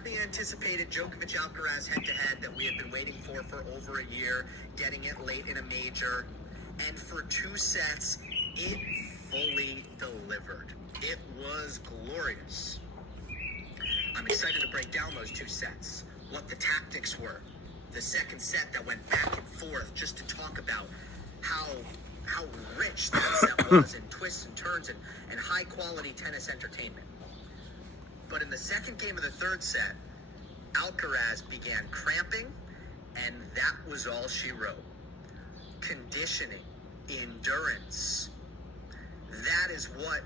hotly anticipated Djokovic-Alcaraz head-to-head that we had been waiting for over a year, getting it late in a major. And for 2 sets, it fully delivered. It was glorious. I'm excited to break down those 2 sets, what the tactics were. The second set that went back and forth, just to talk about how rich that set was in twists and turns and high-quality tennis entertainment. But in the second game of the third set, Alcaraz began cramping, and that was all she wrote. Conditioning, endurance. That is what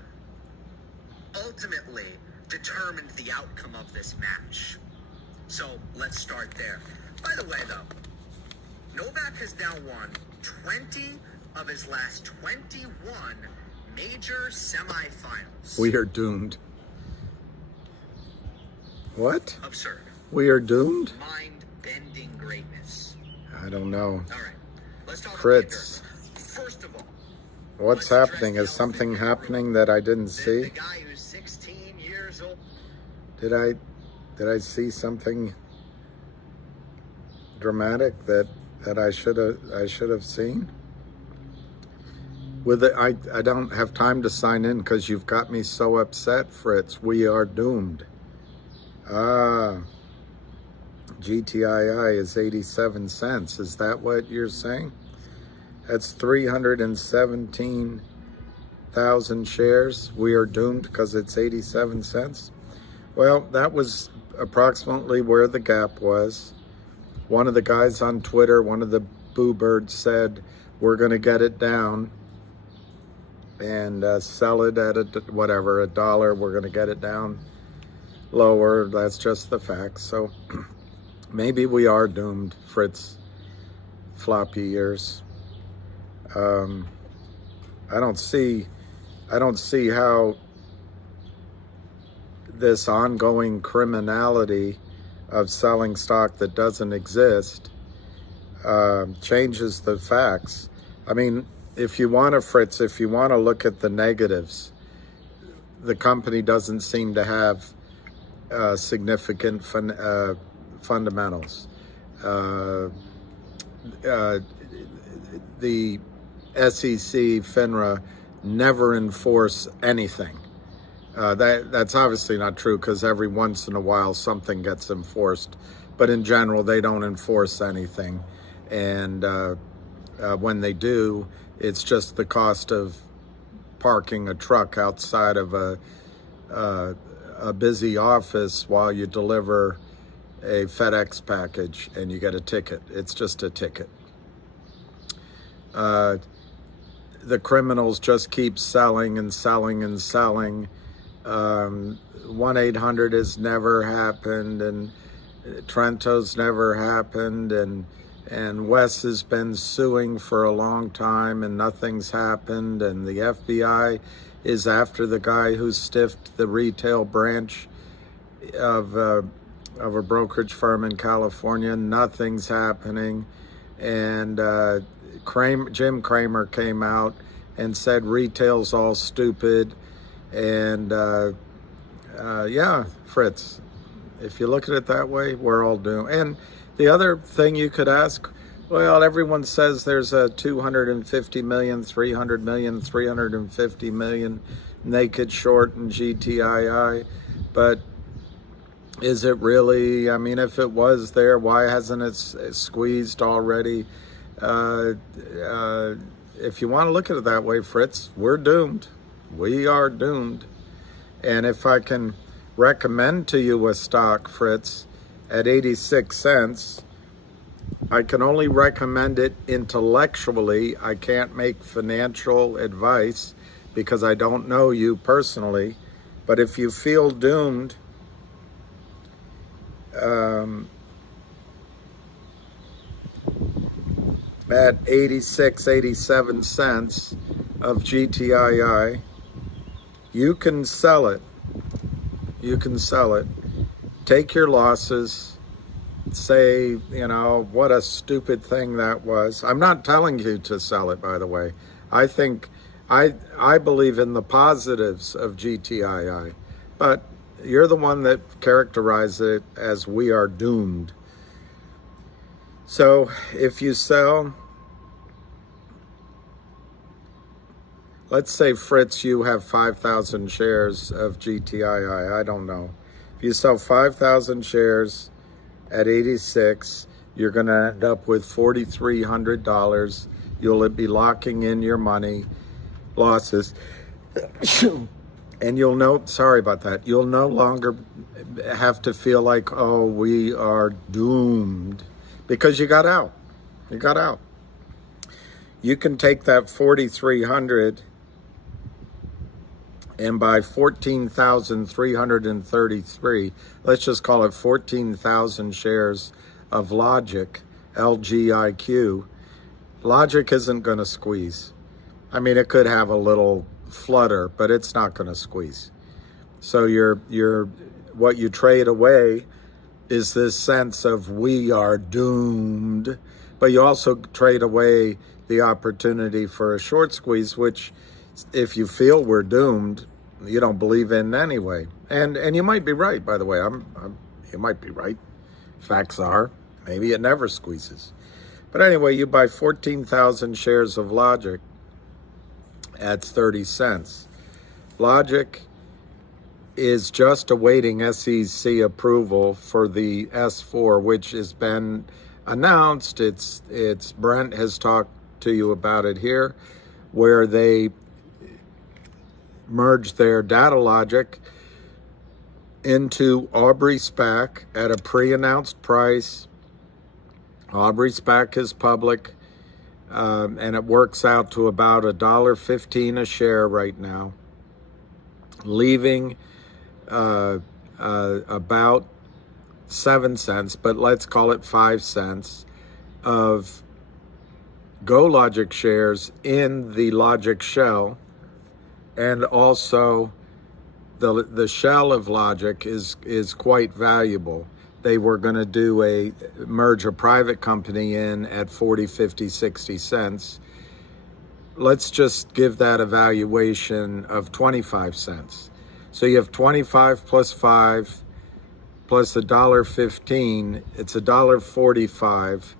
ultimately determined the outcome of this match. So let's start there. By the way, though, Novak has now won 20 of his last 21 major semifinals. We are doomed. What? Absurd. We are doomed? Mind-bending greatness. I don't know. All right. Let's talk Fritz. about the First of all, What's happening? Is something happening that I didn't see? the guy who's 16 years old. Did I see something dramatic that I should have seen? With it, I don't have time to sign in because you've got me so upset, Fritz. We are doomed. GTII is 87 cents. Is that what you're saying? That's 317,000 shares. We are doomed because it's 87 cents. Well, that was approximately where the gap was. One of the guys on Twitter, one of the boo birds, said, we're going to get it down and sell it at $1. We're going to get it down lower. That's just the facts. So maybe we are doomed, Fritz. Floppy ears. I don't see how this ongoing criminality of selling stock that doesn't exist changes the facts. I mean, if you want to, Fritz, if you want to look at the negatives, the company doesn't seem to have significant fundamentals. The SEC, FINRA never enforce anything. That's obviously not true because every once in a while something gets enforced, but in general they don't enforce anything. And when they do, it's just the cost of parking a truck outside of a busy office while you deliver a FedEx package and you get a ticket. It's just a ticket. The criminals just keep selling and selling and selling. 1-800 has never happened, and Trento's never happened, and Wes has been suing for a long time and nothing's happened, and the FBI is after the guy who stiffed the retail branch of a brokerage firm in California. Nothing's happening. And Jim Cramer came out and said retail's all stupid. And yeah, Fritz, if you look at it that way, we're all doomed. And the other thing you could ask, well, everyone says there's a 250 million, 300 million, 350 million naked short in GTII, but is it really? I mean, if it was there, why hasn't it squeezed already? If you want to look at it that way, Fritz, we're doomed. We are doomed. And if I can recommend to you a stock, Fritz, at 86 cents, I can only recommend it intellectually. I can't make financial advice because I don't know you personally. But if you feel doomed, at 86, 87 cents of GTII, you can sell it. You can sell it. Take your losses. Say, you know, what a stupid thing that was. I'm not telling you to sell it, by the way. I think, I believe in the positives of GTII. But You're the one that characterized it as we are doomed. So if you sell, let's say, Fritz, you have 5,000 shares of GTII. I don't know. If you sell 5,000 shares at 86, you're going to end up with $4,300. You'll be locking in your money losses. And you'll know, sorry about that, you'll no longer have to feel like, oh, we are doomed, because you got out. You got out. You can take that 4,300 and buy 14,333, let's just call it 14,000 shares of Logic, LGIQ. Logic isn't going to squeeze. I mean, it could have a little flutter, but it's not going to squeeze. So what you trade away is this sense of we are doomed, but you also trade away the opportunity for a short squeeze, which, if you feel we're doomed, you don't believe in anyway. And you might be right, by the way. You might be right. Facts are, maybe it never squeezes. But anyway, you buy 14,000 shares of Logic at 30 cents. Logic is just awaiting SEC approval for the S4, which has been announced. It's Brent has talked to you about it here, where they merged their data logic into Aubrey SPAC at a pre-announced price. Aubrey SPAC is public, and it works out to about $1.15 a share right now, leaving about 7 cents, but let's call it 5 cents of GoLogic shares in the Logic shell. And also the shell of Logic is quite valuable. They were going to merge a private company in at 40, 50, 60 cents. Let's just give that a valuation of 25 cents. So you have 25 plus 5 plus $1.15. It's $1.45.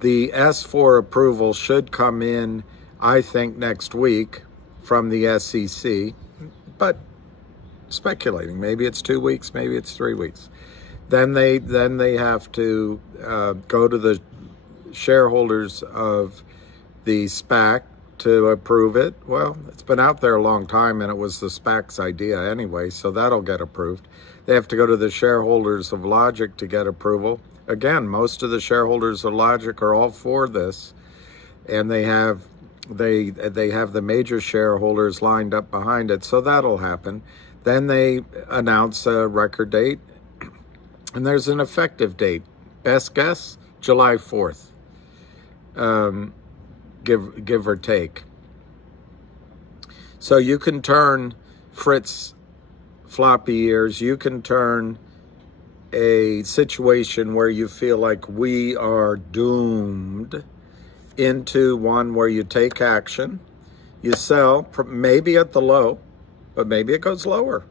The S4 approval should come in, I think, next week from the SEC, but speculating, maybe it's 2 weeks, maybe it's 3 weeks. Then they have to go to the shareholders of the SPAC to approve it. Well, it's been out there a long time, and it was the SPAC's idea anyway, so that'll get approved. They have to go to the shareholders of Logic to get approval. Again, most of the shareholders of Logic are all for this, and they have the major shareholders lined up behind it, so that'll happen. Then they announce a record date, and there's an effective date. Best guess, July 4th, give or take. So you can turn, Fritz floppy ears, you can turn a situation where you feel like we are doomed into one where you take action, you sell, maybe at the low, but maybe it goes lower.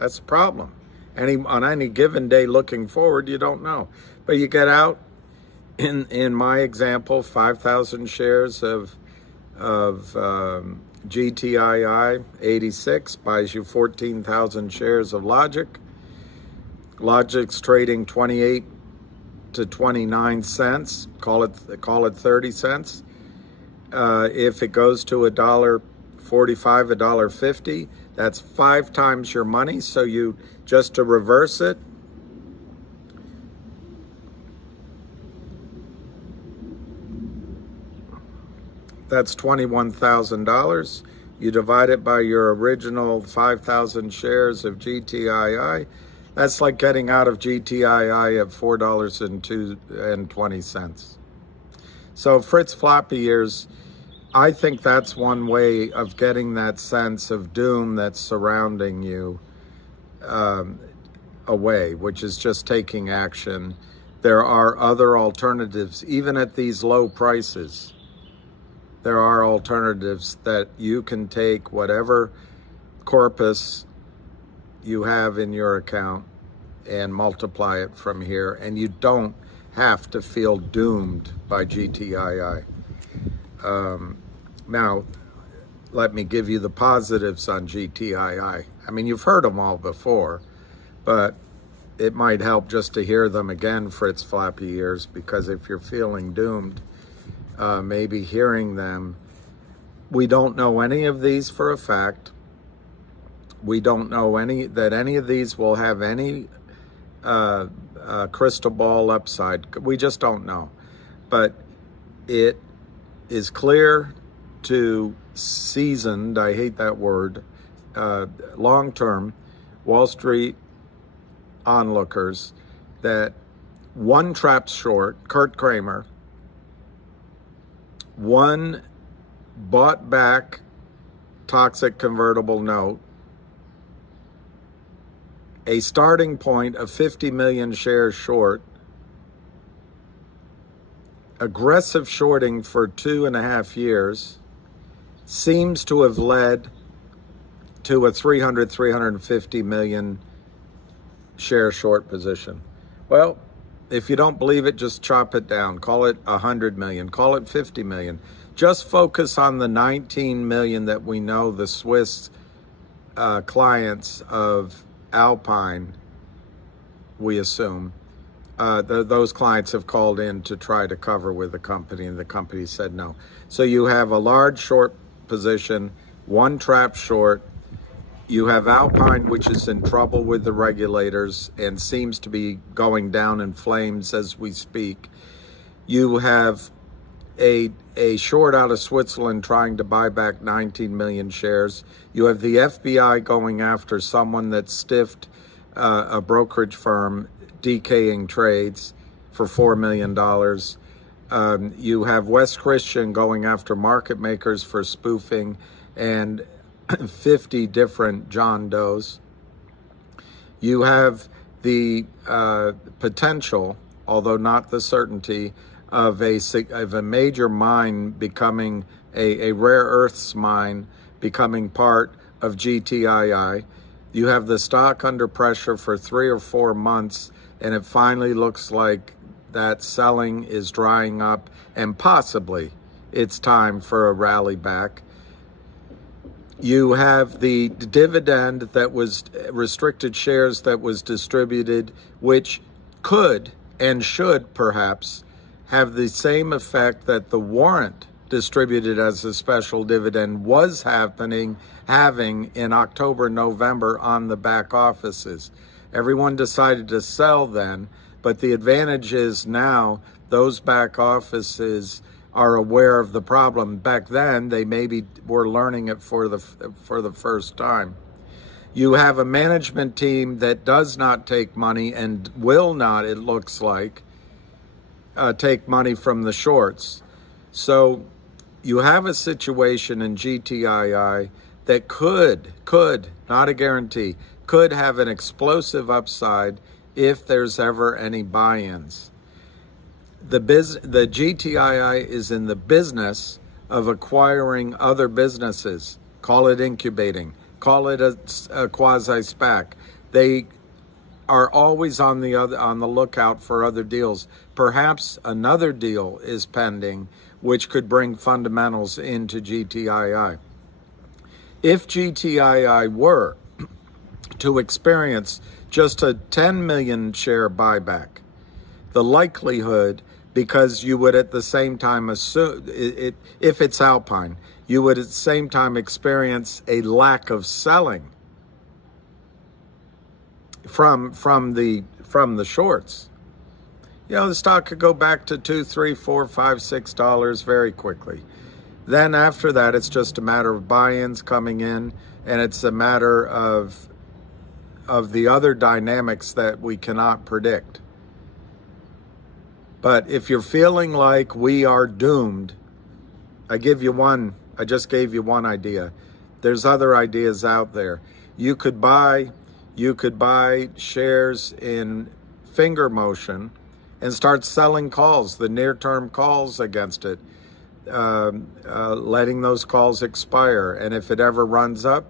That's the problem. On any given day looking forward, you don't know. But you get out, in my example, 5,000 shares of GTII, 86, buys you 14,000 shares of Logic. Logic's trading 28 to 29 cents, call it 30 cents. If it goes to $1.45, $1.50, that's 5 times your money. So you, just to reverse it, that's $21,000. You divide it by your original 5,000 shares of GTII. That's like getting out of GTII at $4.20. So Fritz floppy ears, I think that's one way of getting that sense of doom that's surrounding you away, which is just taking action. There are other alternatives, even at these low prices. There are alternatives that you can take whatever corpus you have in your account and multiply it from here, and you don't have to feel doomed by GTII. Now, let me give you the positives on GTII. I mean, you've heard them all before, but it might help just to hear them again for its flappy ears, because if you're feeling doomed, maybe hearing them. We don't know any of these for a fact. We don't know that any of these will have any crystal ball upside. We just don't know. But it is clear to seasoned, I hate that word, long-term Wall Street onlookers that one trapped short, Kurt Kramer, one bought back toxic convertible note, a starting point of 50 million shares short, aggressive shorting for 2.5 years, seems to have led to a 350 million share short position. Well, if you don't believe it, just chop it down. Call it 100 million, call it 50 million. Just focus on the 19 million that we know the Swiss clients of Alpine, we assume, those clients have called in to try to cover with the company, and the company said no. So you have a large short position, one trap short. You have Alpine, which is in trouble with the regulators and seems to be going down in flames as we speak. You have a short out of Switzerland trying to buy back 19 million shares. You have the FBI going after someone that stiffed a brokerage firm decaying trades for $4 million. You have West Christian going after market makers for spoofing, and 50 different John Does. You have the potential, although not the certainty, of a major mine becoming a rare earths mine, becoming part of GTII. You have the stock under pressure for 3 or 4 months, and it finally looks like that selling is drying up, and possibly it's time for a rally back. You have the dividend that was restricted shares that was distributed, which could and should perhaps have the same effect that the warrant distributed as a special dividend was having in October, November on the back offices. Everyone decided to sell then, but the advantage is now those back offices are aware of the problem. Back then, they maybe were learning it for the first time. You have a management team that does not take money and will not, it looks like, take money from the shorts. So you have a situation in GTII that could, not a guarantee, could have an explosive upside if there's ever any buy-ins. The GTII is in the business of acquiring other businesses. Call it incubating, call it a quasi-SPAC. They are always on the lookout for other deals. Perhaps another deal is pending, which could bring fundamentals into GTII. If GTII were to experience just a 10 million share buyback, the likelihood, because you would at the same time assume, if it's Alpine, you would at the same time experience a lack of selling from the shorts. You know, the stock could go back to $2, $3, $4, $5, $6 very quickly. Then after that, it's just a matter of buy-ins coming in, and it's a matter of the other dynamics that we cannot predict. But if you're feeling like we are doomed, I just gave you one idea. There's other ideas out there. You could buy shares in finger motion and start selling calls, the near-term calls against it, letting those calls expire. And if it ever runs up,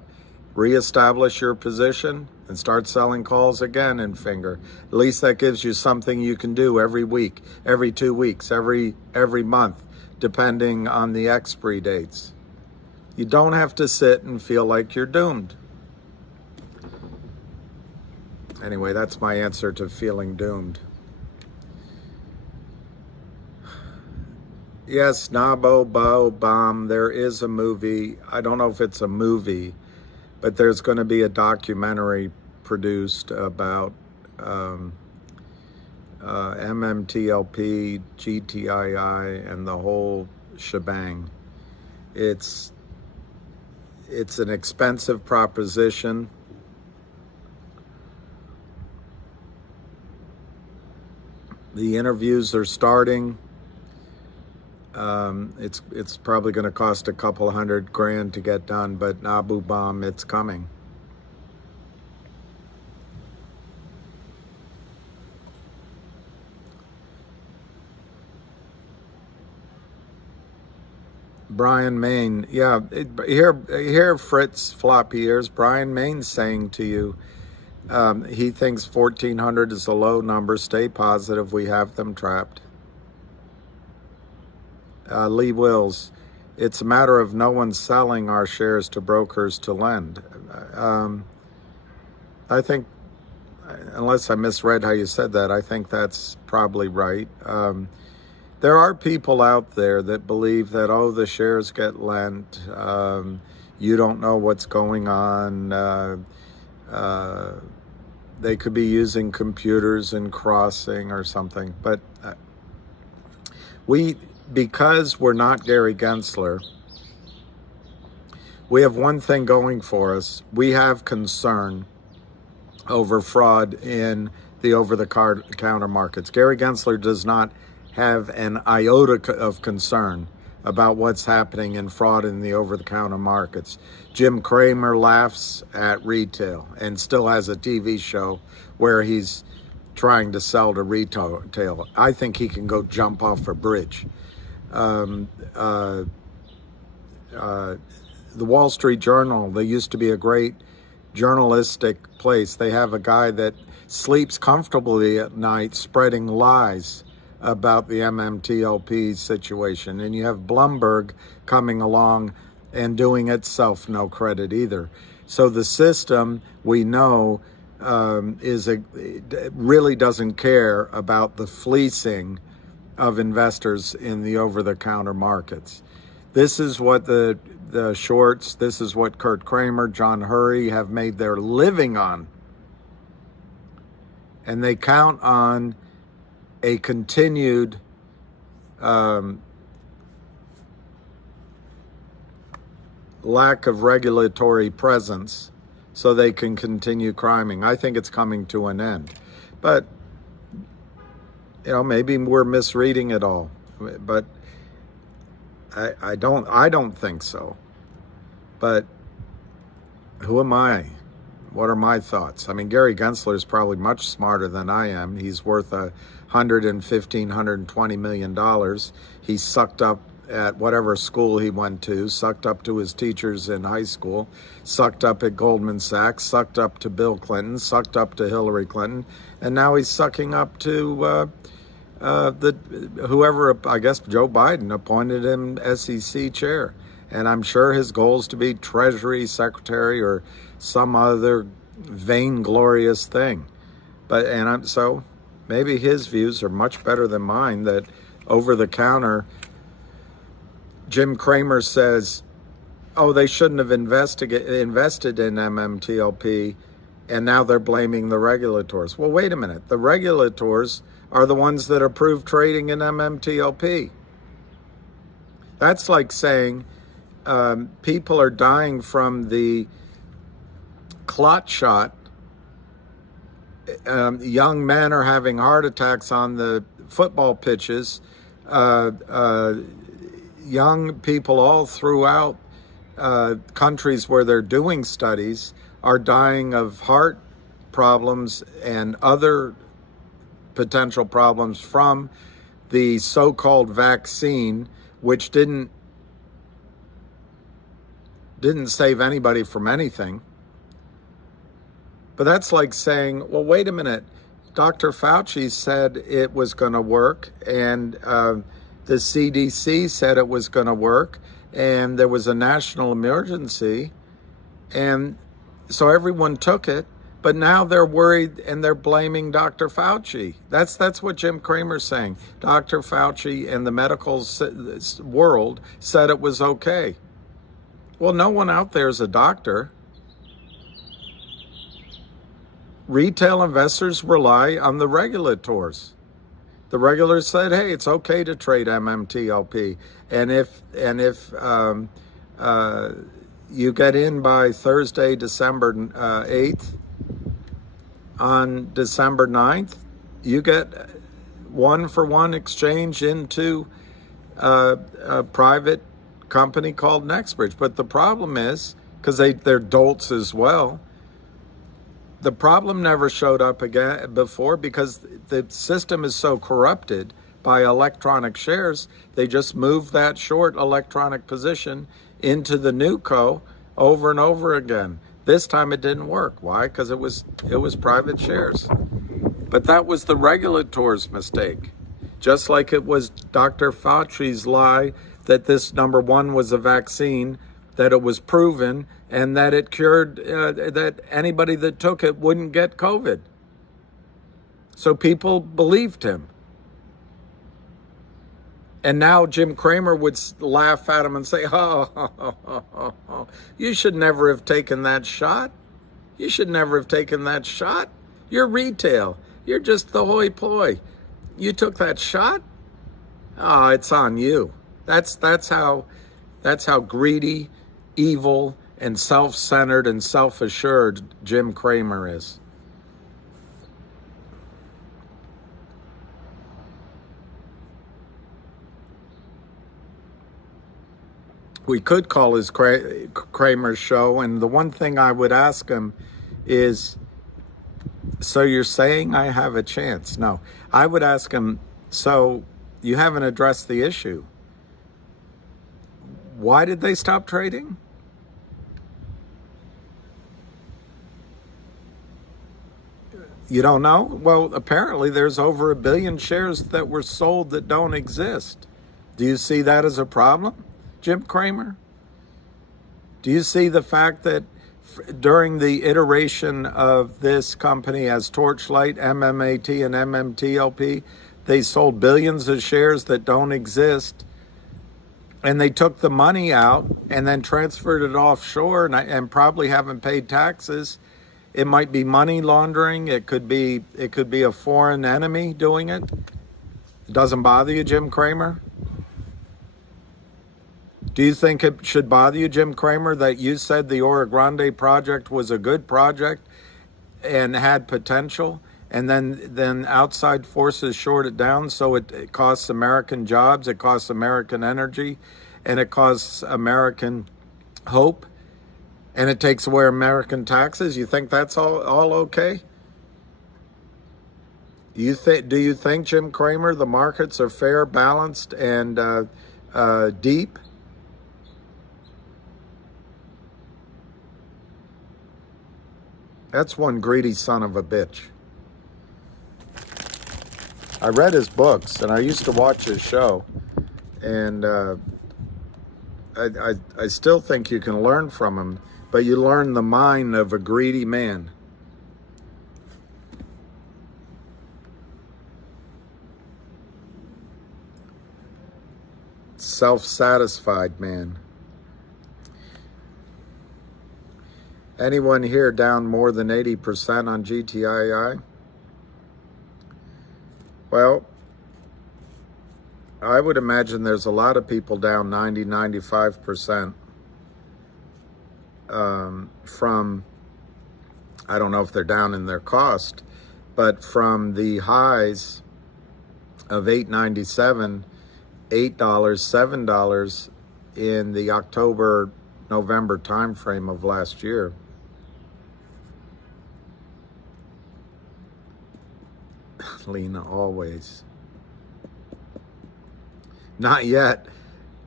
reestablish your position and start selling calls again in finger. At least that gives you something you can do every week, every 2 weeks, every month, depending on the expiry dates. You don't have to sit and feel like you're doomed. Anyway, that's my answer to feeling doomed. Yes, Nabo Bo Bomb, there is a movie. I don't know if it's a movie, but there's going to be a documentary produced about MMTLP, GTII, and the whole shebang. It's an expensive proposition. The interviews are starting. It's probably going to cost a couple $100,000 to get done, but Nabu Bomb, it's coming. Brian Main, yeah, here Fritz Floppy Ears, Brian Main saying to you, he thinks 1,400 is a low number. Stay positive. We have them trapped. Lee Wills, it's a matter of no one selling our shares to brokers to lend. I think, unless I misread how you said that, I think that's probably right. There are people out there that believe that, oh, the shares get lent. You don't know what's going on. They could be using computers and crossing or something. But because we're not Gary Gensler, we have one thing going for us. We have concern over fraud in the over-the-counter markets. Gary Gensler does not have an iota of concern about what's happening in fraud in the over-the-counter markets. Jim Cramer laughs at retail and still has a TV show where he's trying to sell to retail. I think he can go jump off a bridge. The Wall Street Journal, they used to be a great journalistic place. They have a guy that sleeps comfortably at night spreading lies about the MMTLP situation. And you have Bloomberg coming along and doing itself no credit either. So the system, we know, really doesn't care about the fleecing of investors in the over-the-counter markets. This is what the shorts, this is what Kurt Kramer, John Hurry have made their living on. And they count on a continued lack of regulatory presence so they can continue criming. I think it's coming to an end. But, you know, maybe we're misreading it all. But I don't think so. But who am I? What are my thoughts? I mean, Gary Gensler is probably much smarter than I am. He's worth $120 million. He sucked up at whatever school he went to, sucked up to his teachers in high school, sucked up at Goldman Sachs, sucked up to Bill Clinton, sucked up to Hillary Clinton, and now he's sucking up to whoever, I guess Joe Biden appointed him SEC chair. And I'm sure his goal is to be Treasury Secretary or some other vainglorious thing. So maybe his views are much better than mine, that over the counter, Jim Cramer says, oh, they shouldn't have invested in MMTLP, and now they're blaming the regulators. Well, wait a minute. The regulators are the ones that approve trading in MMTLP. That's like saying people are dying from the clot shot. Young men are having heart attacks on the football pitches. Young people all throughout countries where they're doing studies are dying of heart problems and other potential problems from the so-called vaccine, which didn't save anybody from anything. But that's like saying, well, wait a minute. Dr. Fauci said it was going to work, and the CDC said it was going to work, and there was a national emergency, and so everyone took it, but now they're worried and they're blaming Dr. Fauci. That's what Jim Cramer's saying. Dr. Fauci and the medical world said it was okay. Well, no one out there is a doctor. Retail investors rely on the regulators. The regulators said, "Hey, it's okay to trade MMTLP, and if you get in by Thursday, December 8th, on December 9th, you get 1-for-1 exchange into a private company called Nextbridge." But the problem is, because they're dolts as well, the problem never showed up again before because the system is so corrupted by electronic shares. They just moved that short electronic position into the new co over and over again. This time it didn't work. Why? Because it was private shares. But that was the regulator's mistake. Just like it was Dr. Fauci's lie that this, number one, was a vaccine, that it was proven, and that it cured, that anybody that took it wouldn't get COVID. So people believed him. And now Jim Cramer would laugh at him and say, oh, you should never have taken that shot. You should never have taken that shot. You're retail. You're just the hoi polloi. You took that shot? Oh, it's on you. That's how greedy, evil, and self-centered and self-assured Jim Cramer is. We could call his Cramer's show, and the one thing I would ask him is, so you're saying I have a chance? No, I would ask him, so you haven't addressed the issue. Why did they stop trading? You don't know? Well, apparently there's over 1 billion shares that were sold that don't exist. Do you see that as a problem, Jim Cramer? Do you see the fact that during the iteration of this company as Torchlight, MMAT, and MMTLP, they sold billions of shares that don't exist, and they took the money out and then transferred it offshore and probably haven't paid taxes? It might be money laundering. It could be a foreign enemy doing it. It doesn't bother you, Jim Cramer? Do you think it should bother you, Jim Cramer, that you said the Oro Grande project was a good project and had potential, and then outside forces short it down, so it costs American jobs, it costs American energy, and it costs American hope, and it takes away American taxes? You think that's all okay? Do you think, Jim Cramer, the markets are fair, balanced, and deep? That's one greedy son of a bitch. I read his books, and I used to watch his show, and I still think you can learn from him, but you learn the mind of a greedy man. Self-satisfied man. Anyone here down more than 80% on GTII? Well, I would imagine there's a lot of people down 90, 95% from, I don't know if they're down in their cost, but from the highs of $8.97, $8, $7 in the October-November timeframe of last year. Lena, always. Not yet.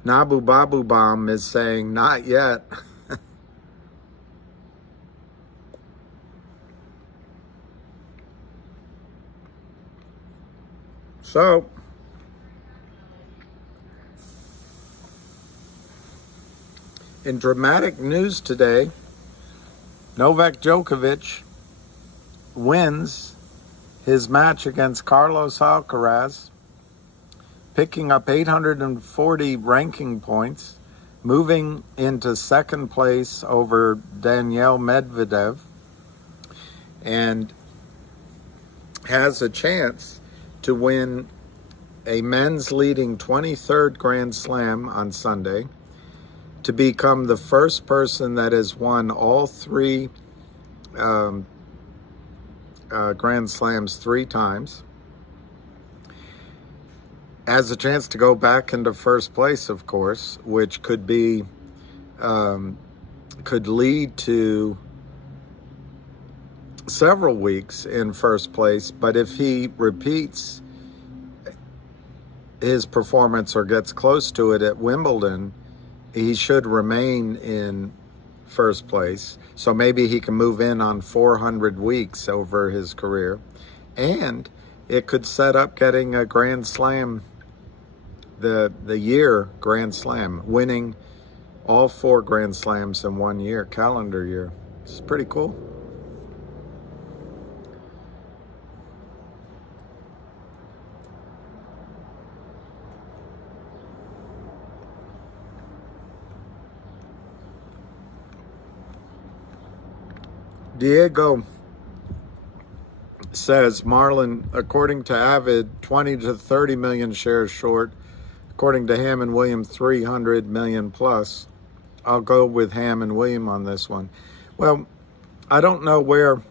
Nabu Babu Bomb is saying, not yet. So, in dramatic news today, Novak Djokovic wins his match against Carlos Alcaraz, picking up 840 ranking points, moving into second place over Daniil Medvedev, and has a chance to win a men's leading 23rd Grand Slam on Sunday, to become the first person that has won all three Grand Slams 3 times. Has a chance to go back into first place, of course, which could be could lead to several weeks in first place. But if he repeats his performance or gets close to it at Wimbledon, he should remain in first place. So maybe he can move in on 400 weeks over his career. And it could set up getting a Grand Slam, the year Grand Slam, winning all 4 Grand Slams in 1 year, calendar year. It's pretty cool. Diego says, Marlon, according to Avid, 20 to 30 million shares short. According to Ham and William, 300 million plus. I'll go with Ham and William on this one. Well, I don't know where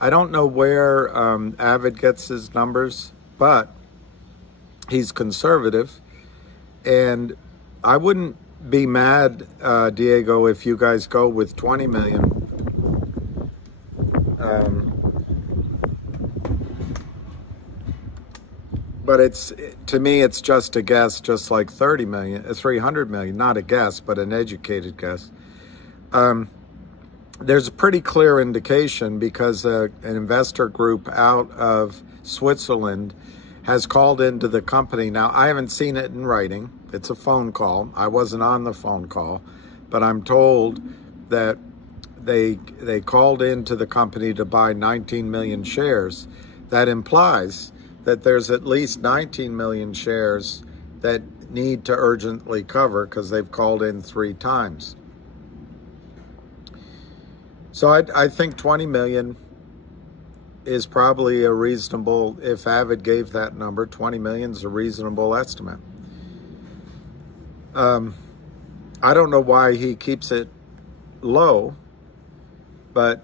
Avid gets his numbers, but he's conservative, and I wouldn't be mad, Diego, if you guys go with 20 million. But to me, it's just a guess, just like 300 million, not a guess, but an educated guess. There's a pretty clear indication because an investor group out of Switzerland has called into the company. Now, I haven't seen it in writing. It's a phone call. I wasn't on the phone call, but I'm told that they called into the company to buy 19 million shares. That implies that there's at least 19 million shares that need to urgently cover because they've called in 3 times. So I think 20 million is probably a reasonable, if Avid gave that number, 20 million is a reasonable estimate. I don't know why he keeps it low, but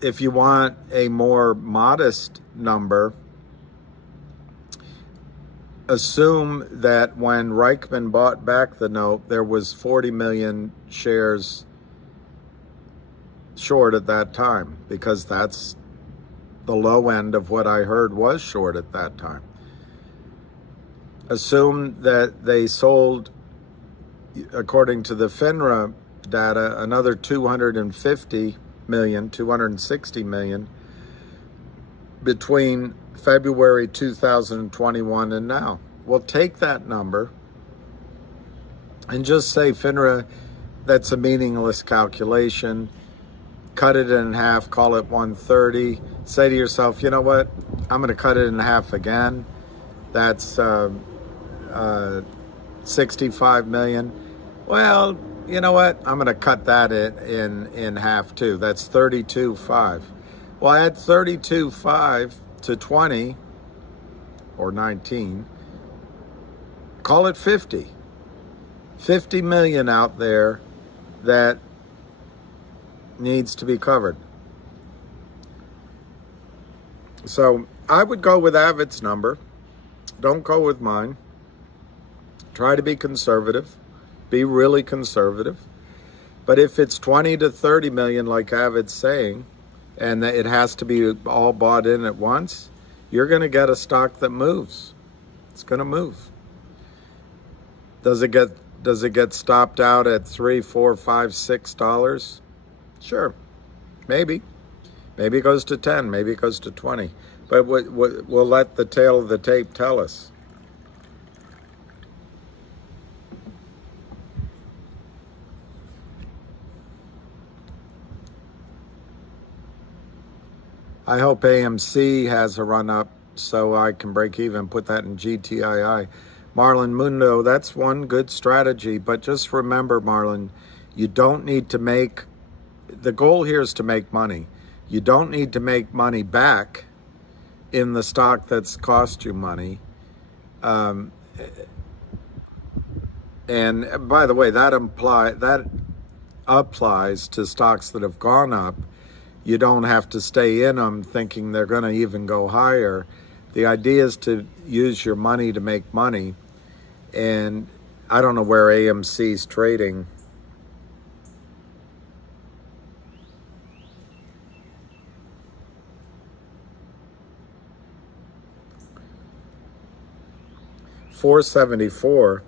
if you want a more modest number, assume that when Reichman bought back the note, there was 40 million shares short at that time, because that's the low end of what I heard was short at that time. Assume that they sold, according to the FINRA data, another 260 million between February 2021 and now. Well, take that number and just say FINRA, that's a meaningless calculation. Cut it in half, call it 130. Say to yourself, you know what? I'm going to cut it in half again. That's 65 million. Well, you know what? I'm going to cut that in half too. That's 32.5. Well, add 32.5 to 20 or 19. Call it 50. 50 million out there that needs to be covered. So I would go with Avid's number. Don't go with mine. Try to be conservative. Be really conservative. But if it's 20 to 30 million, like Avid's saying, and it has to be all bought in at once, you're going to get a stock that moves. It's going to move. Does it get stopped out at $3, $4, $5, $6? Sure, maybe. Maybe it goes to 10, maybe it goes to 20. But we'll let the tail of the tape tell us. I hope AMC has a run up so I can break even, put that in GTII. Marlon Mundo, that's one good strategy, but just remember, Marlon, you don't need to make, the goal here is to make money. You don't need to make money back in the stock that's cost you money. And by the way, that applies to stocks that have gone up. You don't have to stay in them thinking they're going to even go higher. The idea is to use your money to make money. And I don't know where AMC's trading. $474.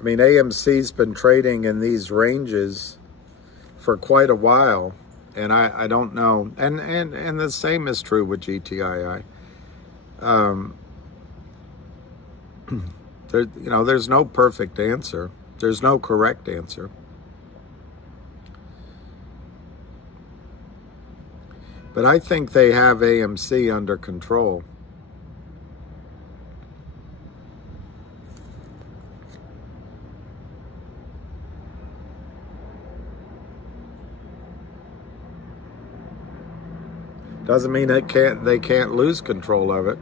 I mean, AMC's been trading in these ranges for quite a while. And I don't know, and the same is true with GTII. There's no perfect answer. There's no correct answer. But I think they have AMC under control. Doesn't mean they can't lose control of it.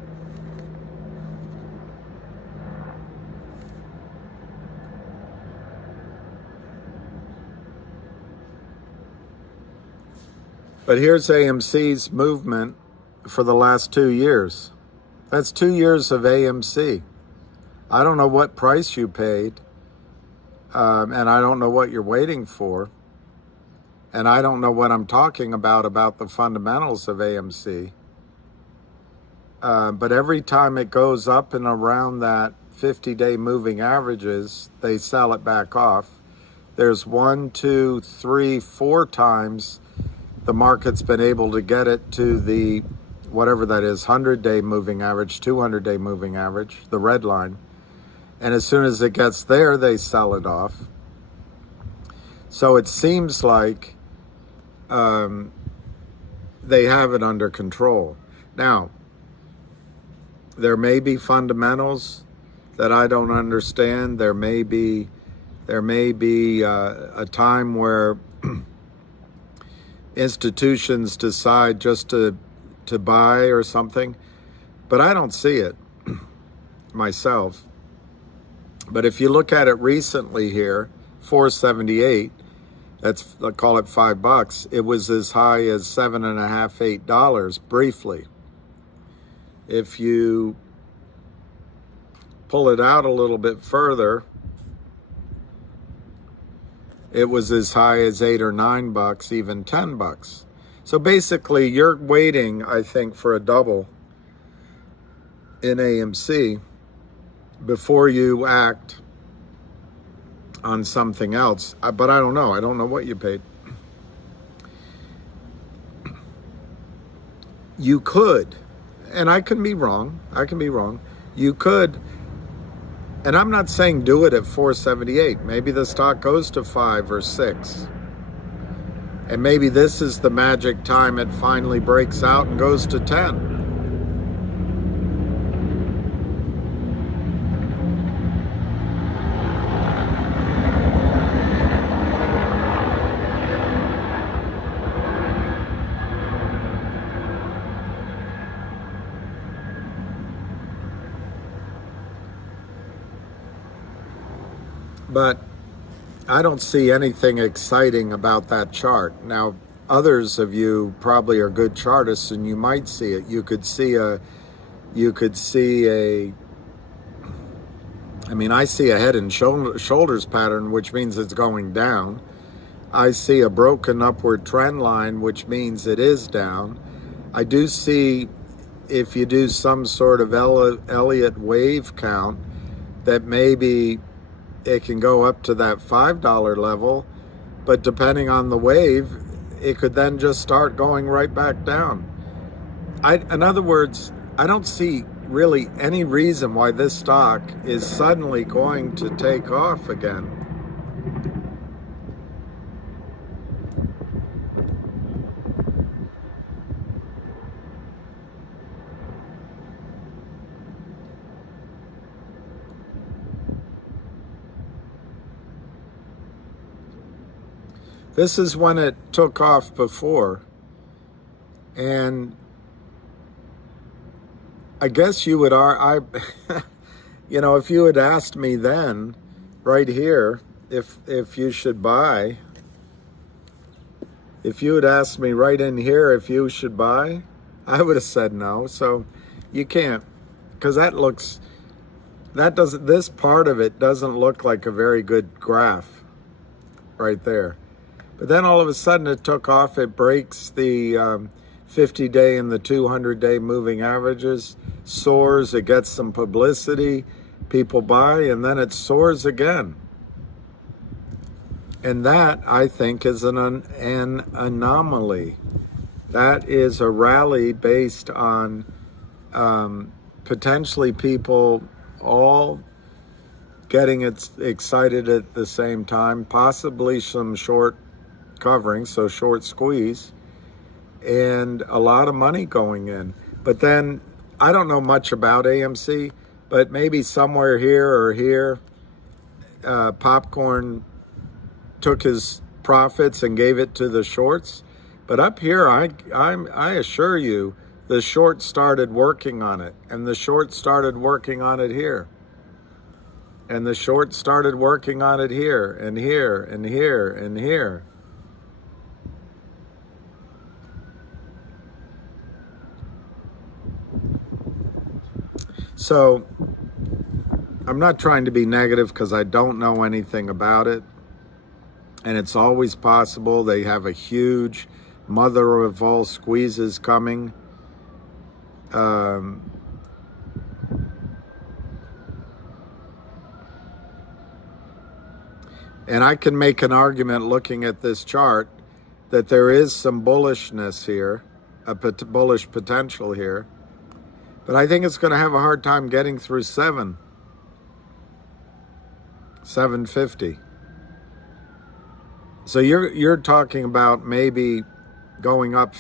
But here's AMC's movement for the last 2 years. That's 2 years of AMC. I don't know what price you paid, and I don't know what you're waiting for. And I don't know what I'm talking about the fundamentals of AMC. But every time it goes up and around that 50-day moving averages, they sell it back off. There's 1, 2, 3, 4 times the market's been able to get it to the, whatever that is, 100-day moving average, 200-day moving average, the red line. And as soon as it gets there, they sell it off. So it seems like they have it under control. Now, there may be fundamentals that I don't understand. There may be a time where institutions decide just to buy or something, but I don't see it myself. But if you look at it recently here, 478. Let's call it $5. It was as high as $7.50, $8 briefly. If you pull it out a little bit further, it was as high as $8 or $9, even $10. So basically, you're waiting, I think, for a double in AMC before you act on something else. But I don't know. I don't know what you paid. You could, and I can be wrong. You could, and I'm not saying do it at 478. Maybe the stock goes to 5 or 6. And maybe this is the magic time it finally breaks out and goes to 10. But I don't see anything exciting about that chart. Now, others of you probably are good chartists and you might see it. You could see a, I mean, I see a head and shoulders pattern, which means it's going down. I see a broken upward trend line, which means it is down. I do see, if you do some sort of Elliott wave count, that maybe it can go up to that $5 level, but depending on the wave, it could then just start going right back down. In other words, I don't see really any reason why this stock is suddenly going to take off again. This is when it took off before, and I guess you would, you know, if you had asked me then, right here, if you should buy, if you had asked me right in here if you should buy, I would have said no. So you can't, because this part of it doesn't look like a very good graph right there. But then all of a sudden it took off. It breaks the 50-day and the 200-day moving averages, soars, it gets some publicity, people buy, and then it soars again. And that, I think, is an anomaly. That is a rally based on potentially people all getting excited at the same time, possibly some short covering, so short squeeze, and a lot of money going in. But then, I don't know much about AMC, but maybe somewhere here or here, Popcorn took his profits and gave it to the shorts. But up here, I assure you, the short started working on it, and the short started working on it here. And the short started working on it here, and here, and here, and here. So, I'm not trying to be negative because I don't know anything about it. And it's always possible they have a huge mother of all squeezes coming. And I can make an argument looking at this chart that there is some bullishness here, a bullish potential here. But I think it's going to have a hard time getting through 750. So you're talking about maybe going up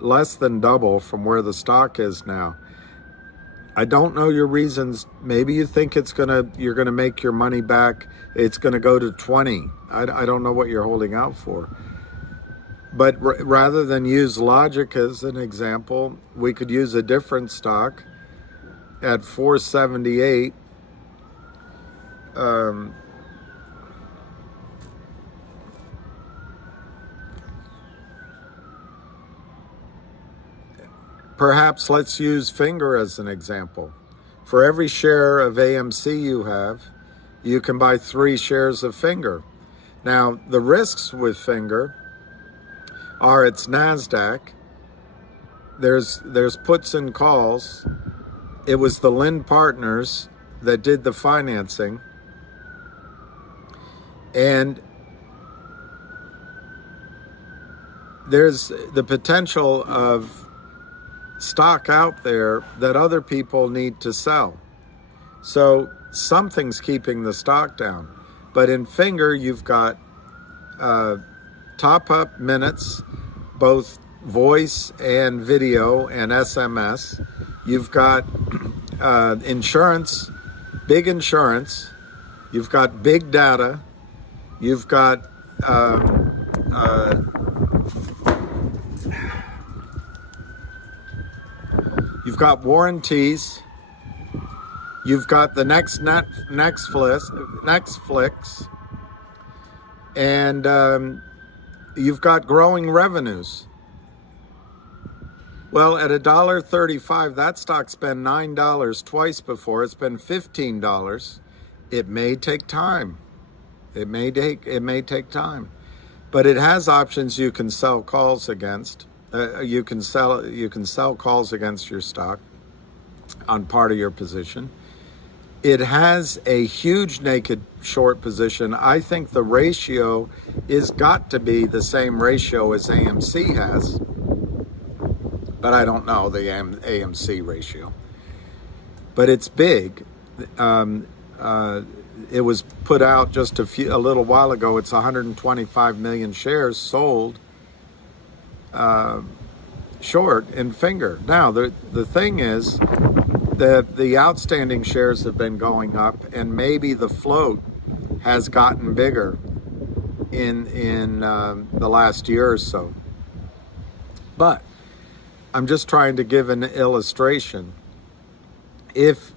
less than double from where the stock is now. I don't know your reasons. Maybe you think you're gonna make your money back. It's gonna go to 20. I don't know what you're holding out for. But rather than use logic as an example, we could use a different stock at 478. Perhaps let's use Finger as an example. For every share of AMC you have, you can buy 3 shares of Finger. Now, the risks with Finger are it's NASDAQ. There's puts and calls. It was the Lind Partners that did the financing. And there's the potential of stock out there that other people need to sell. So something's keeping the stock down. But in Finger, you've got top-up minutes, both voice and video and SMS. You've got insurance, big insurance. You've got big data. You've got you've got warranties. You've got the next Netflix, and you've got growing revenues. Well, at $1.35, that stock's been $9 twice before. It's been $15. It may take time. It may take time, but it has options you can sell calls against. You can sell calls against your stock on part of your position. it has a huge naked short position. I think the ratio is got to be the same ratio as AMC has, but I don't know the AMC ratio. But it's big. It was put out just a little while ago. It's 125 million shares sold short in finger. Now the thing is that the outstanding shares have been going up, and maybe the float has gotten bigger in the last year or so. But I'm just trying to give an illustration. If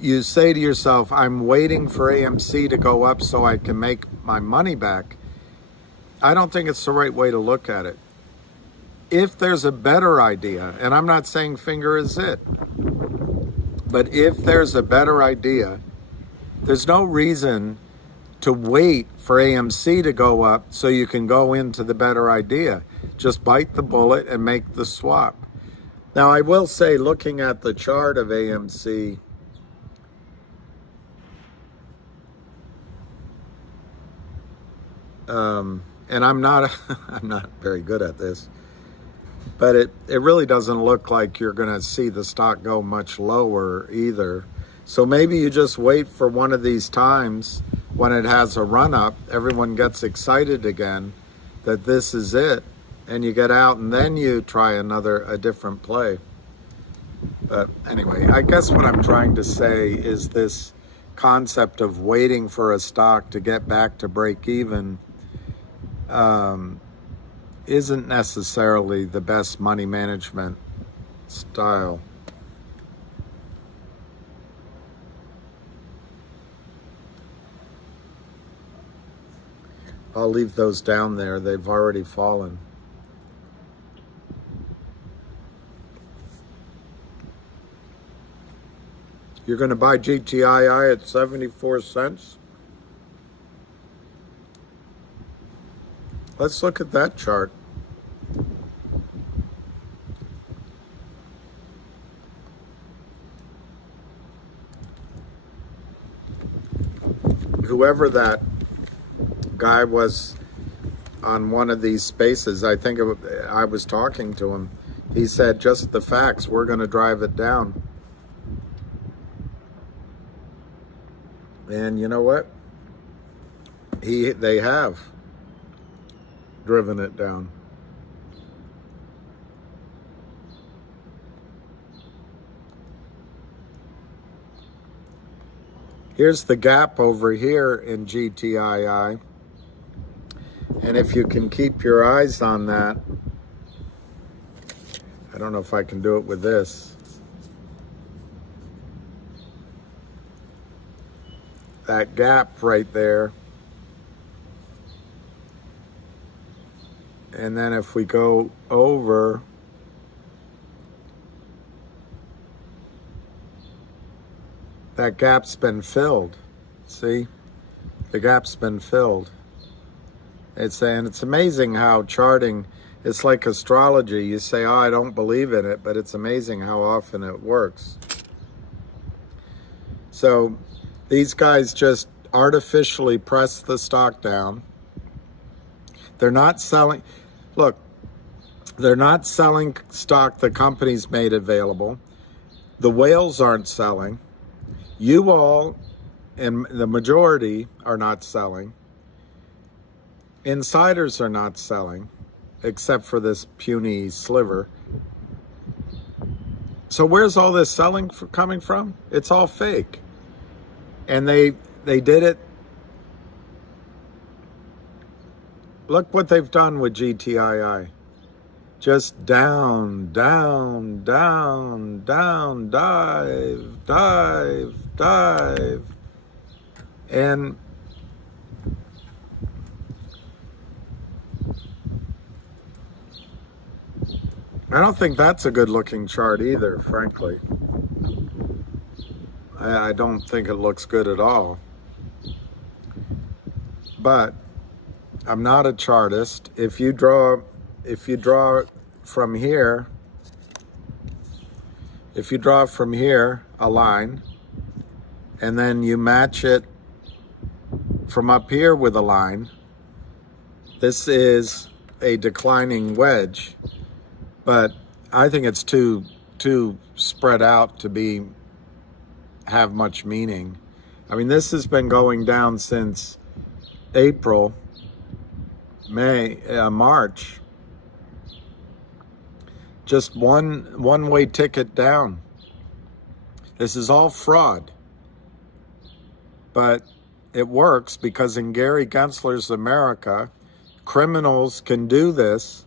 you say to yourself, I'm waiting for AMC to go up so I can make my money back, I don't think it's the right way to look at it. If there's a better idea, and I'm not saying finger is it, but if there's a better idea, there's no reason to wait for AMC to go up so you can go into the better idea. Just bite the bullet and make the swap. Now, I will say, looking at the chart of AMC, and I'm not very good at this, but it really doesn't look like you're going to see the stock go much lower either. So maybe you just wait for one of these times when it has a run up, everyone gets excited again that this is it, and you get out, and then you try a different play. But anyway, I guess what I'm trying to say is this concept of waiting for a stock to get back to break even isn't necessarily the best money management style. I'll leave those down there. They've already fallen. You're going to buy GTII at 74 cents? Let's look at that chart. Whoever that guy was on one of these spaces, I think I was talking to him. He said, just the facts, we're going to drive it down. And you know what? They have driven it down. Here's the gap over here in GTII. And if you can keep your eyes on that, I don't know if I can do it with this. That gap right there. And then if we go over, that gap's been filled. See? The gap's been filled. And it's amazing how charting, it's like astrology. You say, oh, I don't believe in it, but it's amazing how often it works. So these guys just artificially press the stock down. They're not selling. Look, they're not selling stock the company's made available. The whales aren't selling. You all, and the majority, are not selling. Insiders are not selling, except for this puny sliver. So where's all this selling coming from? It's all fake. And they did it. Look what they've done with GTII. Just down, down, down, down, dive, dive, dive. And I don't think that's a good looking chart either, frankly. I don't think it looks good at all. But I'm not a chartist. If you draw from here, a line, and then you match it from up here with a line. This is a declining wedge, but I think it's too spread out to have much meaning. I mean, this has been going down since April, March. Just one-way ticket down. This is all fraud. But it works because in Gary Gensler's America, criminals can do this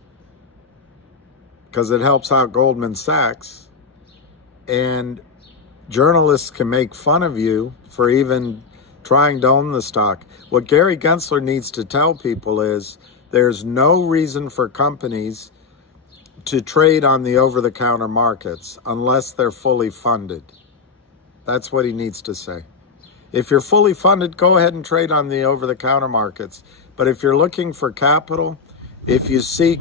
because it helps out Goldman Sachs, and journalists can make fun of you for even trying to own the stock. What Gary Gensler needs to tell people is there's no reason for companies to trade on the over-the-counter markets unless they're fully funded. That's what he needs to say. If you're fully funded, go ahead and trade on the over-the-counter markets. But if you're looking for capital, if you seek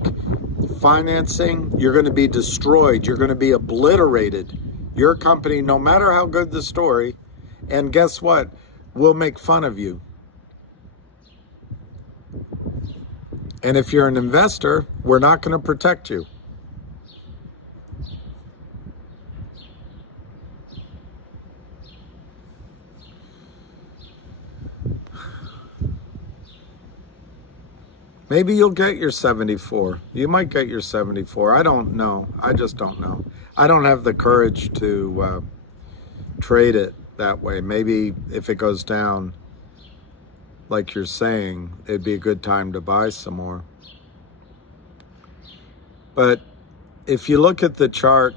financing, you're going to be destroyed. You're going to be obliterated. Your company, no matter how good the story, and guess what? We'll make fun of you. And if you're an investor, we're not going to protect you. Maybe you'll get your 74. You might get your 74. I don't know. I just don't know. I don't have the courage to trade it that way. Maybe if it goes down, like you're saying, it'd be a good time to buy some more. But if you look at the chart,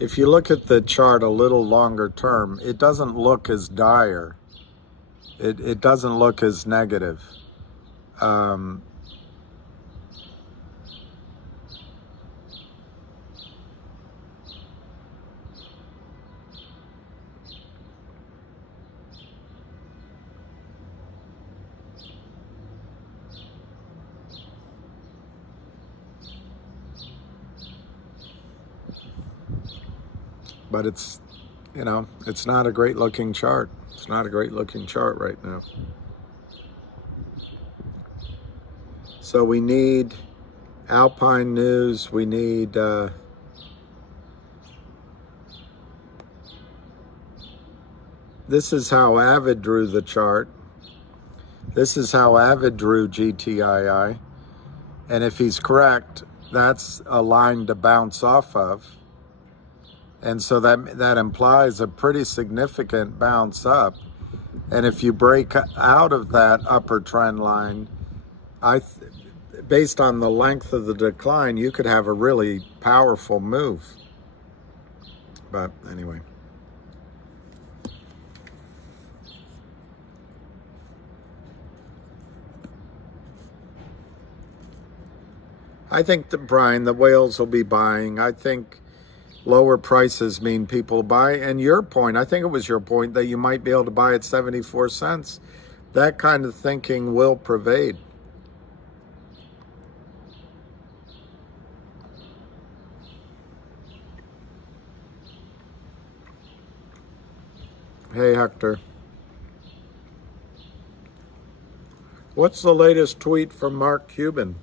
if you look at the chart a little longer term, it doesn't look as dire. It doesn't look as negative. But it's, it's not a great looking chart. It's not a great looking chart right now. So we need Alpine News. We need this is how Avid drew the chart. This is how Avid drew GTII. And if he's correct, that's a line to bounce off of. And so that implies a pretty significant bounce up. And if you break out of that upper trend line, based on the length of the decline, you could have a really powerful move. But anyway. I think that, Brian, the whales will be buying. I think lower prices mean people buy. And your point, I think it was your point, that you might be able to buy at 74 cents. That kind of thinking will pervade. Hey, Hector. What's the latest tweet from Mark Cuban?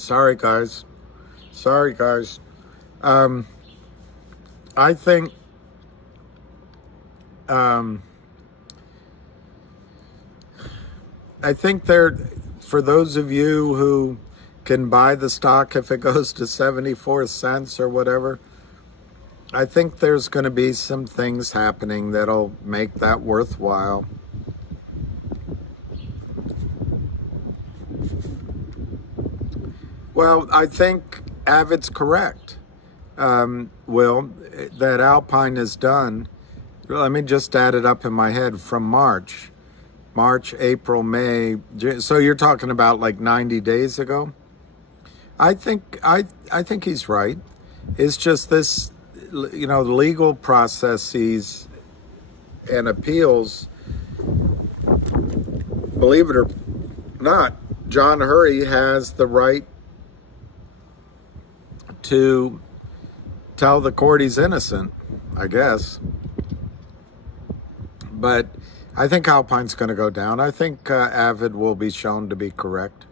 Sorry, guys. Sorry, guys. I think there, for those of you who can buy the stock if it goes to 74 cents or whatever, I think there's going to be some things happening that'll make that worthwhile. Well, I think Avid's correct, Will, that Alpine is done. Let me just add it up in my head from March, April, May. So you're talking about like 90 days ago? I think he's right. It's just this, the legal processes and appeals, believe it or not, John Hurry has the right to tell the court he's innocent, I guess. But I think Alpine's going to go down. I think Avid will be shown to be correct.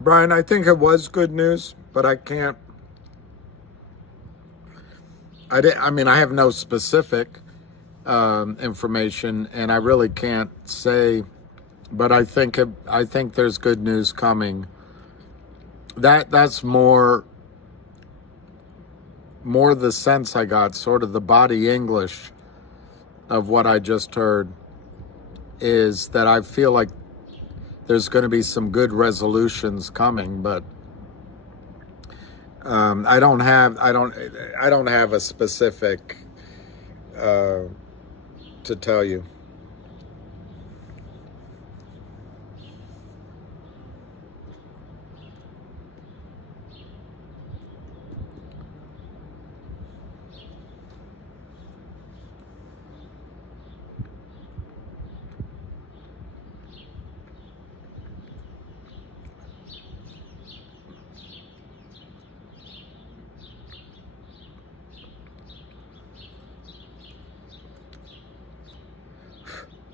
Brian, I think it was good news, but I can't. I have no specific information, and I really can't say. But I think there's good news coming. That's more the sense I got, sort of the body English of what I just heard, is that I feel like there's going to be some good resolutions coming, but I don't have a specific to tell you.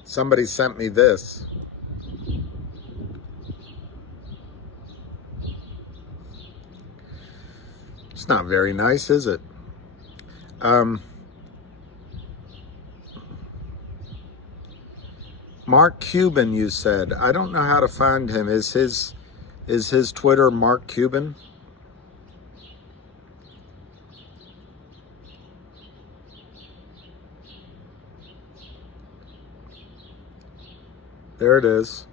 Somebody sent me this. It's not very nice, is it? Mark Cuban, you said. I don't know how to find him. Is his Twitter Mark Cuban? There it is.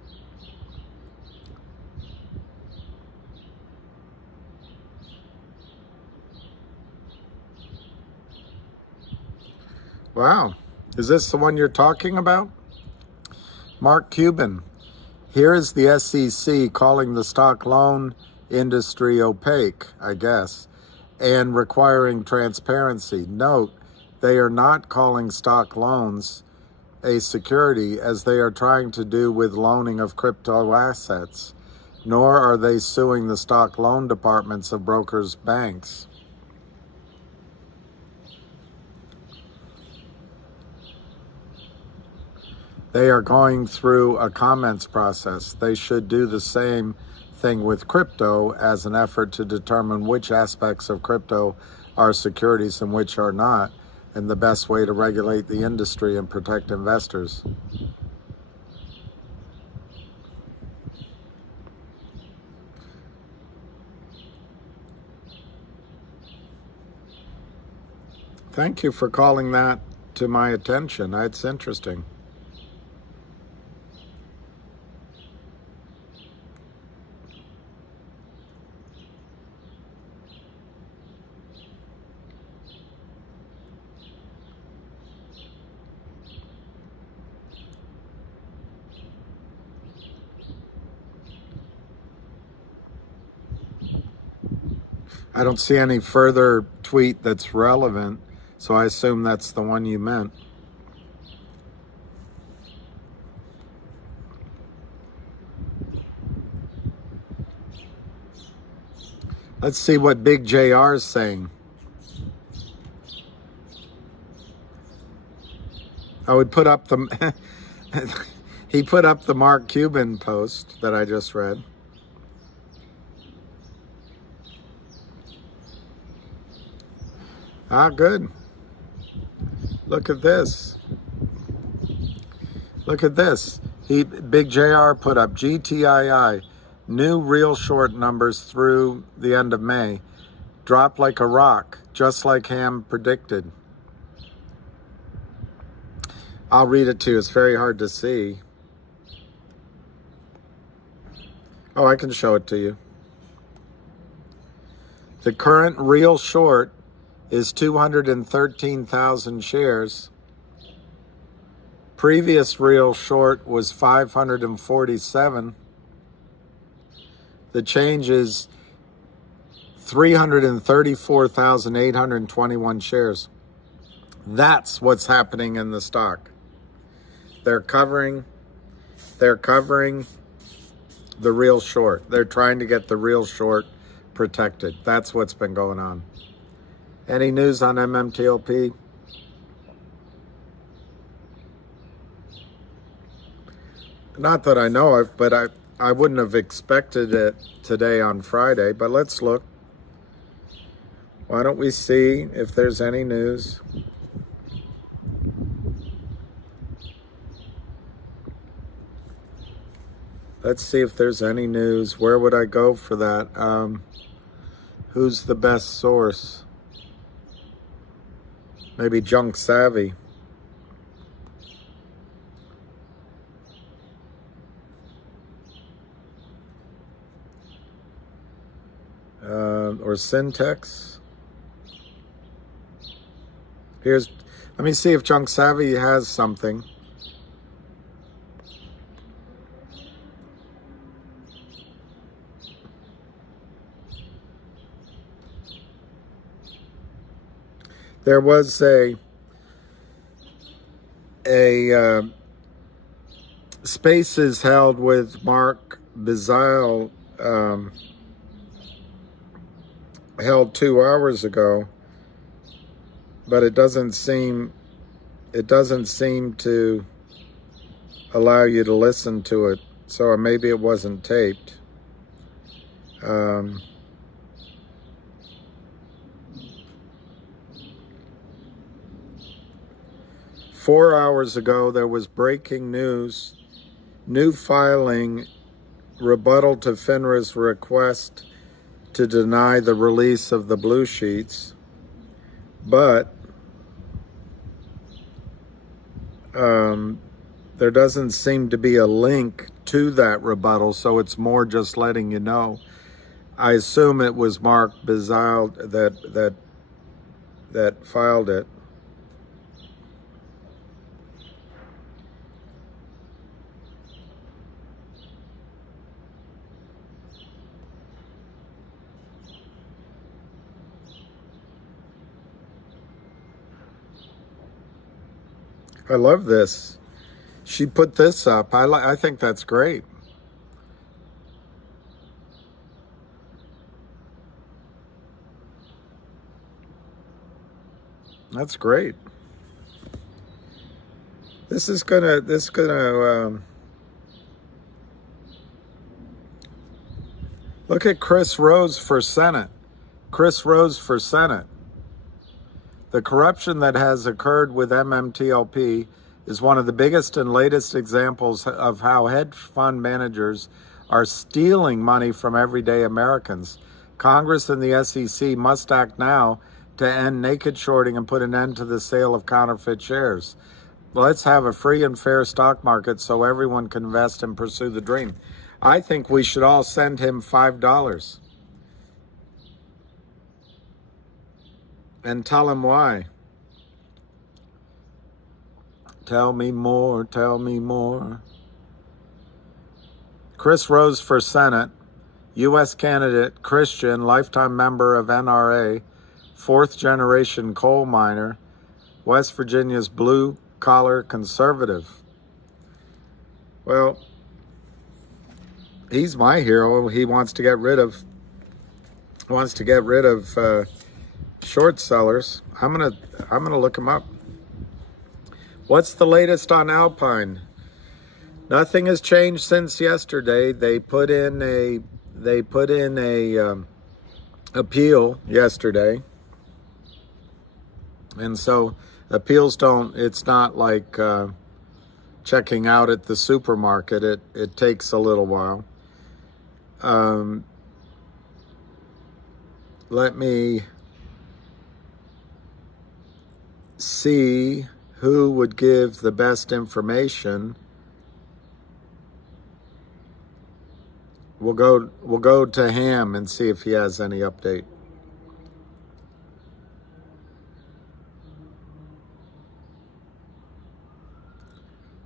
Wow. Is this the one you're talking about? Mark Cuban. Here is the SEC calling the stock loan industry opaque, I guess, and requiring transparency. Note, they are not calling stock loans a security, as they are trying to do with loaning of crypto assets, nor are they suing the stock loan departments of brokers' banks. They are going through a comments process. They should do the same thing with crypto as an effort to determine which aspects of crypto are securities and which are not, and the best way to regulate the industry and protect investors. Thank you for calling that to my attention. It's interesting. I don't see any further tweet that's relevant, so I assume that's the one you meant. Let's see what Big JR is saying. I would put up the he put up the Mark Cuban post that I just read. Ah, good. Look at this. Look at this. Big JR put up GTII, new real short numbers through the end of May, dropped like a rock, just like Ham predicted. I'll read it to you. It's very hard to see. Oh, I can show it to you. The current real short is 213,000 shares. Previous real short was 547. The change is 334,821 shares. That's what's happening in the stock. They're covering the real short. They're trying to get the real short protected. That's what's been going on. Any news on MMTLP? Not that I know of, but I wouldn't have expected it today on Friday, but let's look. Why don't we see if there's any news? Let's see if there's any news. Where would I go for that? Who's the best source? Maybe Junk Savvy. Or Syntex. Let me see if Junk Savvy has something. There was a Spaces held with Mark Bezile held 2 hours ago, but it doesn't seem to allow you to listen to it, so maybe it wasn't taped. 4 hours ago, there was breaking news, new filing, rebuttal to FINRA's request to deny the release of the blue sheets, but there doesn't seem to be a link to that rebuttal, so it's more just letting you know. I assume it was Mark Bezile that filed it. I love this. She put this up. I think that's great. That's great. This is gonna look at Chris Rose for Senate. Chris Rose for Senate. The corruption that has occurred with MMTLP is one of the biggest and latest examples of how hedge fund managers are stealing money from everyday Americans. Congress and the SEC must act now to end naked shorting and put an end to the sale of counterfeit shares. Let's have a free and fair stock market so everyone can invest and pursue the dream. I think we should all send him $5 and tell him why. Tell me more, tell me more. Chris Rose for Senate, U.S. candidate, Christian, lifetime member of NRA, fourth generation coal miner, West Virginia's blue-collar conservative. Well, he's my hero. He wants to get rid of wants to get rid of short sellers. I'm gonna look them up. What's the latest on Alpine? Nothing has changed since yesterday. They put in a appeal yesterday, and so appeals don't. It's not like checking out at the supermarket. It takes a little while. Let me see who would give the best information. We'll go to Ham and see if he has any update.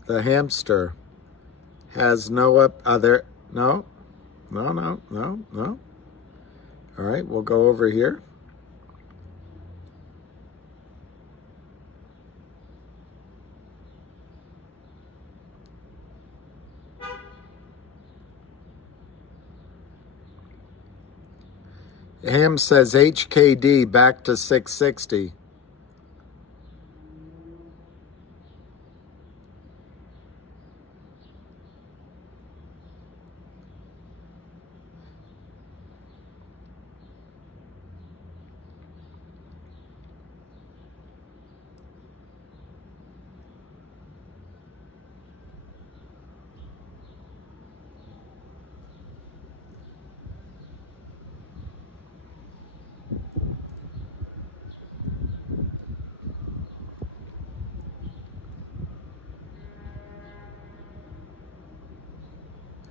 The hamster has no other. No. All right, we'll go over here. Ham says HKD back to 660.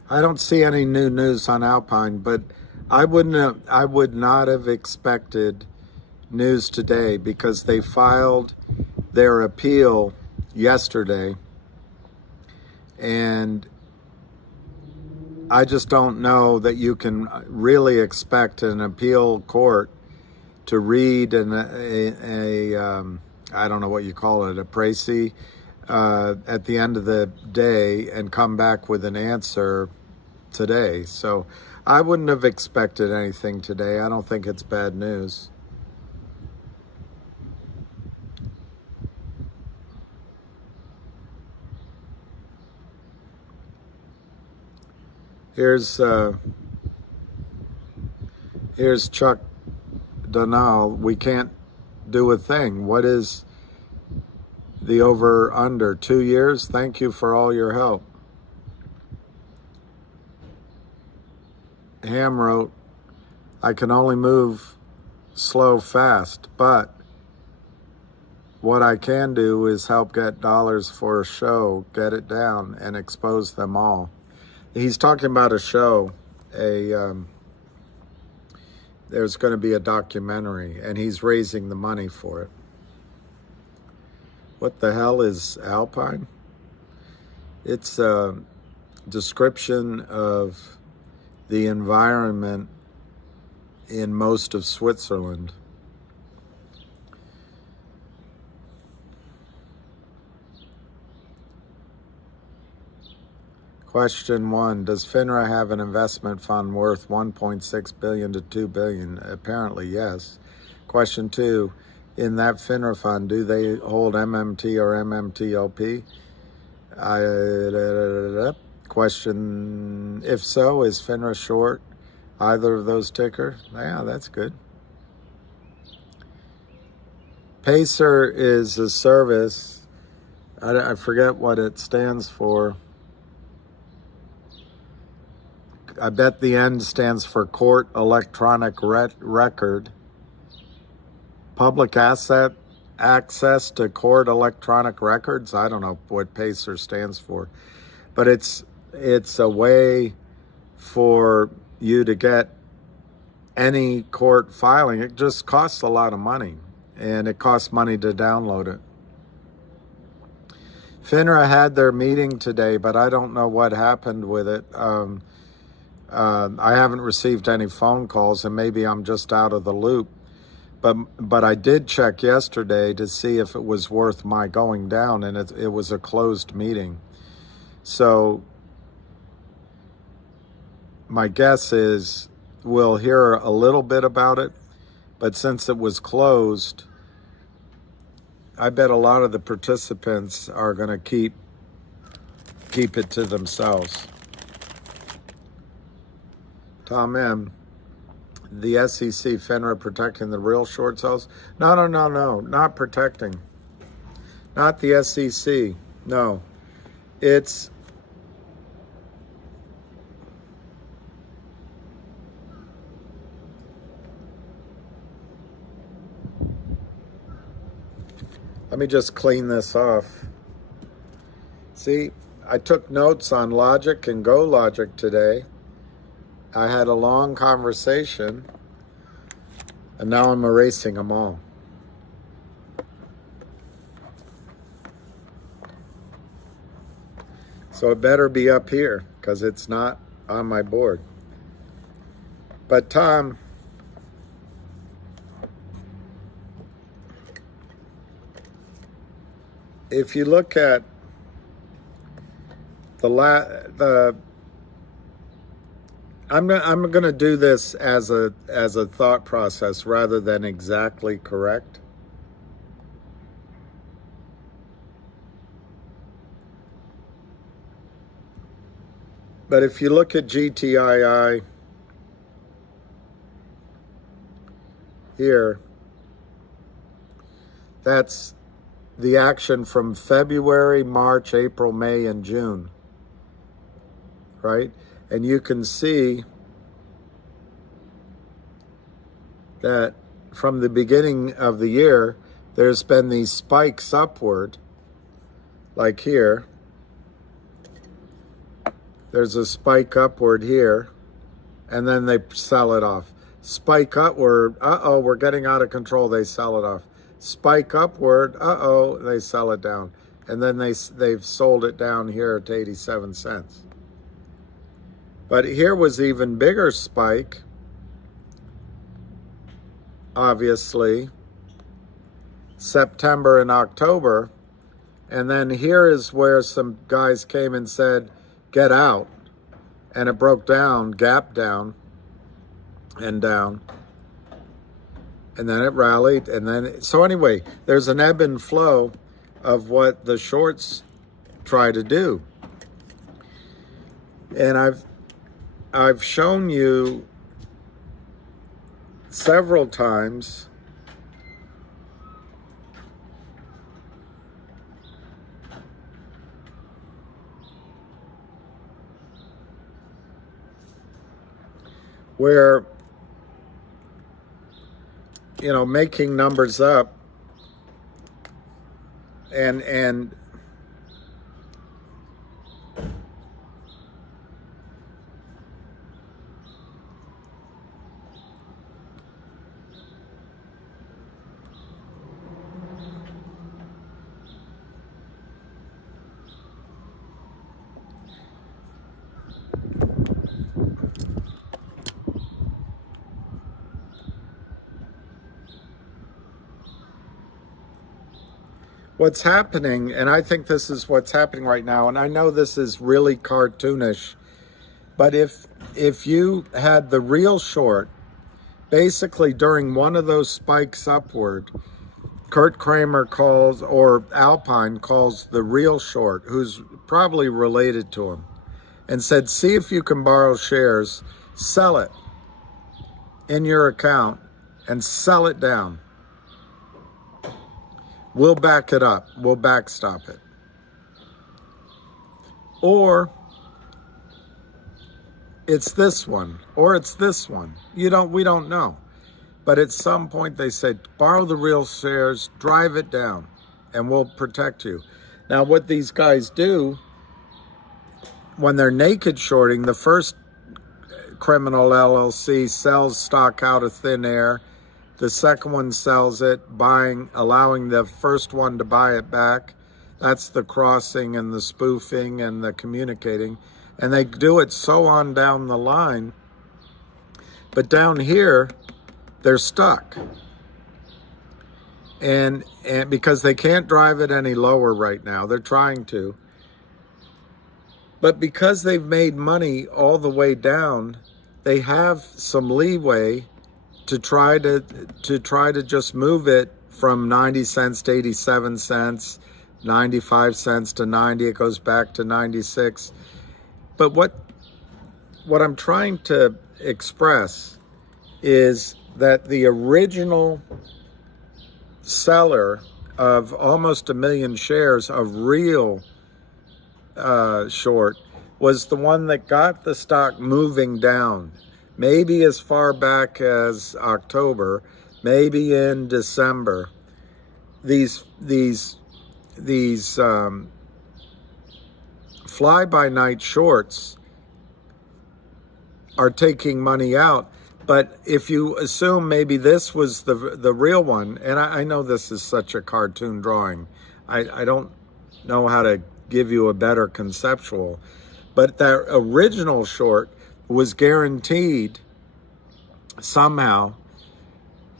I don't see any new news on Alpine, but I would not have expected news today because they filed their appeal yesterday, and I just don't know that you can really expect an appeal court to read I don't know what you call it, a précis at the end of the day and come back with an answer today. So I wouldn't have expected anything today. I don't think it's bad news. Here's Chuck Donald. We can't do a thing. What is the over under? 2 years? Thank you for all your help. Ham wrote, I can only move slow fast, but what I can do is help get dollars for a show, get it down, and expose them all. He's talking about a show, there's going to be a documentary, and he's raising the money for it. What the hell is Alpine? It's a description of the environment in most of Switzerland. Question 1, does FINRA have an investment fund worth 1.6 billion to 2 billion? Apparently, yes. Question 2, in that FINRA fund, do they hold MMT or MMTLP? Question, if so, is FINRA short either of those tickers? Yeah, that's good. PACER is a service. I forget what it stands for. I bet the N stands for Court Electronic Record. Public access to court electronic records. I don't know what PACER stands for, but it's a way for you to get any court filing. It just costs a lot of money, and it costs money to download it. FINRA had their meeting today, but I don't know what happened with it. I haven't received any phone calls, and maybe I'm just out of the loop. But I did check yesterday to see if it was worth my going down, and it was a closed meeting. So my guess is we'll hear a little bit about it, but since it was closed, I bet a lot of the participants are going to keep it to themselves. Tom M., the SEC, FINRA protecting the real short sells? No, not protecting. Not the SEC. No. It's let me just clean this off. See, I took notes on Logic and Go Logic today. I had a long conversation, and now I'm erasing them all. So it better be up here, because it's not on my board. But Tom, if you look at I'm going to do this as a thought process rather than exactly correct. But if you look at GTII here, that's the action from February, March, April, May, and June, right? And you can see that from the beginning of the year, there's been these spikes upward, like here. There's a spike upward here, and then they sell it off. Spike upward, uh-oh, we're getting out of control, they sell it off. Spike upward, uh-oh, they sell it down. And then they've sold it down here to 87 cents. But here was even bigger spike, obviously, September and October. And then here is where some guys came and said, get out. And it broke down, gapped down, and down. And then it rallied. And then, so anyway, there's an ebb and flow of what the shorts try to do. And I've shown you several times where, you know, making numbers up and what's happening, and I think this is what's happening right now, and I know this is really cartoonish, but if you had the real short, basically during one of those spikes upward, Kurt Kramer calls, or Alpine calls the real short, who's probably related to him, and said, see if you can borrow shares, sell it in your account, and sell it down. We'll back it up. We'll backstop it. Or it's this one, or it's this one. We don't know. But at some point they said, borrow the real shares, drive it down, and we'll protect you. Now what these guys do, when they're naked shorting, the first criminal LLC sells stock out of thin air. The second one sells it, allowing the first one to buy it back. That's the crossing and the spoofing and the communicating. And they do it so on down the line. But down here, they're stuck. And because they can't drive it any lower right now. They're trying to. But because they've made money all the way down, they have some leeway to try to just move it from 90 cents to 87 cents, 95 cents to 90, it goes back to 96. But what I'm trying to express is that the original seller of almost 1 million shares of real short was the one that got the stock moving down, maybe as far back as October, maybe in December. These fly-by-night shorts are taking money out. But if you assume maybe this was the real one, and I know this is such a cartoon drawing, I don't know how to give you a better conceptual, but that original short was guaranteed somehow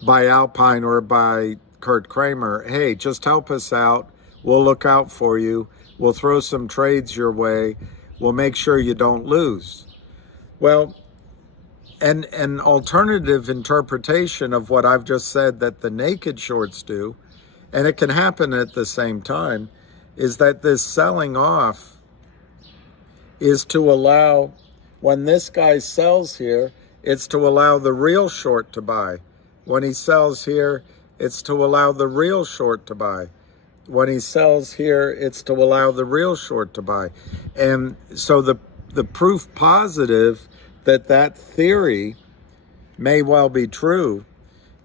by Alpine or by Kurt Kramer, hey, just help us out, we'll look out for you, we'll throw some trades your way, we'll make sure you don't lose. Well, and an alternative interpretation of what I've just said that the naked shorts do, and it can happen at the same time, is that this selling off is to allow, when this guy sells here, it's to allow the real short to buy. When he sells here, it's to allow the real short to buy. When he sells here, it's to allow the real short to buy. And so the proof positive that theory may well be true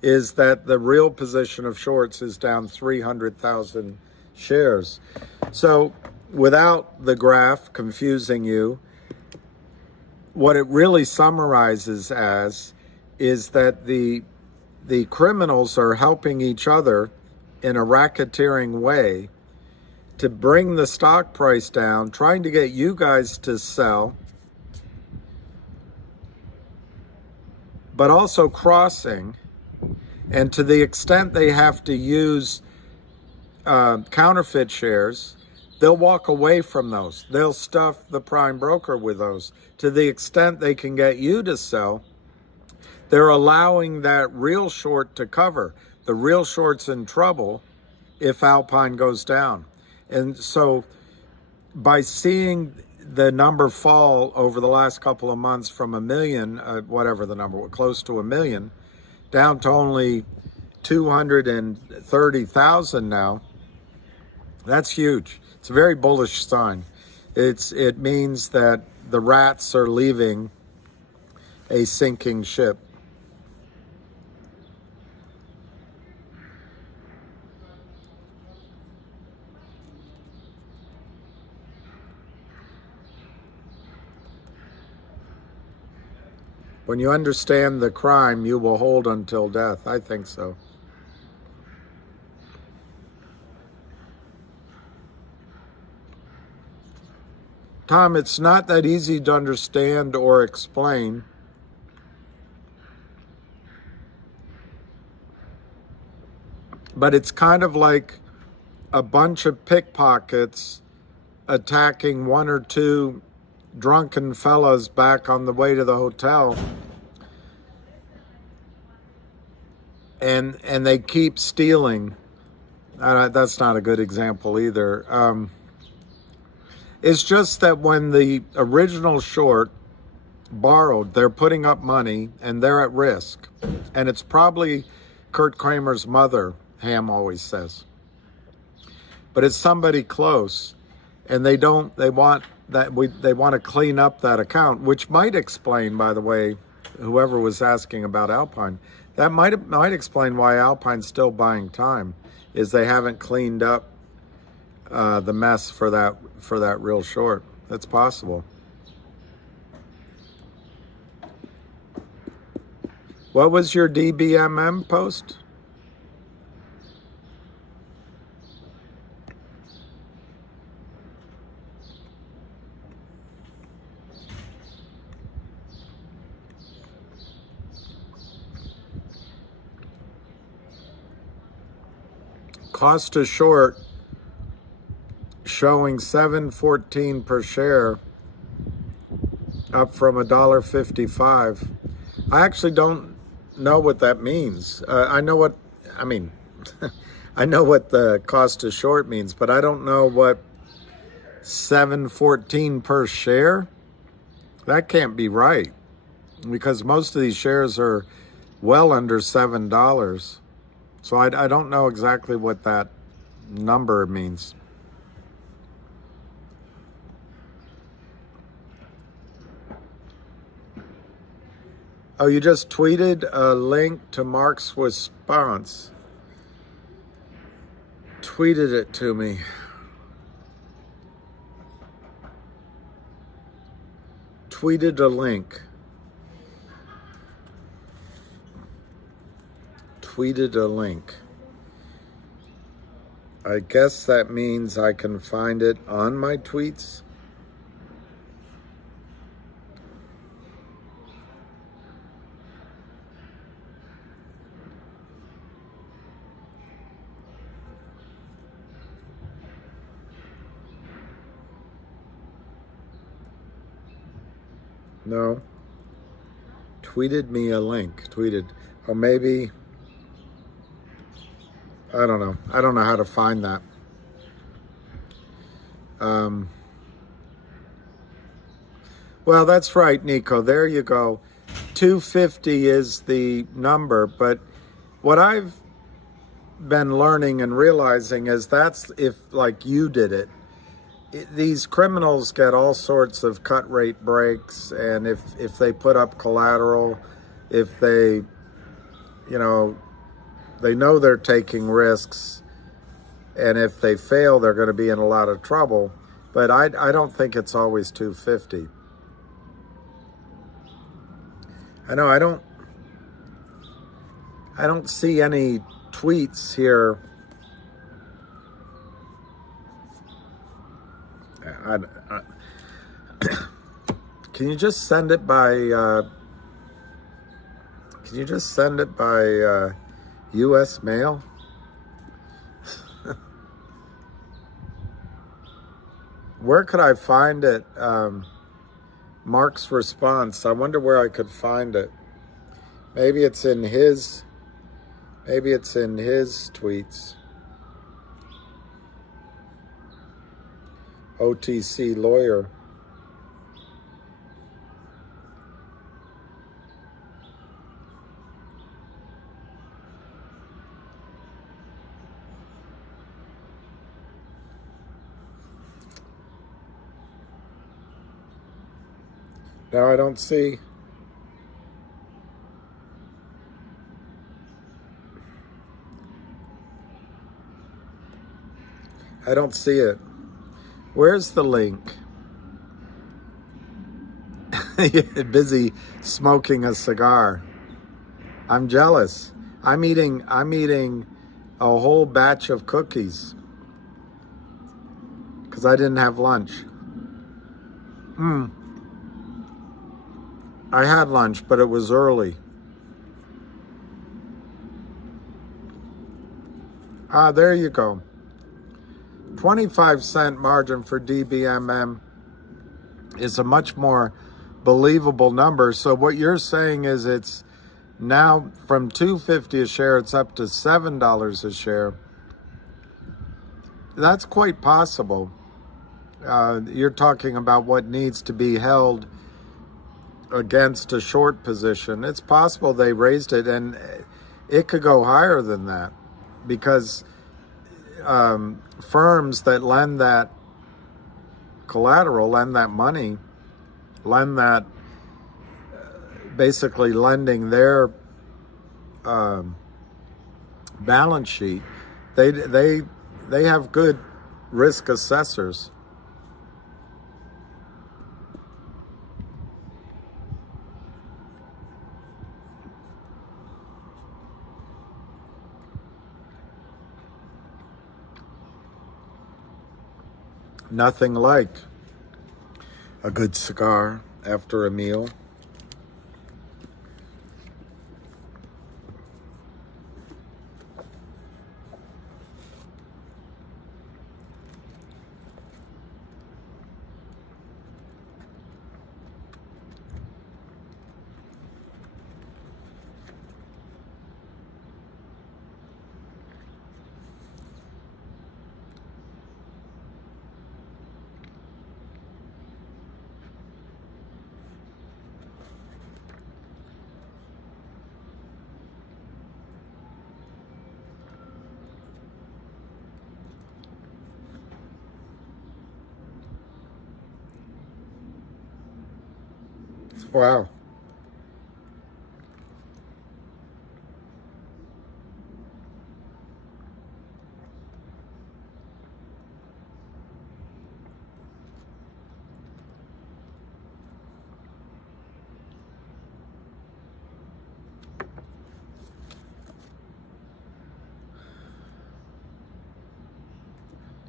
is that the real position of shorts is down 300,000 shares. So without the graph confusing you, what it really summarizes as is that the criminals are helping each other in a racketeering way to bring the stock price down, trying to get you guys to sell, but also crossing. And to the extent they have to use counterfeit shares, they'll walk away from those. They'll stuff the prime broker with those. To the extent they can get you to sell, they're allowing that real short to cover. The real short's in trouble if Alpine goes down. And so by seeing the number fall over the last couple of months from 1 million, whatever the number, close to 1 million, down to only 230,000 now, that's huge. It's a very bullish sign. It means that the rats are leaving a sinking ship. When you understand the crime, you will hold until death. I think so. Tom, it's not that easy to understand or explain. But it's kind of like a bunch of pickpockets attacking one or two drunken fellas back on the way to the hotel, and they keep stealing. That's not a good example either. It's just that when the original short borrowed, they're putting up money and they're at risk, and it's probably Kurt Kramer's mother, Ham always says, but it's somebody close, and they want to clean up that account, which might explain, by the way, whoever was asking about Alpine, that might explain why Alpine's still buying time, is they haven't cleaned up the mess for that real short. That's possible. What was your DBMM post? Cost to short showing $7.14 per share up from $1.55. I actually don't know what that means. I know what, I mean, I know what the cost to short means, but I don't know what $7.14 per share. That can't be right, because most of these shares are well under $7. So I don't know exactly what that number means. Oh, you just tweeted a link to Mark's response. Tweeted it to me. Tweeted a link. Tweeted a link. I guess that means I can find it on my tweets. No. Tweeted me a link. Tweeted. Or maybe, I don't know. I don't know how to find that. Well, that's right, Nico. There you go. 250 is the number. But what I've been learning and realizing is that's if, like, you did it. These criminals get all sorts of cut rate breaks, and if they put up collateral, if they, they know they're taking risks, and if they fail, they're going to be in a lot of trouble. But I don't think it's always 250. I know I don't see any tweets here. Can you just send it by US mail? Where could I find it? Mark's response. I wonder where I could find it. Maybe it's in his tweets. OTC lawyer. No, I don't see. I don't see it. Where's the link? You're busy smoking a cigar. I'm jealous. I'm eating a whole batch of cookies because I didn't have lunch. I had lunch, but it was early. Ah, there you go. 25-cent margin for DBMM is a much more believable number. So what you're saying is it's now from $2.50 a share, it's up to $7 a share. That's quite possible. You're talking about what needs to be held against a short position. It's possible they raised it, and it could go higher than that, because firms that lend that collateral, lend that money, lend that, basically lending their balance sheet, they have good risk assessors. Nothing like a good cigar after a meal. Wow.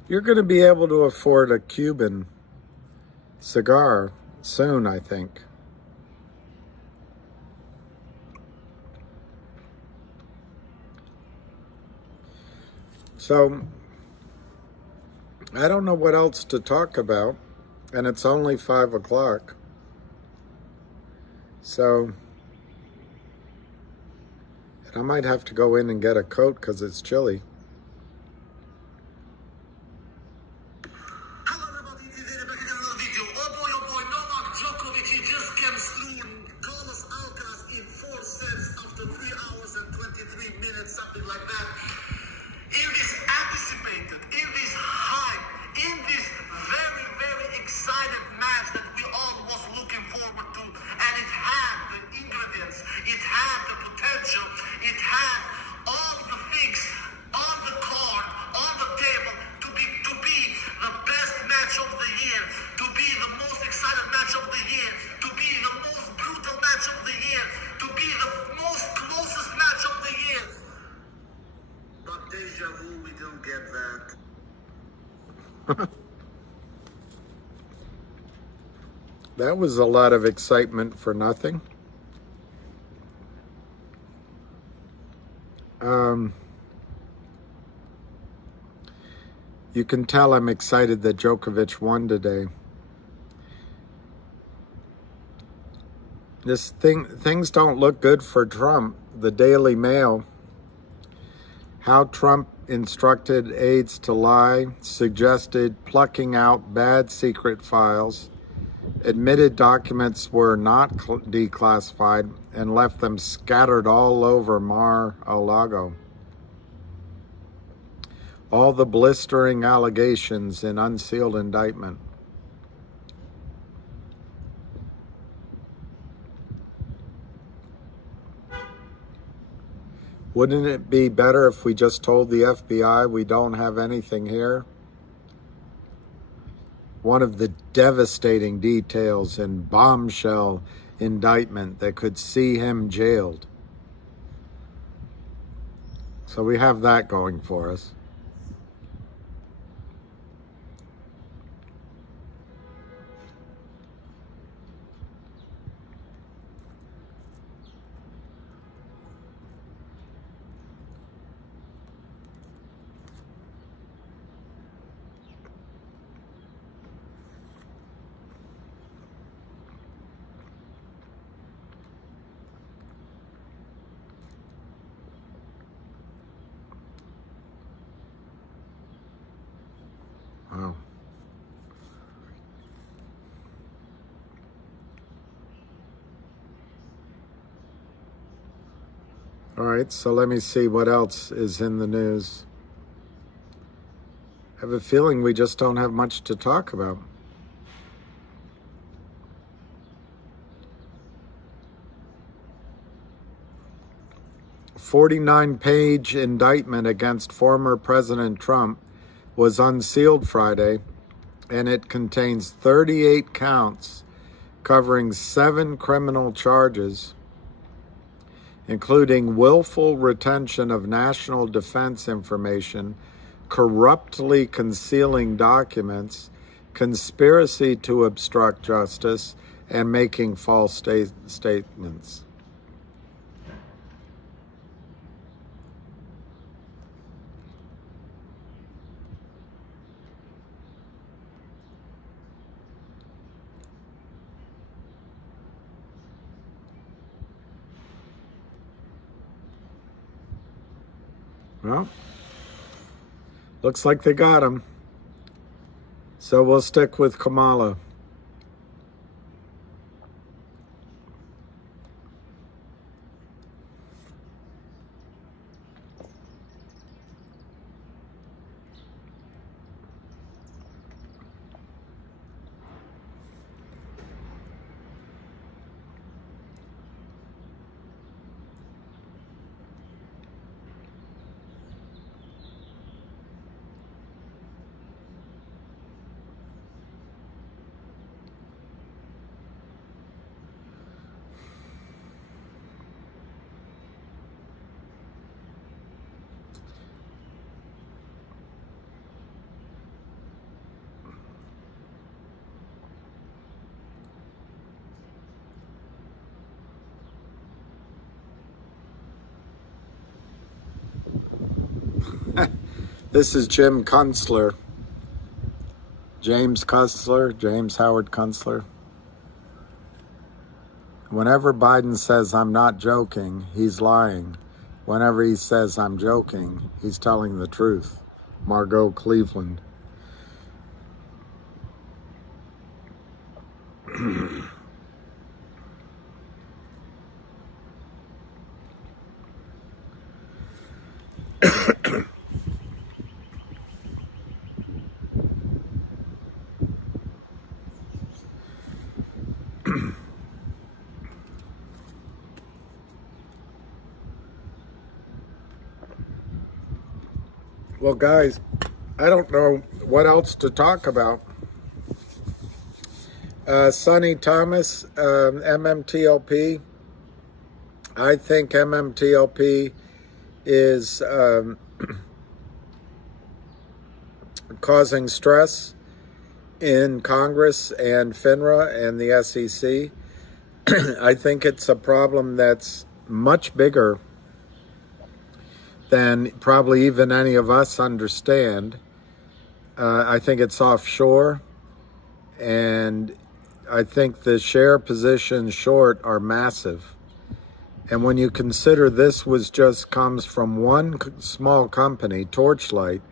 You're going to be able to afford a Cuban cigar soon, I think. So, I don't know what else to talk about, and it's only 5 o'clock. So, I might have to go in and get a coat because it's chilly. Hello everybody, today back in another video. Oh boy, Novak Djokovic, he just came through Carlos Alcaraz in 4 sets after 3 hours and 23 minutes, something like that. In this anticipated, in this hype, in this very, very excited match that we all was looking forward to, and it had the ingredients, it had the potential, it had all the things on the card, on the table to be the best match of the year, to be the most excited match of the year, to be the most brutal match of the year, to be the most closest match of the year. But deja vu, we don't get that. That was a lot of excitement for nothing. You can tell I'm excited that Djokovic won today. Things don't look good for Trump. The Daily Mail, how Trump instructed aides to lie, suggested plucking out bad secret files, admitted documents were not declassified, and left them scattered all over Mar-a-Lago. All the blistering allegations in unsealed indictment. Wouldn't it be better if we just told the FBI we don't have anything here? One of the devastating details in bombshell indictment that could see him jailed. So we have that going for us. Wow. All right, so let me see what else is in the news. I have a feeling we just don't have much to talk about. A 49-page indictment against former President Trump was unsealed Friday, and it contains 38 counts covering 7 criminal charges, including willful retention of national defense information, corruptly concealing documents, conspiracy to obstruct justice, and making false statements. Well, looks like they got him. So we'll stick with Kamala. This is Jim Kunstler, James Howard Kunstler. Whenever Biden says I'm not joking, he's lying. Whenever he says I'm joking, he's telling the truth. Margot Cleveland. Well, guys, I don't know what else to talk about. Sonny Thomas, MMTLP. I think MMTLP is causing stress in Congress and FINRA and the SEC. I think it's a problem that's much bigger than probably even any of us understand. I think it's offshore, and I think the share positions short are massive. And when you consider this comes from one small company, Torchlight,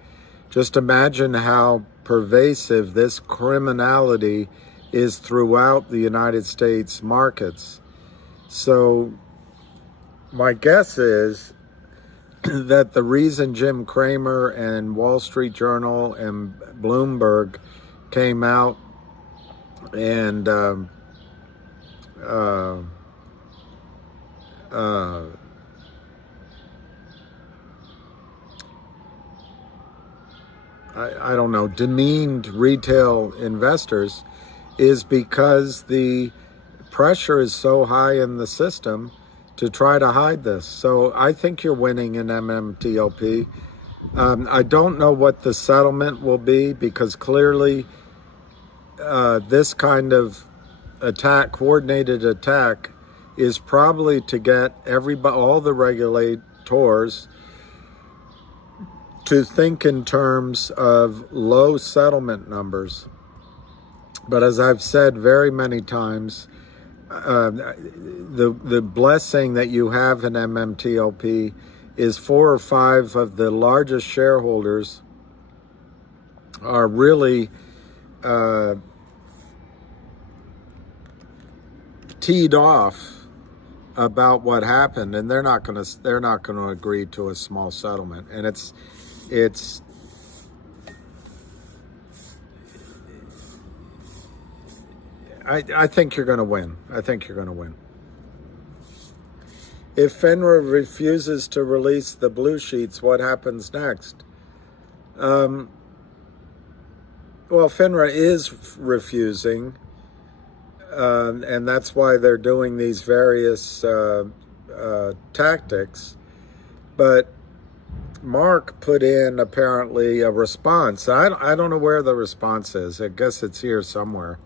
just imagine how pervasive this criminality is throughout the United States markets. So my guess is that the reason Jim Cramer and Wall Street Journal and Bloomberg came out and I don't know, demeaned retail investors is because the pressure is so high in the system to try to hide this. So I think you're winning in MMTLP. I don't know what the settlement will be, because clearly this kind of attack, coordinated attack, is probably to get all the regulators to think in terms of low settlement numbers. But as I've said very many times, the blessing that you have in MMTLP is 4 or 5 of the largest shareholders are really teed off about what happened, and they're not going to agree to a small settlement. And it's I think you're going to win. I think you're going to win. If FINRA refuses to release the blue sheets, what happens next? Well, FINRA is refusing, and that's why they're doing these various tactics. But Mark put in apparently a response. I don't know where the response is. I guess it's here somewhere.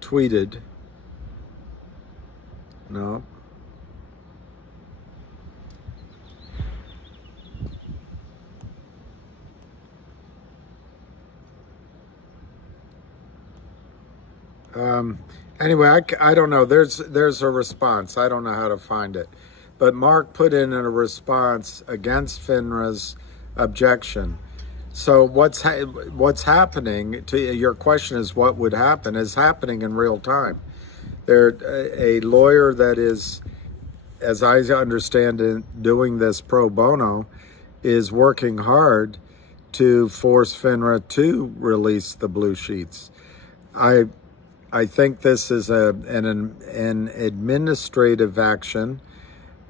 Tweeted. No. Anyway, I don't know. There's a response. I don't know how to find it. But Mark put in a response against FINRA's objection. So what's happening, to your question is what would happen, is happening in real time. A lawyer that is, as I understand it, doing this pro bono, is working hard to force FINRA to release the blue sheets. I think this is an administrative action,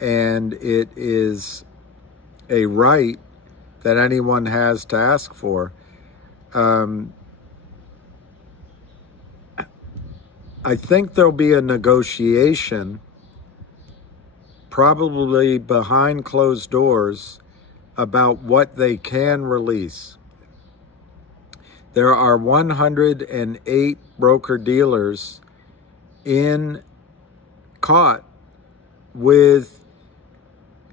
and it is a right that anyone has to ask for. I think there'll be a negotiation, probably behind closed doors, about what they can release. There are 108 broker-dealers caught with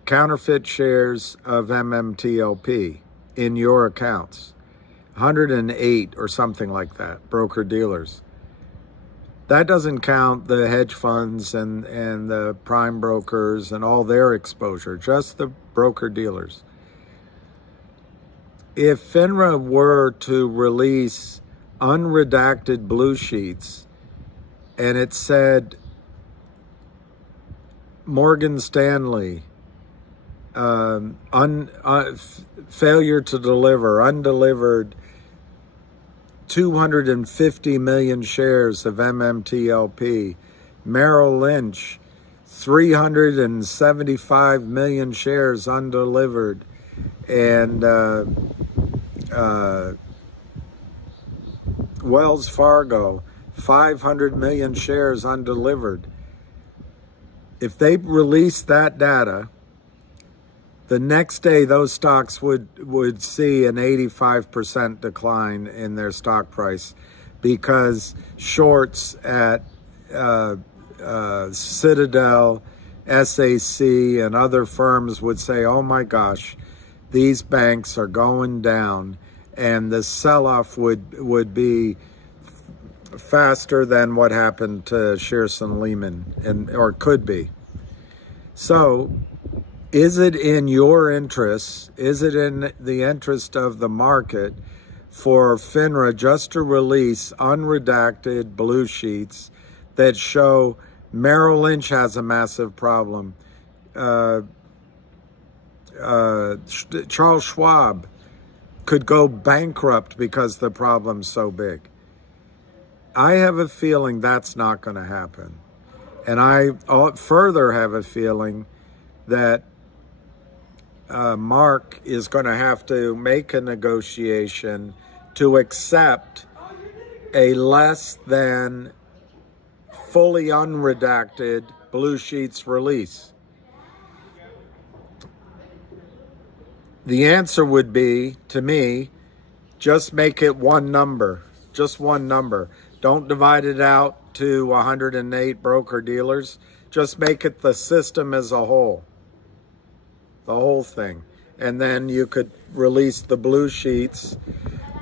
counterfeit shares of MMTLP in your accounts. 108 or something like that, broker-dealers. That doesn't count the hedge funds and the prime brokers and all their exposure, just the broker-dealers. If FINRA were to release unredacted blue sheets and it said Morgan Stanley, failure to deliver, undelivered 250 million shares of MMTLP, Merrill Lynch, 375 million shares undelivered, and Wells Fargo, 500 million shares undelivered. If they released that data, the next day those stocks would see an 85% decline in their stock price, because shorts at Citadel, SAC, and other firms would say, oh my gosh, these banks are going down, and the sell-off would be faster than what happened to Shearson Lehman, or could be. So, is it in your interest, is it in the interest of the market for FINRA just to release unredacted blue sheets that show Merrill Lynch has a massive problem, Charles Schwab could go bankrupt because the problem's so big? I have a feeling that's not going to happen. And I further have a feeling that Mark is going to have to make a negotiation to accept a less than fully unredacted blue sheets release. The answer would be, to me, just make it one number, just one number. Don't divide it out to 108 broker-dealers. Just make it the system as a whole, the whole thing. And then you could release the blue sheets,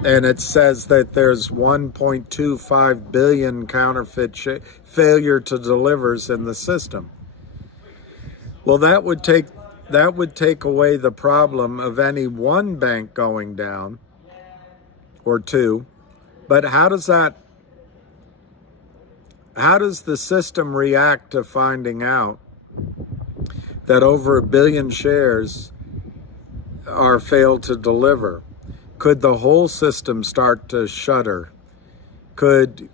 and it says that there's 1.25 billion counterfeit failure to delivers in the system. Well, that would take away the problem of any one bank going down, or two. But how does the system react to finding out that over 1 billion shares are failed to deliver? Could the whole system start to shudder? Could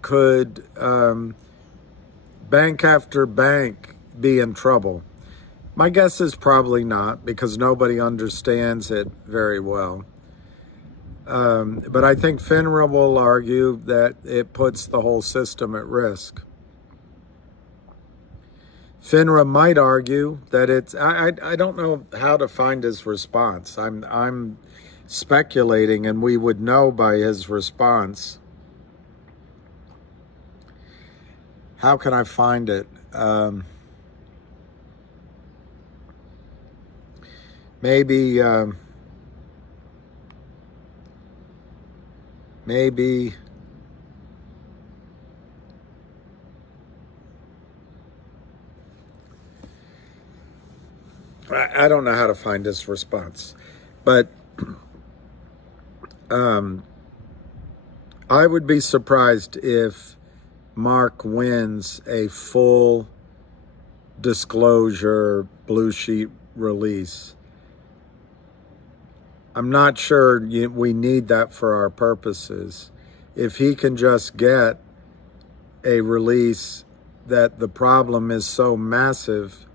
bank after bank be in trouble? My guess is probably not, because nobody understands it very well. But I think FINRA will argue that it puts the whole system at risk. FINRA might argue that it's, I don't know how to find his response. I'm speculating, and we would know by his response. How can I find it? Maybe I don't know how to find his response, but I would be surprised if Mark wins a full disclosure blue sheet release. I'm not sure we need that for our purposes. If he can just get a release that the problem is so massive,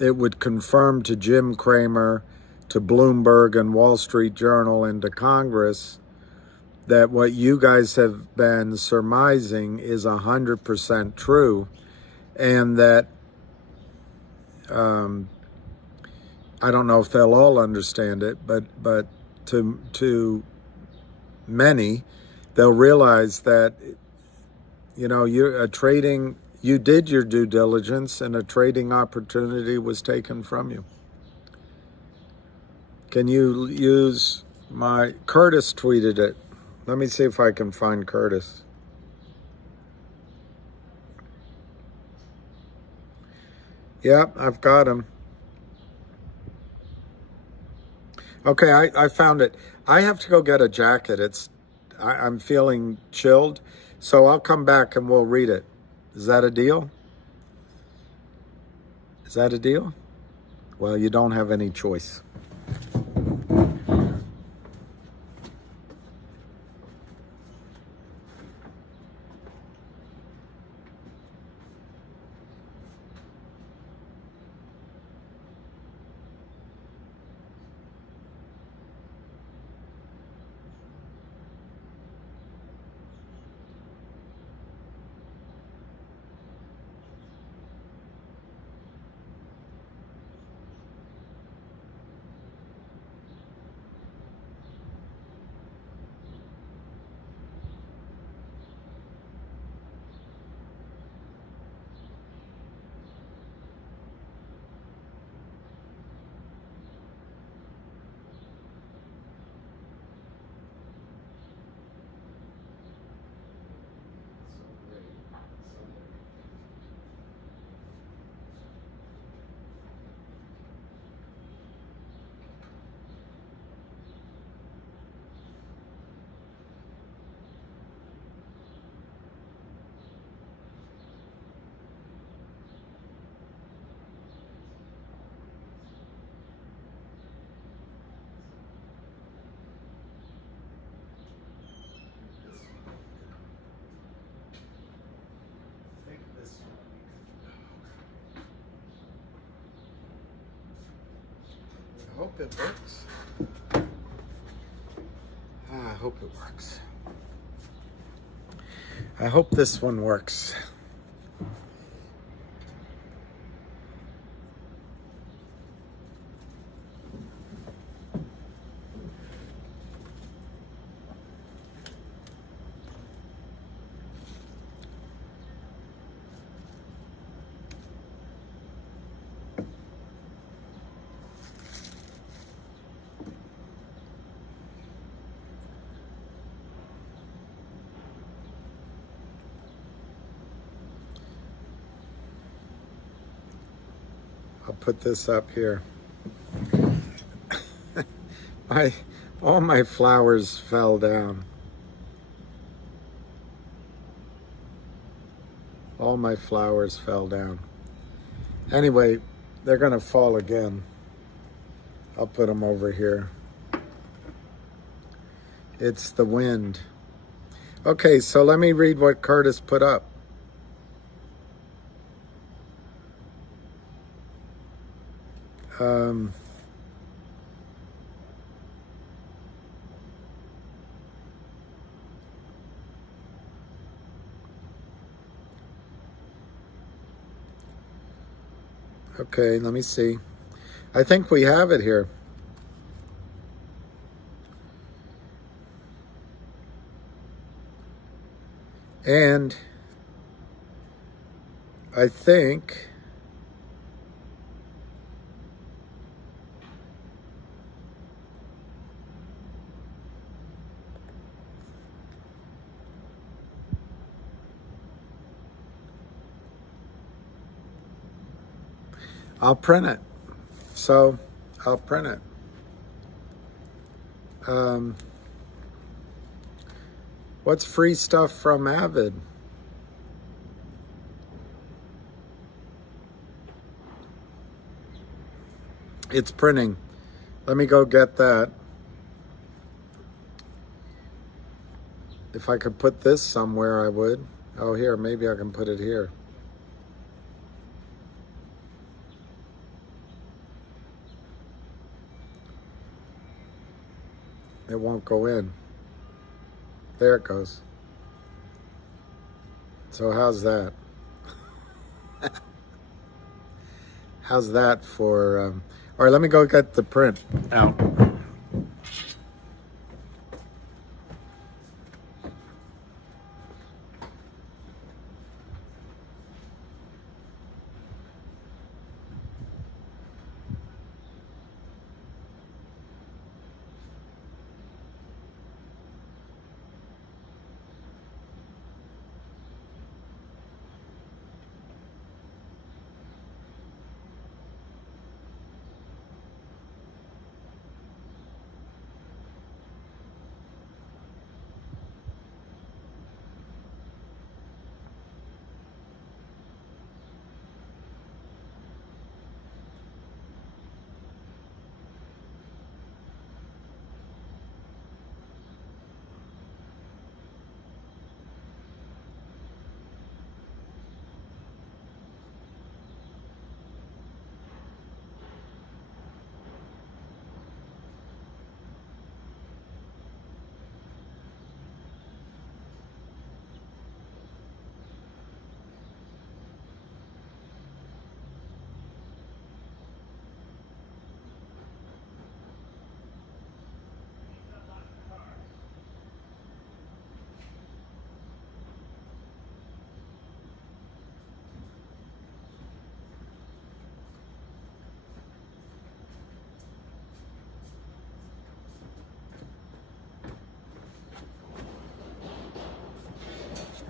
it would confirm to Jim Cramer, to Bloomberg and Wall Street Journal, and to Congress that what you guys have been surmising is 100% true, and that I don't know if they'll all understand it, but to many, they'll realize that, you know, you did your due diligence and a trading opportunity was taken from you. Can you use Curtis tweeted it. Let me see if I can find Curtis. Yep, I've got him. Okay, I found it. I have to go get a jacket. I'm feeling chilled, so I'll come back and we'll read it. Is that a deal? Is that a deal? Well, you don't have any choice. I hope it works. I hope it works. I hope this one works. I'll put this up here. All my flowers fell down. All my flowers fell down. Anyway, they're gonna fall again. I'll put them over here. It's the wind. Okay, so let me read what Curtis put up. Okay, let me see. I think we have it here. And I think I'll print it. So I'll print it. What's free stuff from Avid? It's printing. Let me go get that. If I could put this somewhere, I would. Oh, here, maybe I can put it here. It won't go in. There it goes. So how's that? How's that for... all right, let me go get the print out.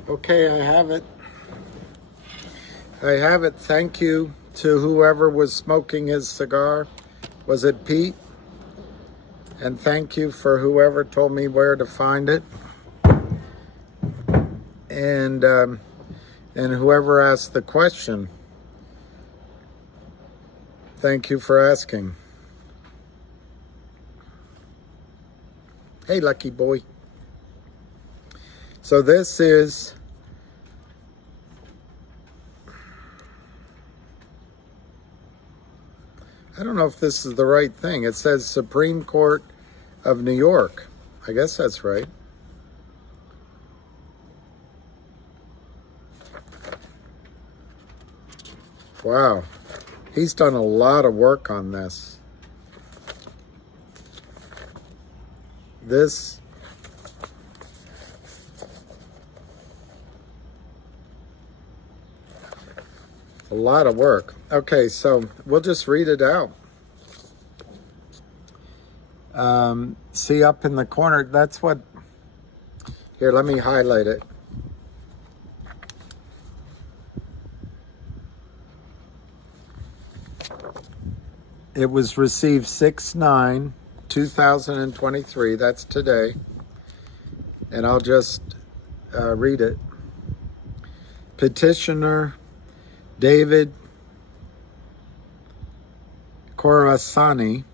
Okay, I have it. I have it. Thank you to whoever was smoking his cigar. Was it Pete? And thank you for whoever told me where to find it. And whoever asked the question. Thank you for asking. Hey, lucky boy. So this is I don't know if this is the right thing. It says Supreme Court of New York. I guess that's right. Wow. He's done a lot of work on this. This a lot of work. Okay, so we'll just read it out. See up in the corner, that's what, here, let me highlight it. It was received 6/9/2023, that's today. And I'll just read it. Petitioner David Khorasani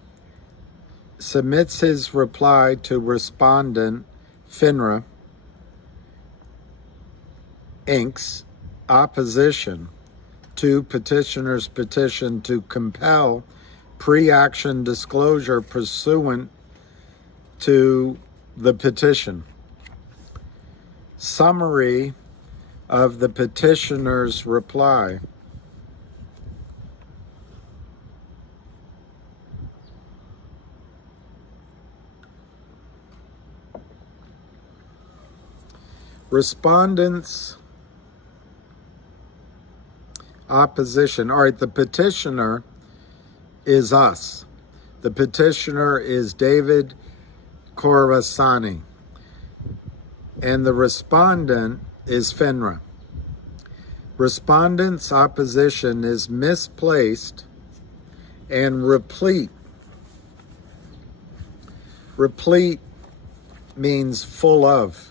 submits his reply to respondent FINRA Inc.'s opposition to petitioner's petition to compel pre-action disclosure pursuant to the petition. Summary of the petitioner's reply. Respondents' opposition. All right, the petitioner is us. The petitioner is David Khorasani. And the respondent is FINRA. Respondent's opposition is misplaced and replete. Replete means full of.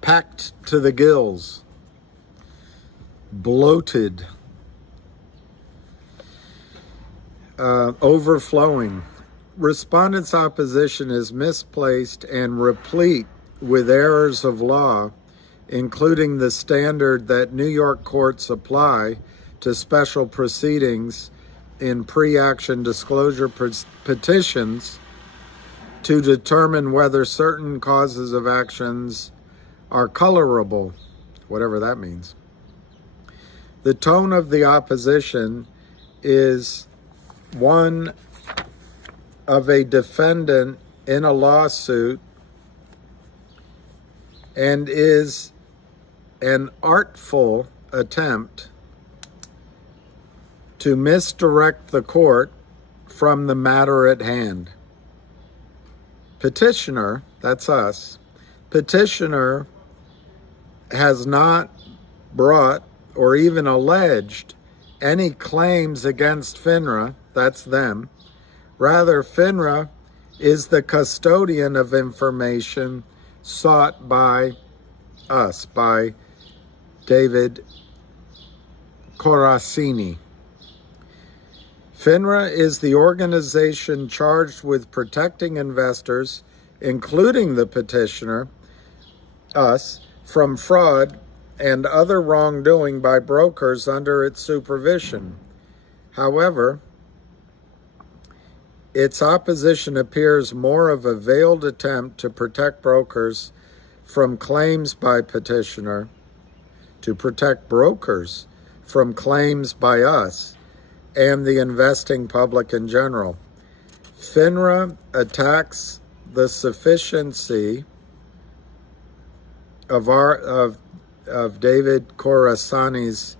Packed to the gills, bloated, overflowing. Respondent's opposition is misplaced and replete with errors of law, including the standard that New York courts apply to special proceedings in pre-action disclosure petitions to determine whether certain causes of actions are colorable, whatever that means. The tone of the opposition is one of a defendant in a lawsuit and is an artful attempt to misdirect the court from the matter at hand. Petitioner, that's us, petitioner has not brought or even alleged any claims against FINRA, that's them. Rather, FINRA is the custodian of information sought by us, by David Khorasani. FINRA is the organization charged with protecting investors, including the petitioner, us, from fraud and other wrongdoing by brokers under its supervision. However, its opposition appears more of a veiled attempt to protect brokers from claims by petitioner, to protect brokers from claims by us and the investing public in general. FINRA attacks the sufficiency of David Khorasani's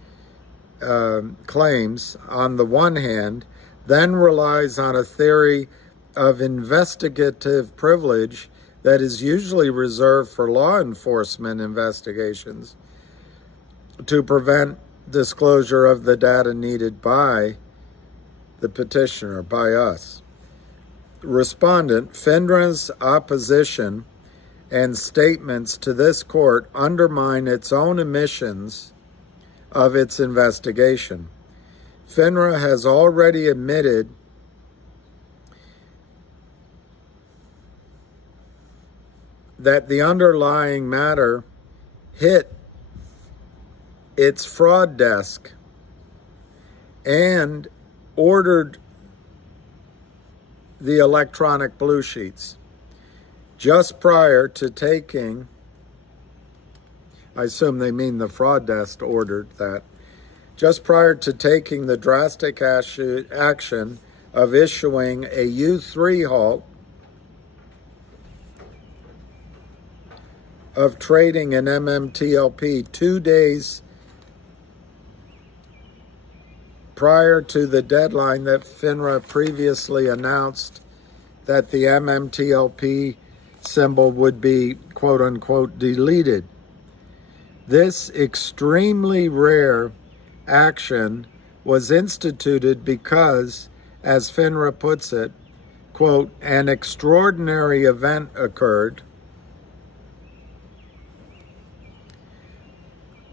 claims on the one hand, then relies on a theory of investigative privilege that is usually reserved for law enforcement investigations to prevent disclosure of the data needed by the petitioner, by us. Respondent, FINRA's opposition and statements to this court undermine its own admissions of its investigation. FINRA has already admitted that the underlying matter hit its fraud desk and ordered the electronic blue sheets just prior to taking, I assume they mean the fraud desk ordered that, just prior to taking the drastic action of issuing a U3 halt of trading in MMTLP 2 days prior to the deadline that FINRA previously announced that the MMTLP symbol would be quote unquote deleted. This extremely rare action was instituted because, as FINRA puts it, quote, an extraordinary event occurred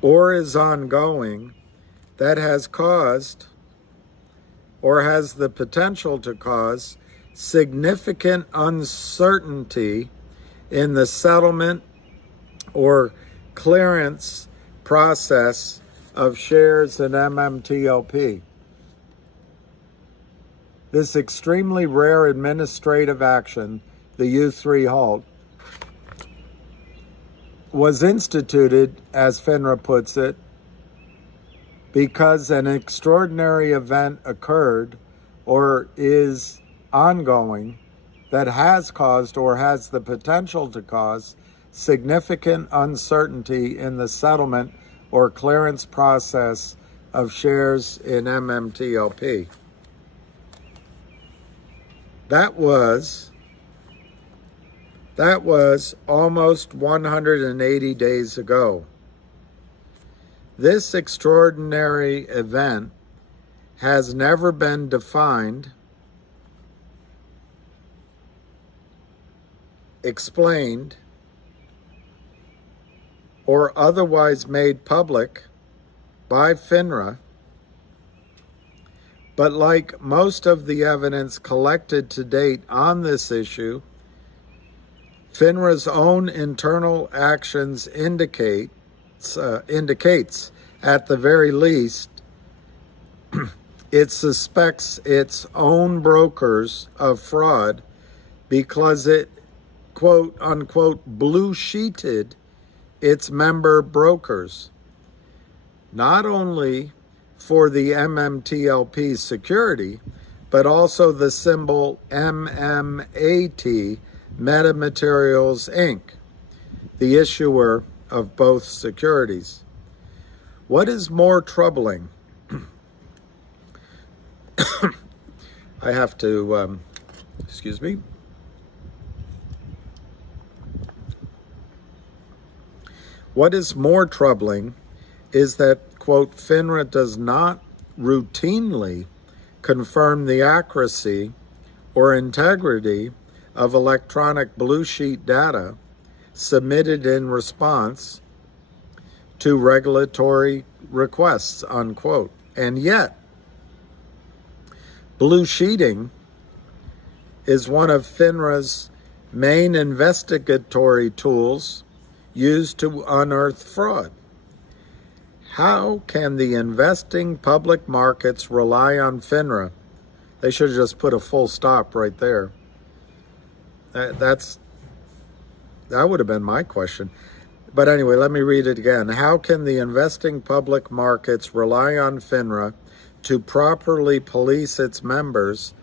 or is ongoing that has caused or has the potential to cause significant uncertainty in the settlement or clearance process of shares in MMTLP. This extremely rare administrative action, the U3 halt, was instituted, as FINRA puts it, because an extraordinary event occurred or is ongoing that has caused or has the potential to cause significant uncertainty in the settlement or clearance process of shares in MMTLP. That was almost 180 days ago. This extraordinary event has never been defined, explained, or otherwise made public by FINRA, but like most of the evidence collected to date on this issue, FINRA's own internal actions indicates at the very least it suspects its own brokers of fraud because it quote unquote blue sheeted its member brokers, not only for the MMTLP security, but also the symbol MMAT, Metamaterials Inc., the issuer of both securities. What is more troubling? I have to, excuse me. What is more troubling is that, quote, FINRA does not routinely confirm the accuracy or integrity of electronic blue sheet data submitted in response to regulatory requests, unquote. And yet, blue sheeting is one of FINRA's main investigatory tools used to unearth fraud. How can the investing public markets rely on FINRA? They should have just put a full stop right there. That would have been my question. But anyway, let me read it again. How can the investing public markets rely on FINRA to properly police its members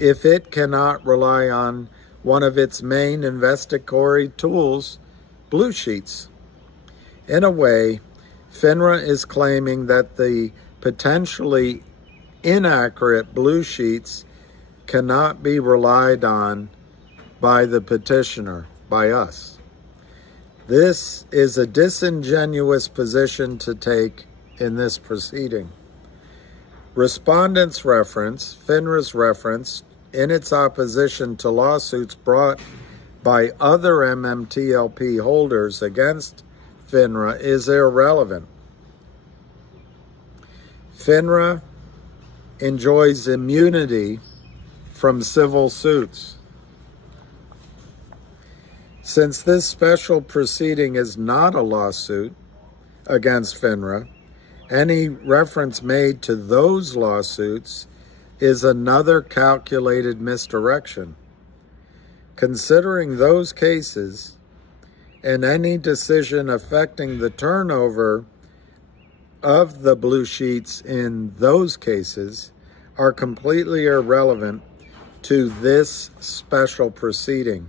if it cannot rely on one of its main investigatory tools, blue sheets? In a way, FINRA is claiming that the potentially inaccurate blue sheets cannot be relied on by the petitioner, by us. This is a disingenuous position to take in this proceeding. Respondents reference, FINRA's reference, in its opposition to lawsuits brought by other MMTLP holders against FINRA is irrelevant. FINRA enjoys immunity from civil suits. Since this special proceeding is not a lawsuit against FINRA, any reference made to those lawsuits is another calculated misdirection. Considering those cases and any decision affecting the turnover of the blue sheets in those cases are completely irrelevant to this special proceeding.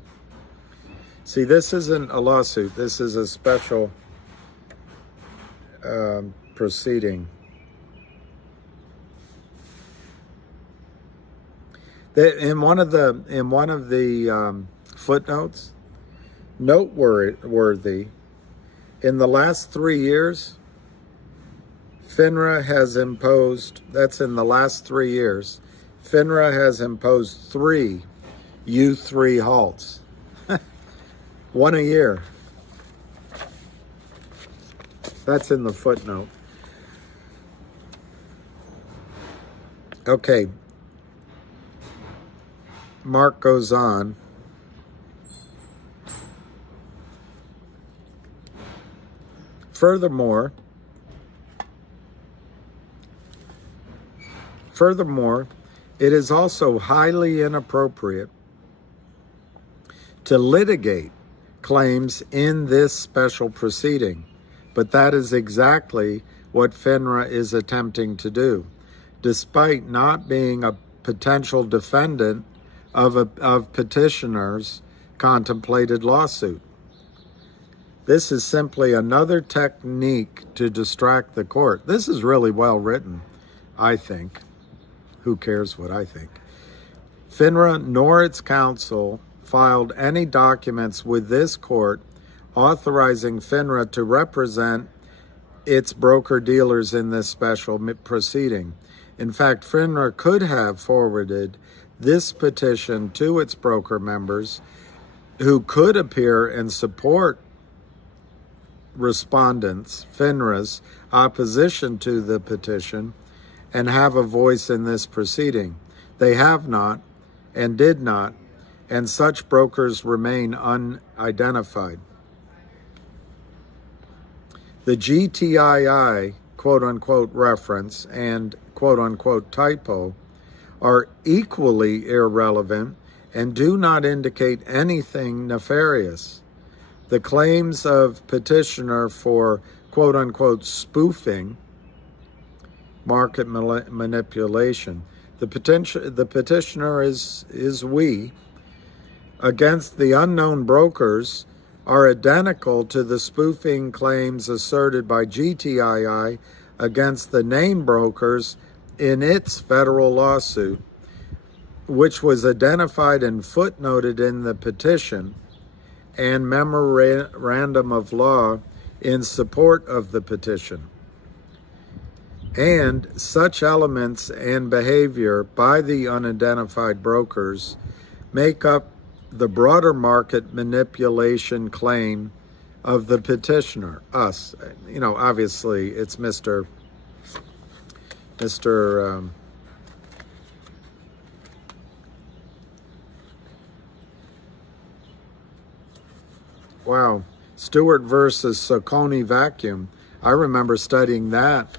See, this isn't a lawsuit. This is a special proceeding. In one of the footnotes, noteworthy, in the last 3 years, FINRA has imposed, that's in the last 3 years, FINRA has imposed 3 U3 halts. One a year. That's in the footnote. Okay. Mark goes on. Furthermore, it is also highly inappropriate to litigate claims in this special proceeding, but that is exactly what FINRA is attempting to do, despite not being a potential defendant of petitioners' contemplated lawsuit. This is simply another technique to distract the court. This is really well written, I think. Who cares what I think? FINRA nor its counsel filed any documents with this court authorizing FINRA to represent its broker-dealers in this special proceeding. In fact, FINRA could have forwarded this petition to its broker members who could appear and support respondents, FINRA's opposition to the petition, and have a voice in this proceeding. They have not and did not, and such brokers remain unidentified. The GTII quote-unquote reference and quote-unquote typo are equally irrelevant and do not indicate anything nefarious. The claims of petitioner for quote-unquote spoofing, market manipulation, the petitioner is we, against the unknown brokers are identical to the spoofing claims asserted by GTII against the named brokers in its federal lawsuit, which was identified and footnoted in the petition and memorandum of law in support of the petition. And such elements and behavior by the unidentified brokers make up the broader market manipulation claim of the petitioner, us. You know, obviously it's Mr. Wow, Stewart versus Saucony vacuum. I remember studying that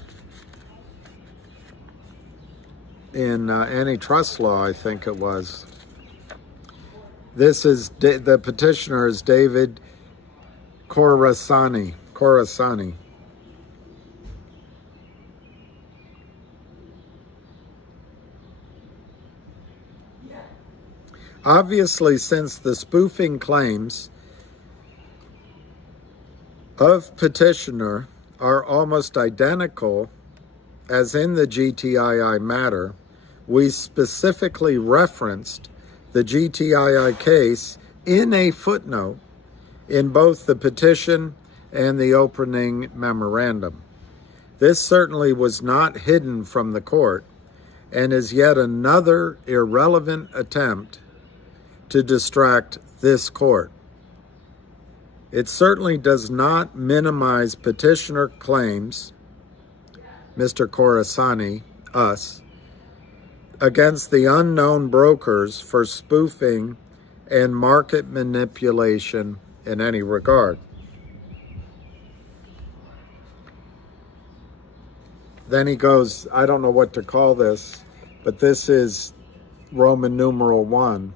in antitrust law, I think it was. This is, the petitioner is David Khorasani. Obviously, since the spoofing claims of petitioner are almost identical as in the GTII matter, we specifically referenced the GTII case in a footnote in both the petition and the opening memorandum. This certainly was not hidden from the court and is yet another irrelevant attempt to distract this court. It certainly does not minimize petitioner claims, Mr. Khorasani, us, against the unknown brokers for spoofing and market manipulation in any regard. Then he goes, I don't know what to call this, but this is Roman numeral 1.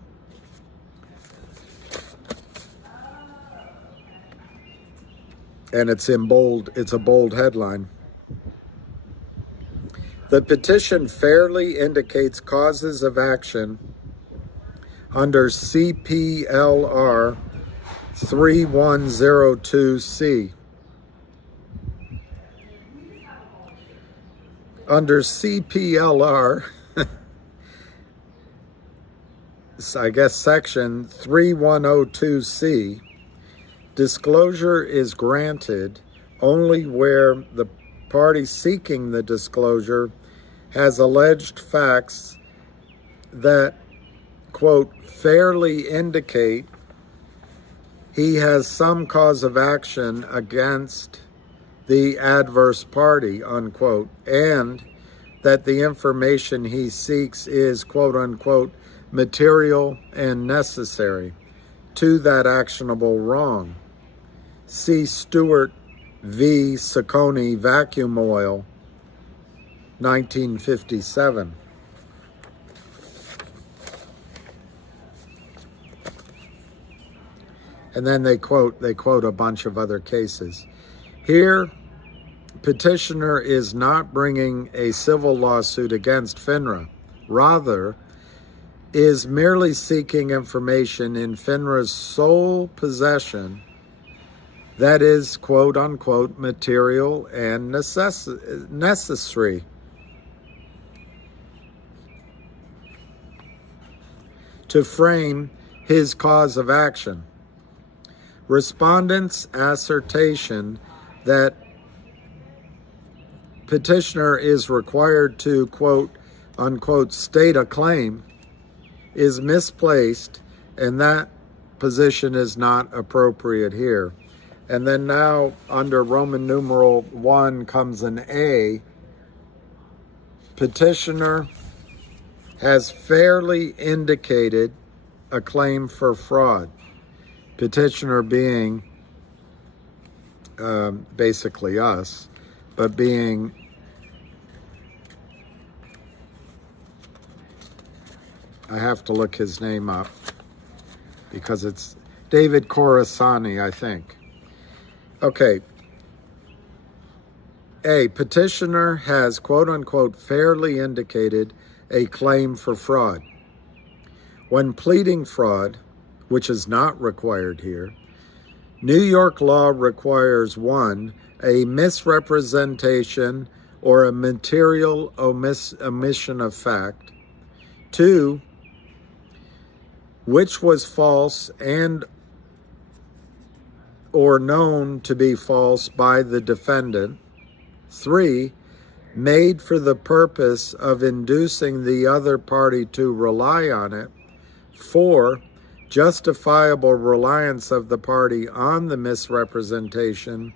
And it's in bold, it's a bold headline. The petition fairly indicates causes of action under CPLR 3102C. Under CPLR, I guess section 3102C, disclosure is granted only where the party seeking the disclosure has alleged facts that, quote, fairly indicate he has some cause of action against the adverse party, unquote, and that the information he seeks is, quote unquote, material and necessary to that actionable wrong. See Stewart v. Saccone Vacuum Oil, 1957. And then they quote a bunch of other cases. Here, petitioner is not bringing a civil lawsuit against FINRA. Rather, is merely seeking information in FINRA's sole possession that is, quote unquote, material and necessary. To frame his cause of action. Respondent's assertion that petitioner is required to, quote unquote, state a claim is misplaced, and that position is not appropriate here. And then now under Roman numeral 1 comes an A. Petitioner has fairly indicated a claim for fraud. Petitioner being basically us, but being I have to look his name up because it's David Khorasani, I think. Okay. A petitioner has, quote unquote, fairly indicated a claim for fraud. When pleading fraud, which is not required here, New York law requires 1, a misrepresentation or a material omission of fact, 2, which was false and or known to be false by the defendant, 3, made for the purpose of inducing the other party to rely on it, 4, justifiable reliance of the party on the misrepresentation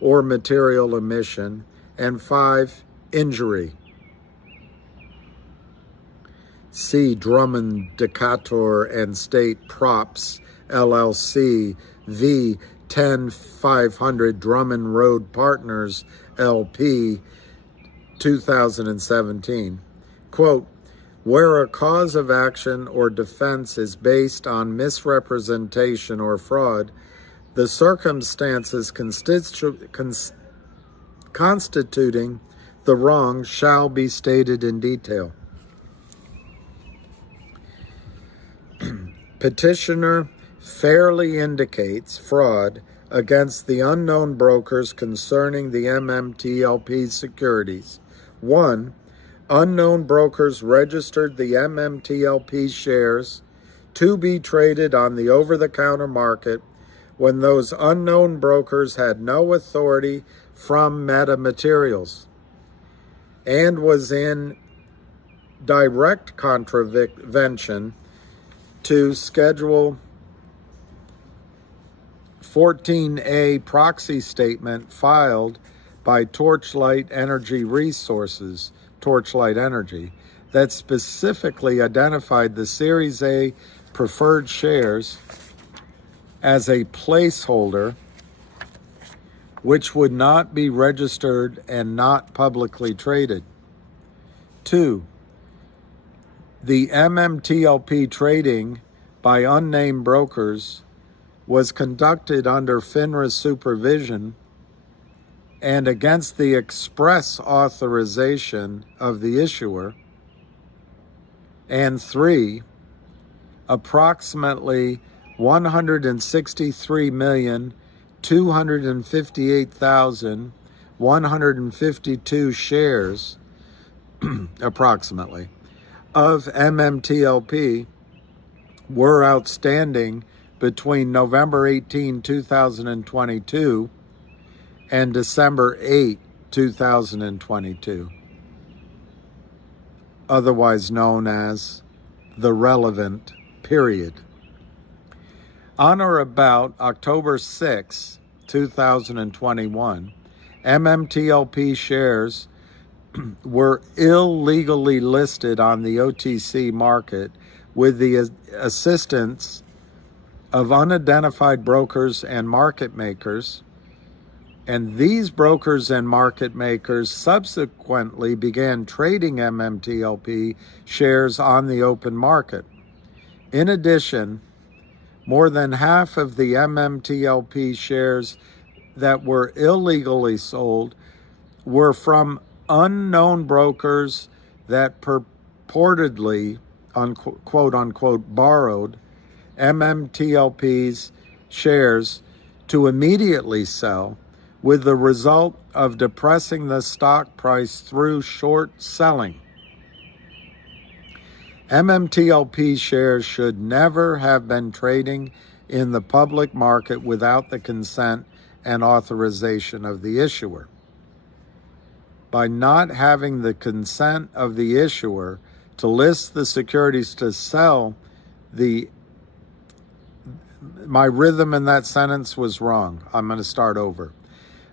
or material omission, and 5, injury. See Drummond, Decatur, and State Props, LLC, v. 10500 Drummond Road Partners, LP, 2017. Quote, where a cause of action or defense is based on misrepresentation or fraud, the circumstances constituting the wrong shall be stated in detail. Petitioner fairly indicates fraud against the unknown brokers concerning the MMTLP securities. 1, unknown brokers registered the MMTLP shares to be traded on the over-the-counter market when those unknown brokers had no authority from Meta Materials and was in direct contravention to Schedule 14A proxy statement filed by Torchlight Energy Resources, Torchlight Energy, that specifically identified the Series A preferred shares as a placeholder which would not be registered and not publicly traded. 2. The MMTLP trading by unnamed brokers was conducted under FINRA's supervision and against the express authorization of the issuer. And 3, approximately 163,258,152 shares, approximately, of MMTLP were outstanding between November 18, 2022 and December 8, 2022, otherwise known as the relevant period. On or about October 6, 2021, MMTLP shares were illegally listed on the OTC market with the assistance of unidentified brokers and market makers, and these brokers and market makers subsequently began trading MMTLP shares on the open market. In addition, more than half of the MMTLP shares that were illegally sold were from unknown brokers that purportedly, quote unquote, borrowed MMTLP's shares to immediately sell, with the result of depressing the stock price through short selling. MMTLP shares should never have been trading in the public market without the consent and authorization of the issuer. By not having the consent of the issuer to list the securities to sell, my rhythm in that sentence was wrong. I'm going to start over.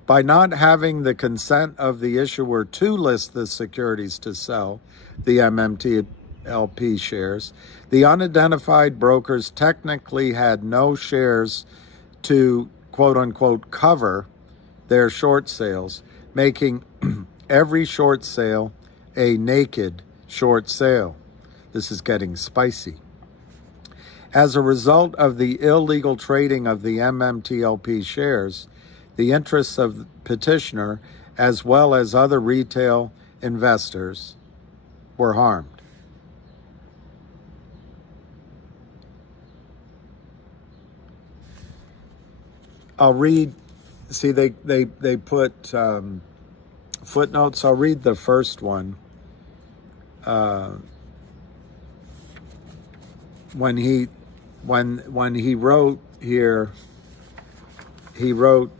By not having the consent of the issuer to list the securities to sell, the MMTLP shares, the unidentified brokers technically had no shares to, quote unquote, cover their short sales, making every short sale a naked short sale. This is getting spicy. As a result of the illegal trading of the MMTLP shares, the interests of petitioner, as well as other retail investors, were harmed. I'll read, see they put footnotes. I'll read the first one. When he wrote here, he wrote,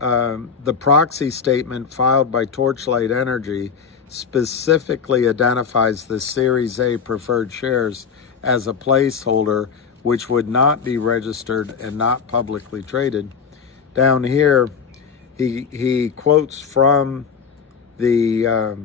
the proxy statement filed by Torchlight Energy specifically identifies the Series A preferred shares as a placeholder which would not be registered and not publicly traded. Down here, he quotes from the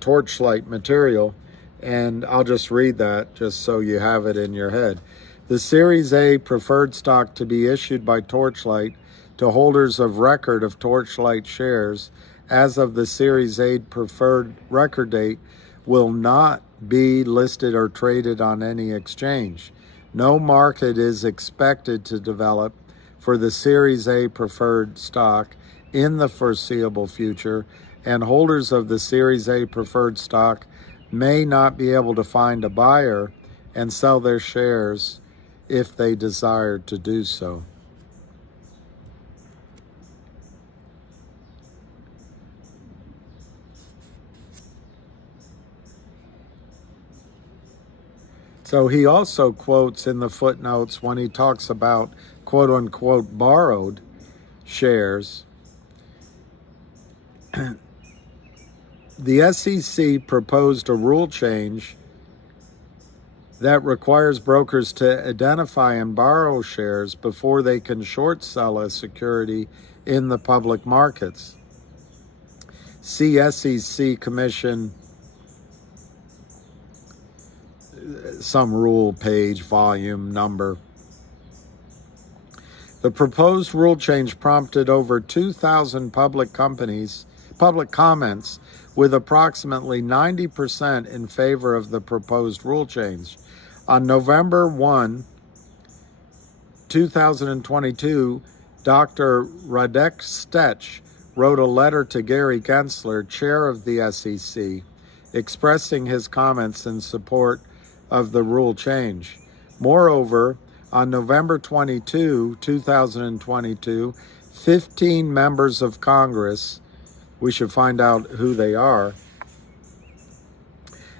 Torchlight material, and I'll just read that just so you have it in your head. The Series A preferred stock to be issued by Torchlight to holders of record of Torchlight shares as of the Series A preferred record date will not be listed or traded on any exchange. No market is expected to develop for the Series A preferred stock in the foreseeable future, and holders of the Series A preferred stock may not be able to find a buyer and sell their shares if they desire to do so. So he also quotes in the footnotes when he talks about quote unquote borrowed shares. The SEC proposed a rule change that requires brokers to identify and borrow shares before they can short sell a security in the public markets. See SEC Commission, some rule page, volume, number. The proposed rule change prompted over 2,000 public comments, with approximately 90% in favor of the proposed rule change. On November 1, 2022, Dr. Radek Stech wrote a letter to Gary Gensler, chair of the SEC, expressing his comments in support of the rule change. Moreover, on November 22, 2022, 15 members of Congress, we should find out who they are,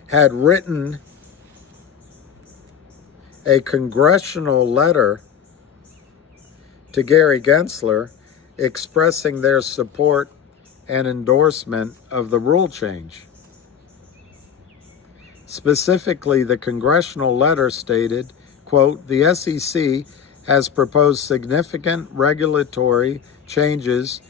had written a congressional letter to Gary Gensler expressing their support and endorsement of the rule change. Specifically, the congressional letter stated, quote, "The SEC has proposed significant regulatory changes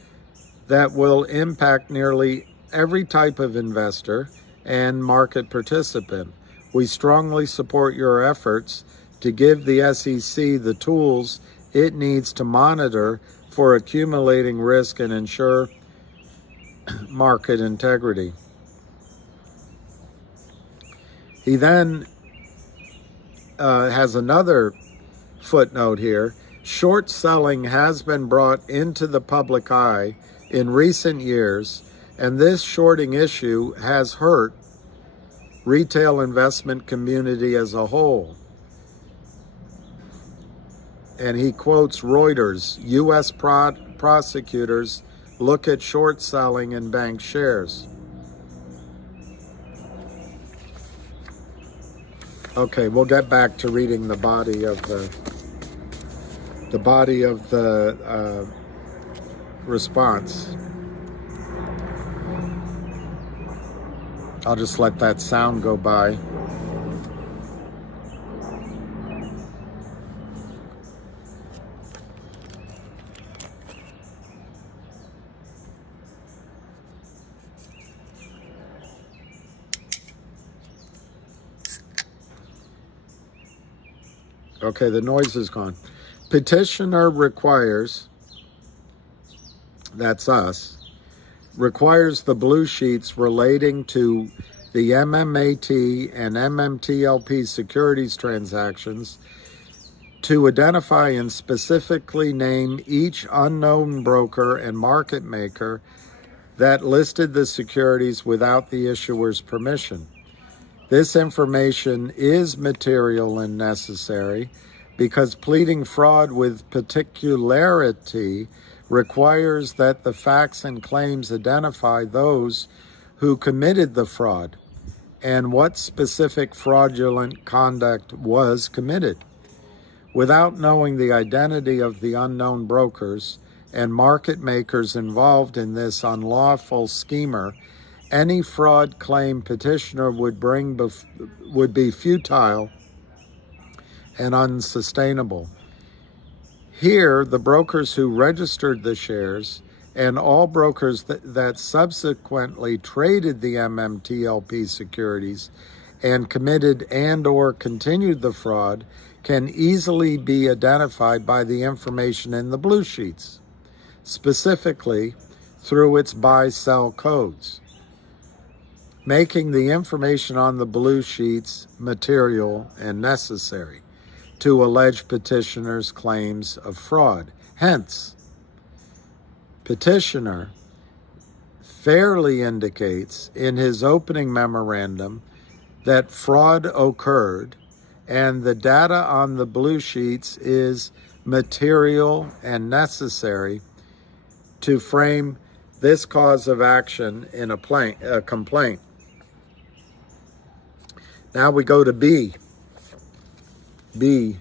that will impact nearly every type of investor and market participant. We strongly support your efforts to give the SEC the tools it needs to monitor for accumulating risk and ensure market integrity." He then has another footnote here. Short selling has been brought into the public eye in recent years, and this shorting issue has hurt retail investment community as a whole. And he quotes Reuters, U.S. prosecutors look at short selling in bank shares. Okay, we'll get back to reading the body of the response. I'll just let that sound go by. Okay, the noise is gone. Petitioner requires, that's us, requires the blue sheets relating to the MMAT and MMTLP securities transactions to identify and specifically name each unknown broker and market maker that listed the securities without the issuer's permission. This information is material and necessary because pleading fraud with particularity requires that the facts and claims identify those who committed the fraud and what specific fraudulent conduct was committed. Without knowing the identity of the unknown brokers and market makers involved in this unlawful schemer, any fraud claim petitioner would bring would be futile and unsustainable. Here, the brokers who registered the shares and all brokers that subsequently traded the MMTLP securities and committed and or continued the fraud can easily be identified by the information in the blue sheets, specifically through its buy-sell codes, making the information on the blue sheets material and necessary to allege petitioner's claims of fraud. Hence, petitioner fairly indicates in his opening memorandum that fraud occurred and the data on the blue sheets is material and necessary to frame this cause of action in a complaint. Now we go to B. B.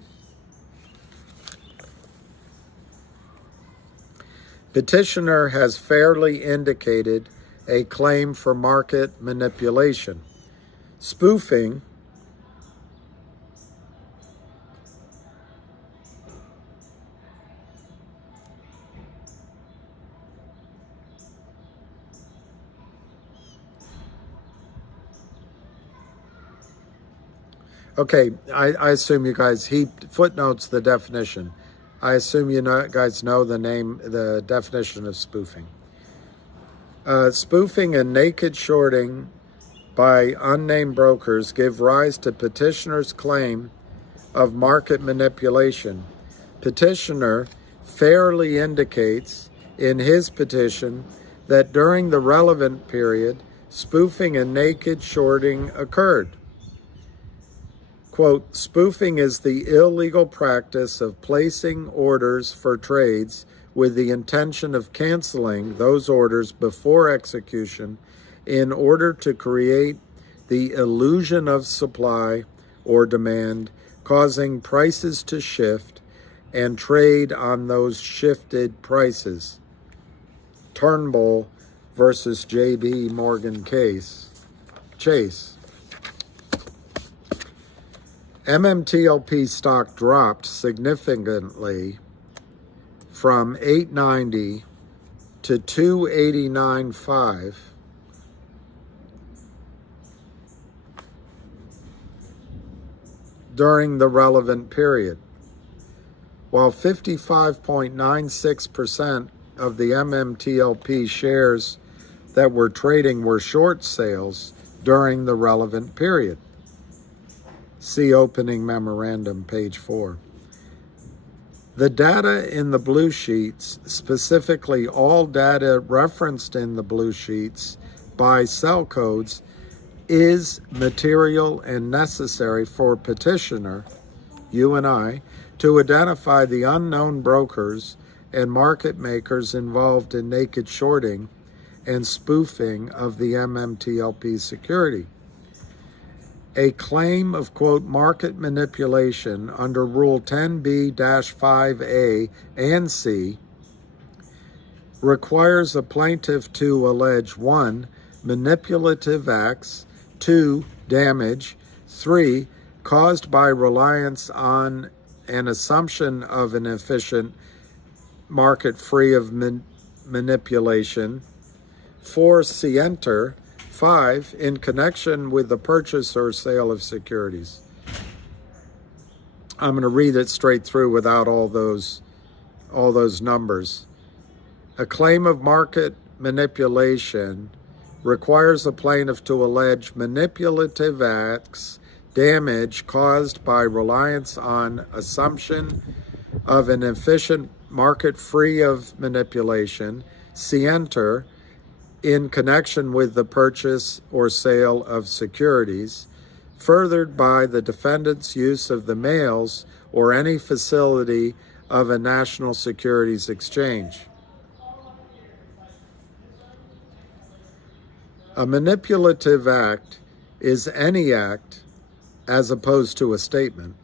Petitioner has fairly indicated a claim for market manipulation. Spoofing Okay, I assume you guys, he footnotes the definition. I assume you guys know the definition of spoofing. Spoofing and naked shorting by unnamed brokers give rise to petitioner's claim of market manipulation. Petitioner fairly indicates in his petition that during the relevant period, spoofing and naked shorting occurred. Quote, spoofing is the illegal practice of placing orders for trades with the intention of canceling those orders before execution in order to create the illusion of supply or demand, causing prices to shift and trade on those shifted prices. Turnbull versus J.B. Morgan Chase. MMTLP stock dropped significantly from 890 to 289.5 during the relevant period, while 55.96% of the MMTLP shares that were trading were short sales during the relevant period. See opening memorandum, page 4. The data in the blue sheets, specifically all data referenced in the blue sheets by cell codes, is material and necessary for petitioner, you and I, to identify the unknown brokers and market makers involved in naked shorting and spoofing of the MMTLP security. A claim of, quote, market manipulation under Rule 10b-5a and c requires a plaintiff to allege 1, manipulative acts, 2, damage, 3, caused by reliance on an assumption of an efficient market free of manipulation, 4, scienter, 5, in connection with the purchase or sale of securities. I'm going to read it straight through without all those numbers. A claim of market manipulation requires a plaintiff to allege manipulative acts, damage caused by reliance on assumption of an efficient market free of manipulation, scienter, in connection with the purchase or sale of securities, furthered by the defendant's use of the mails or any facility of a national securities exchange. A manipulative act is any act, as opposed to a statement,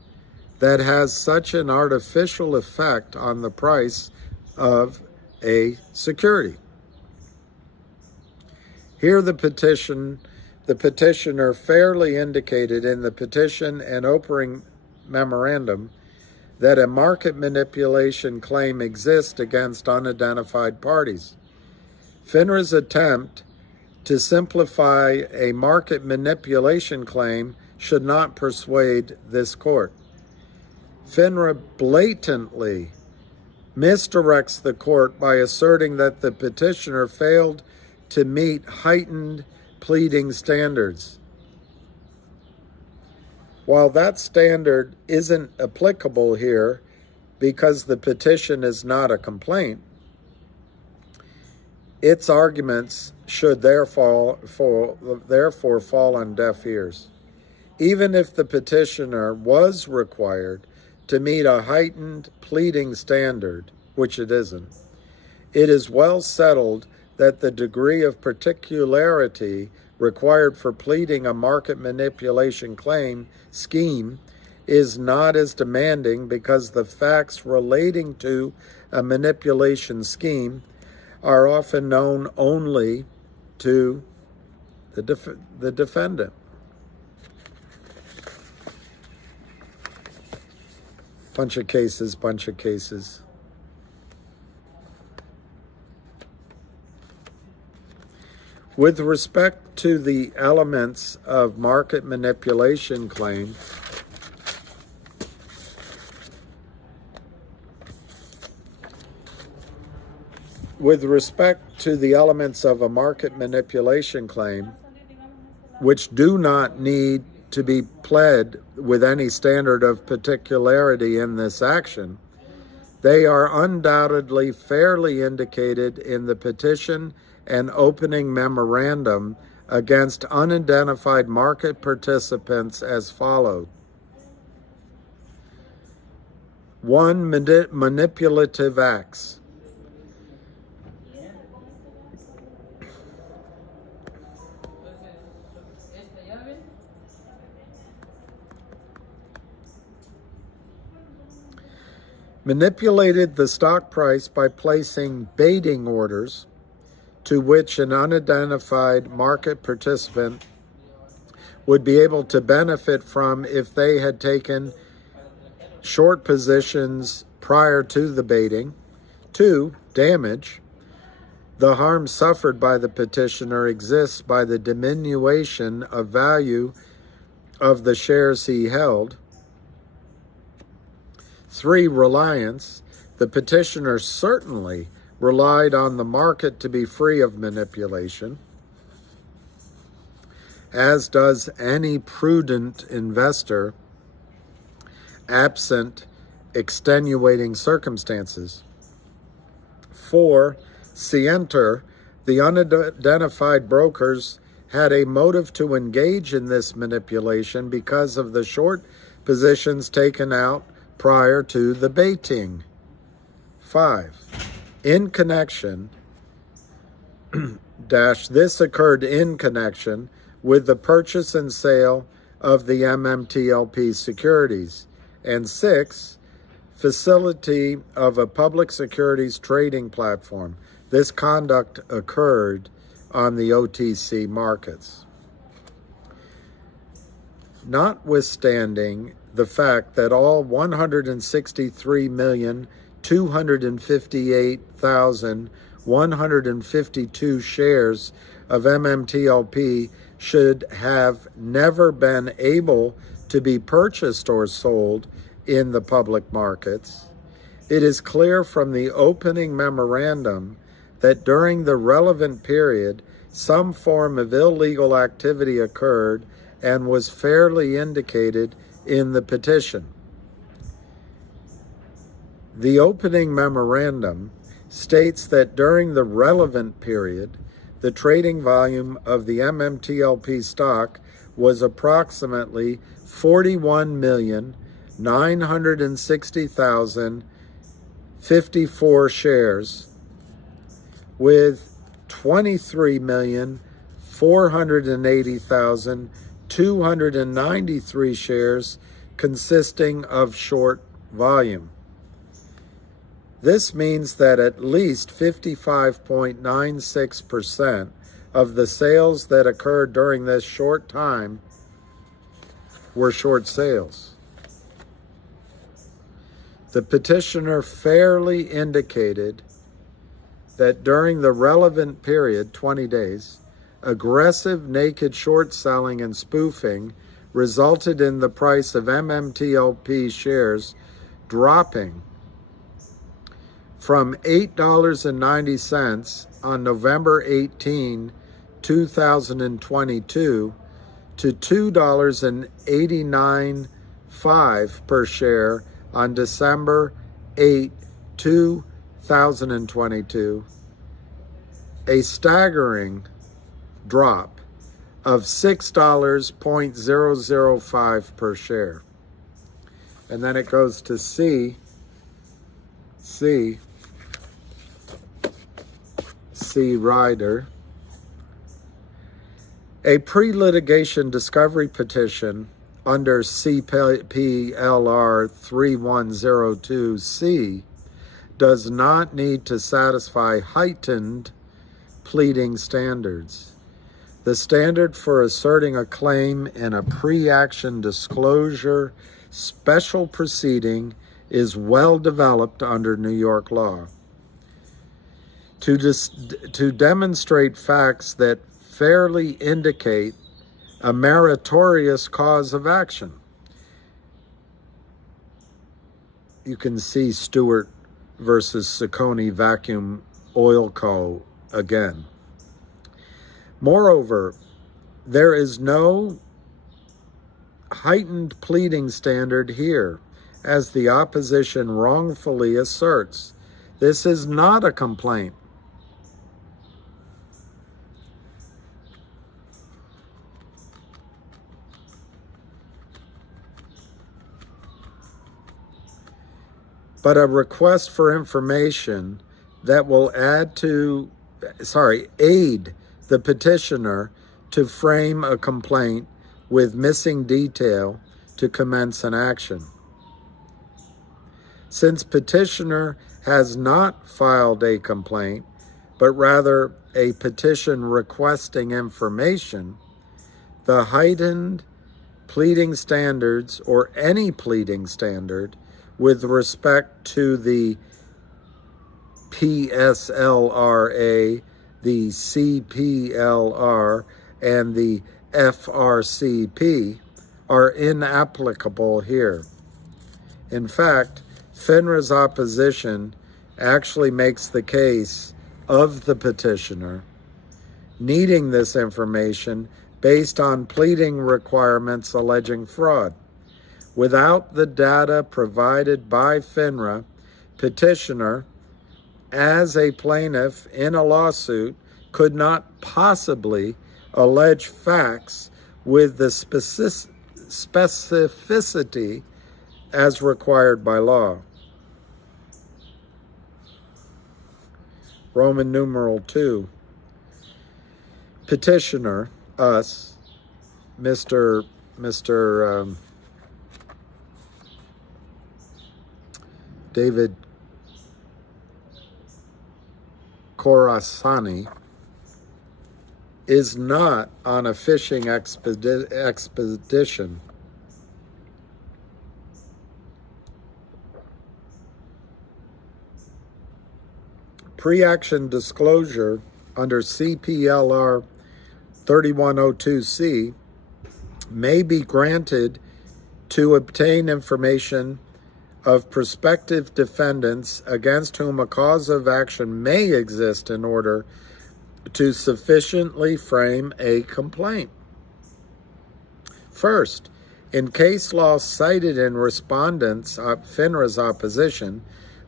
that has such an artificial effect on the price of a security. Here the petitioner fairly indicated in the petition and opening memorandum that a market manipulation claim exists against unidentified parties. FINRA's attempt to simplify a market manipulation claim should not persuade this court. FINRA blatantly misdirects the court by asserting that the petitioner failed to meet heightened pleading standards. While that standard isn't applicable here because the petition is not a complaint, its arguments should therefore fall on deaf ears. Even if the petitioner was required to meet a heightened pleading standard, which it isn't, it is well settled that the degree of particularity required for pleading a market manipulation claim scheme is not as demanding because the facts relating to a manipulation scheme are often known only to the defendant. Bunch of cases. With respect to the elements of market manipulation claim, with respect to the elements of a market manipulation claim, which do not need to be pled with any standard of particularity in this action, they are undoubtedly fairly indicated in the petition and opening memorandum against unidentified market participants as follows. 1. Manipulative acts. Manipulated the stock price by placing baiting orders to which an unidentified market participant would be able to benefit from if they had taken short positions prior to the baiting. 2. Damage. The harm suffered by the petitioner exists by the diminution of value of the shares he held. 3. Reliance. The petitioner certainly relied on the market to be free of manipulation, as does any prudent investor, absent extenuating circumstances. 4. Scienter. The unidentified brokers had a motive to engage in this manipulation because of the short positions taken out prior to the baiting. 5. In connection, this occurred in connection with the purchase and sale of the MMTLP securities. And 6, facility of a public securities trading platform. This conduct occurred on the OTC markets. Notwithstanding the fact that all 163,258,152 shares of MMTLP should have never been able to be purchased or sold in the public markets, it is clear from the opening memorandum that during the relevant period, some form of illegal activity occurred and was fairly indicated in the petition. The opening memorandum states that during the relevant period, the trading volume of the MMTLP stock was approximately 41,960,054 shares, with 23,480,293 shares consisting of short volume. This means that at least 55.96% of the sales that occurred during this short time were short sales. The petitioner fairly indicated that during the relevant period, 20 days, aggressive naked short selling and spoofing resulted in the price of MMTLP shares dropping from $8.90 on November 18, 2022 to $2.89.5 per share on December 8, 2022, a staggering drop of $6.005 per share. And then it goes to C Rider. A pre-litigation discovery petition under CPLR 3102C does not need to satisfy heightened pleading standards. The standard for asserting a claim in a pre-action disclosure special proceeding is well developed under New York law. To demonstrate facts that fairly indicate a meritorious cause of action. You can see Stewart versus Saucony Vacuum Oil Co. again. Moreover, there is no heightened pleading standard here, as the opposition wrongfully asserts. This is not a complaint. But a request for information that will aid the petitioner to frame a complaint with missing detail to commence an action. Since petitioner has not filed a complaint, but rather a petition requesting information, the heightened pleading standards, or any pleading standard, with respect to the PSLRA, the CPLR, and the FRCP are inapplicable here. In fact, FINRA's opposition actually makes the case of the petitioner needing this information based on pleading requirements alleging fraud. Without the data provided by FINRA, petitioner, as a plaintiff in a lawsuit, could not possibly allege facts with the specificity as required by law. Roman numeral 2. Petitioner, us, Mr. David Khorasani, is not on a fishing expedition. Pre-action disclosure under CPLR 3102C may be granted to obtain information of prospective defendants against whom a cause of action may exist in order to sufficiently frame a complaint. First, in case law cited in respondents' FINRA's opposition,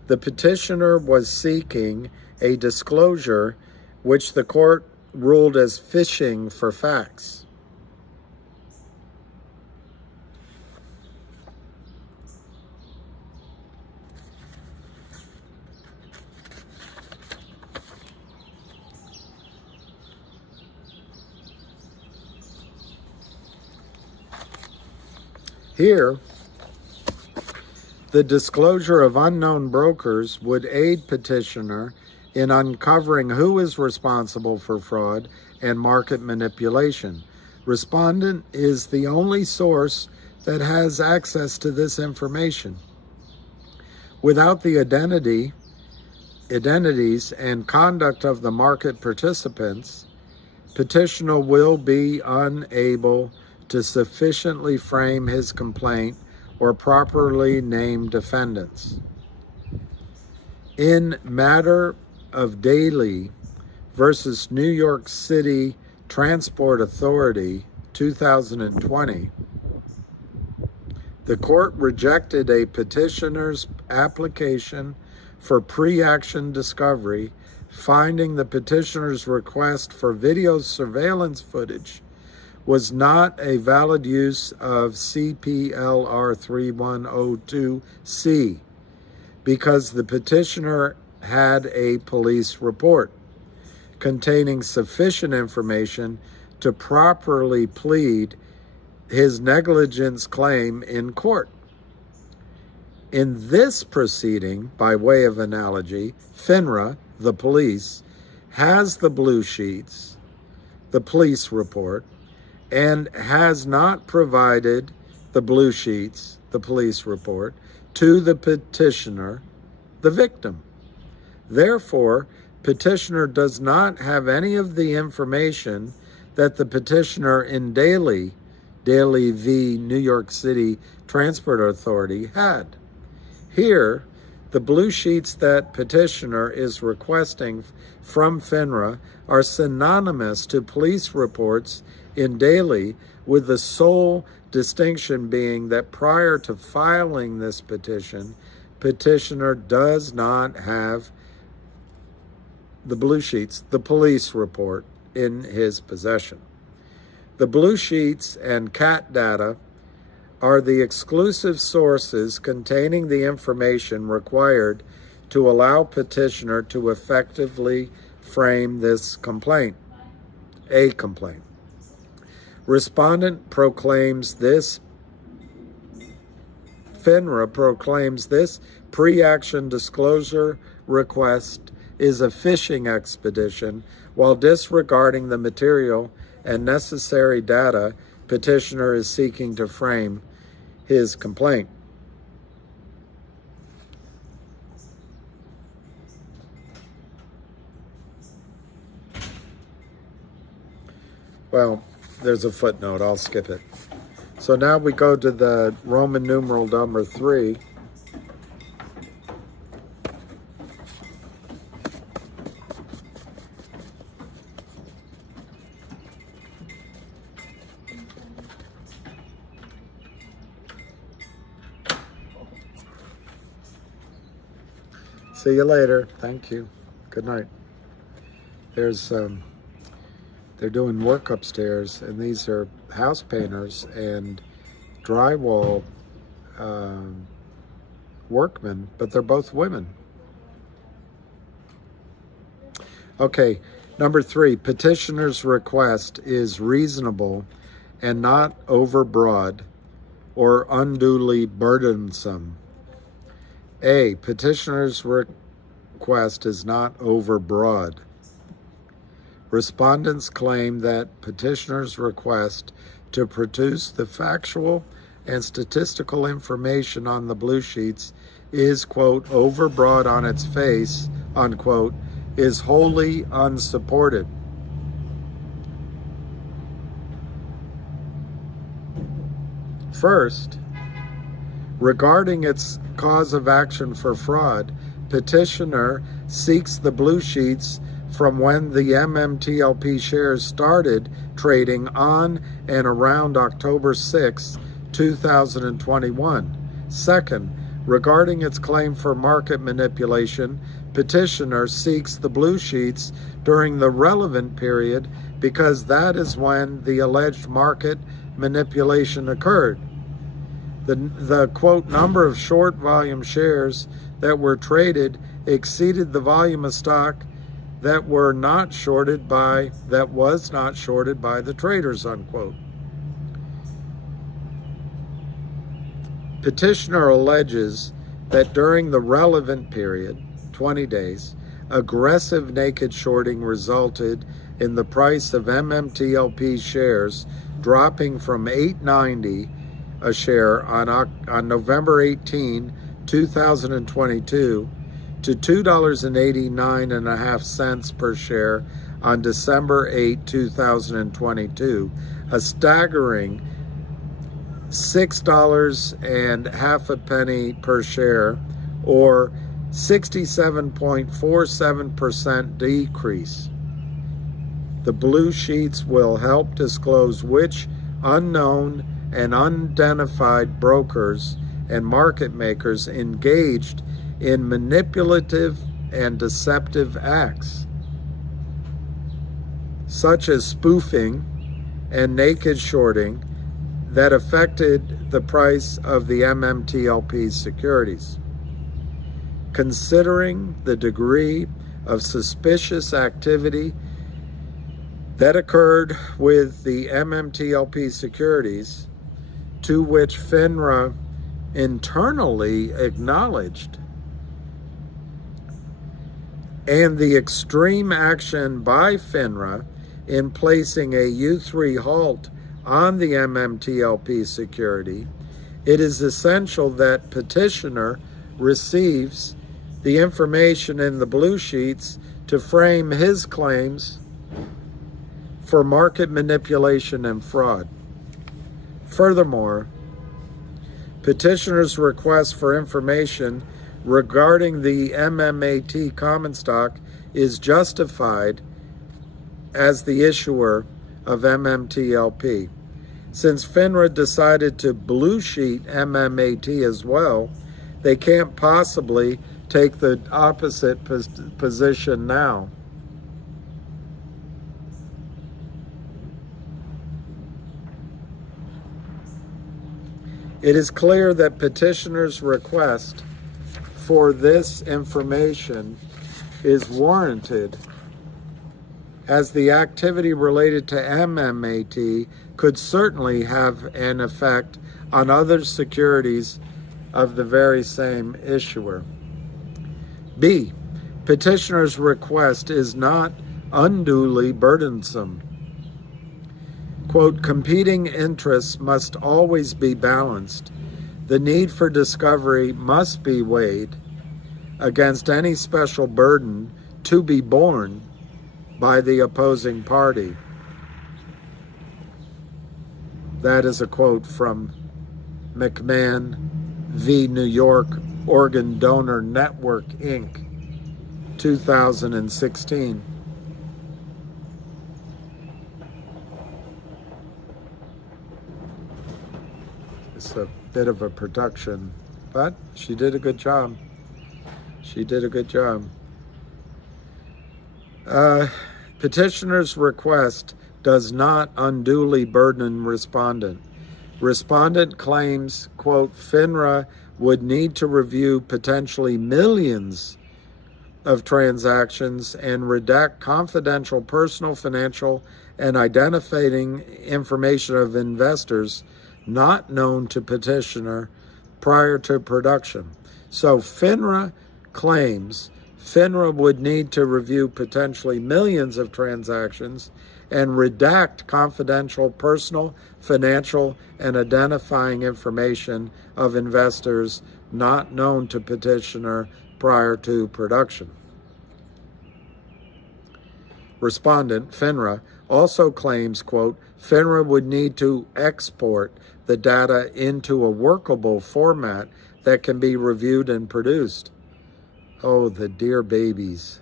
the petitioner was seeking a disclosure which the court ruled as fishing for facts. Here, the disclosure of unknown brokers would aid petitioner in uncovering who is responsible for fraud and market manipulation. Respondent is the only source that has access to this information. Without the identities and conduct of the market participants, petitioner will be unable to sufficiently frame his complaint or properly name defendants. In matter of Daly versus New York City Transport Authority, 2020, the court rejected a petitioner's application for pre-action discovery, finding the petitioner's request for video surveillance footage was not a valid use of CPLR 3102C because the petitioner had a police report containing sufficient information to properly plead his negligence claim in court. In this proceeding, by way of analogy, FINRA, the police, has the blue sheets, the police report, and has not provided the blue sheets, the police report, to the petitioner, the victim. Therefore, petitioner does not have any of the information that the petitioner in Daley v. New York City Transport Authority had. Here, the blue sheets that petitioner is requesting from FINRA are synonymous to police reports in Daley, with the sole distinction being that prior to filing this petition, petitioner does not have the blue sheets, the police report, in his possession. The blue sheets and CAT data are the exclusive sources containing the information required to allow petitioner to effectively frame this complaint, a complaint. Respondent proclaims this, FINRA proclaims this pre-action disclosure request is a fishing expedition while disregarding the material and necessary data petitioner is seeking to frame his complaint. Well, there's a footnote, I'll skip it. So now we go to the Roman numeral number 3. See you later. Thank you. Good night. There's they're doing work upstairs, and these are house painters and drywall workmen, but they're both women. Okay, number 3, petitioner's request is reasonable and not overbroad or unduly burdensome. A, petitioner's request is not overbroad. Respondents claim that petitioner's request to produce the factual and statistical information on the blue sheets is, quote, overbroad on its face, unquote, is wholly unsupported. First, regarding its cause of action for fraud, petitioner seeks the blue sheets from when the MMTLP shares started trading on and around October 6, 2021. Second, regarding its claim for market manipulation, petitioner seeks the blue sheets during the relevant period because that is when the alleged market manipulation occurred. The quote number of short volume shares that were traded exceeded the volume of stock that was not shorted by the traders, unquote. Petitioner alleges that during the relevant period, 20 days, aggressive naked shorting resulted in the price of MMTLP shares dropping from $8.90 a share on November 18, 2022 to $2.89.5 per share on December 8, 2022, a staggering $6.50 per share, or 67.47% decrease. The blue sheets will help disclose which unknown and unidentified brokers and market makers engaged in manipulative and deceptive acts, such as spoofing and naked shorting, that affected the price of the MMTLP securities. Considering the degree of suspicious activity that occurred with the MMTLP securities, to which FINRA internally acknowledged, and the extreme action by FINRA in placing a U3 halt on the MMTLP security, it is essential that petitioner receives the information in the blue sheets to frame his claims for market manipulation and fraud. Furthermore, petitioner's request for information regarding the MMAT common stock is justified as the issuer of MMTLP. Since FINRA decided to blue sheet MMAT as well, they can't possibly take the opposite position now. It is clear that petitioner's request for this information is warranted, as the activity related to MMAT could certainly have an effect on other securities of the very same issuer. B, petitioner's request is not unduly burdensome. Quote, competing interests must always be balanced. The need for discovery must be weighed against any special burden to be borne by the opposing party. That is a quote from McMahon v. New York Organ Donor Network, Inc., 2016. It's a bit of a production, but she did a good job. She did a good job. Petitioner's request does not unduly burden respondent. Respondent claims, quote, FINRA would need to review potentially millions of transactions and redact confidential personal, financial, and identifying information of investors not known to petitioner prior to production. So FINRA claims FINRA would need to review potentially millions of transactions and redact confidential personal, financial, and identifying information of investors not known to petitioner prior to production. Respondent, FINRA, also claims, quote, FINRA would need to export the data into a workable format that can be reviewed and produced. Oh, the dear babies.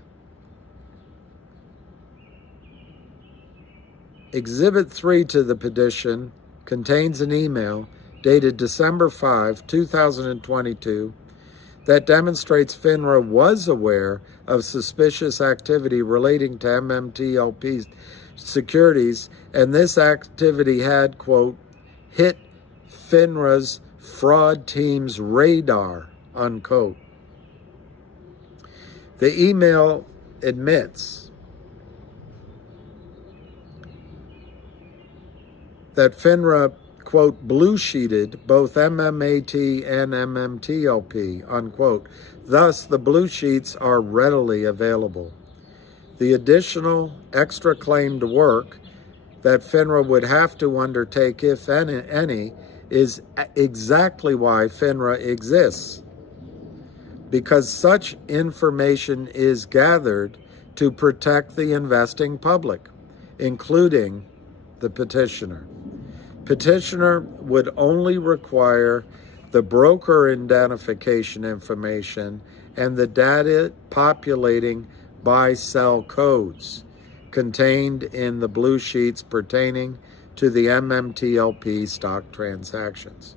Exhibit 3 to the petition contains an email dated December 5, 2022, that demonstrates FINRA was aware of suspicious activity relating to MMTLP securities, and this activity had, quote, hit FINRA's fraud team's radar, unquote. The email admits that FINRA, quote, blue sheeted both MMAT and MMTLP, unquote. Thus, the blue sheets are readily available. The additional extra claimed work that FINRA would have to undertake, if any, is exactly why FINRA exists, because such information is gathered to protect the investing public, including the petitioner. Petitioner would only require the broker identification information and the data populating buy-sell codes contained in the blue sheets pertaining to the MMTLP stock transactions.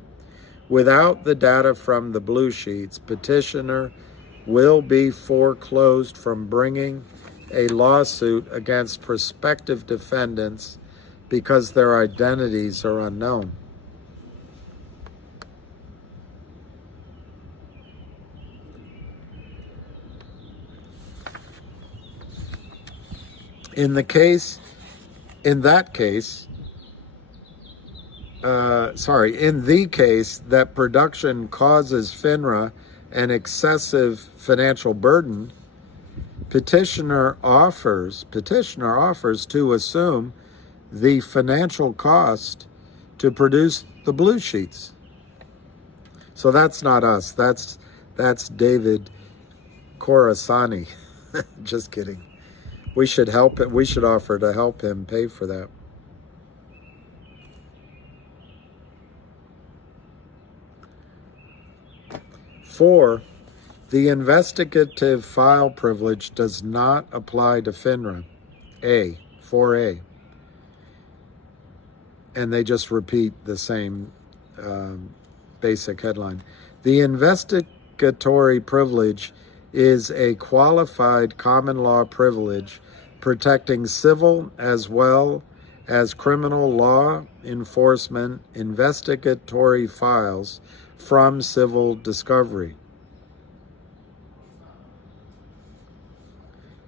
Without the data from the blue sheets, petitioner will be foreclosed from bringing a lawsuit against prospective defendants because their identities are unknown. In that case, in the case that production causes FINRA an excessive financial burden, petitioner offers to assume the financial cost to produce the blue sheets. So that's not us. That's David Khorasani. Just kidding. We should help it. We should offer to help him pay for that. 4, the investigative file privilege does not apply to FINRA. 4A. And they just repeat the same basic headline. The investigatory privilege is a qualified common law privilege protecting civil as well as criminal law enforcement investigatory files from civil discovery.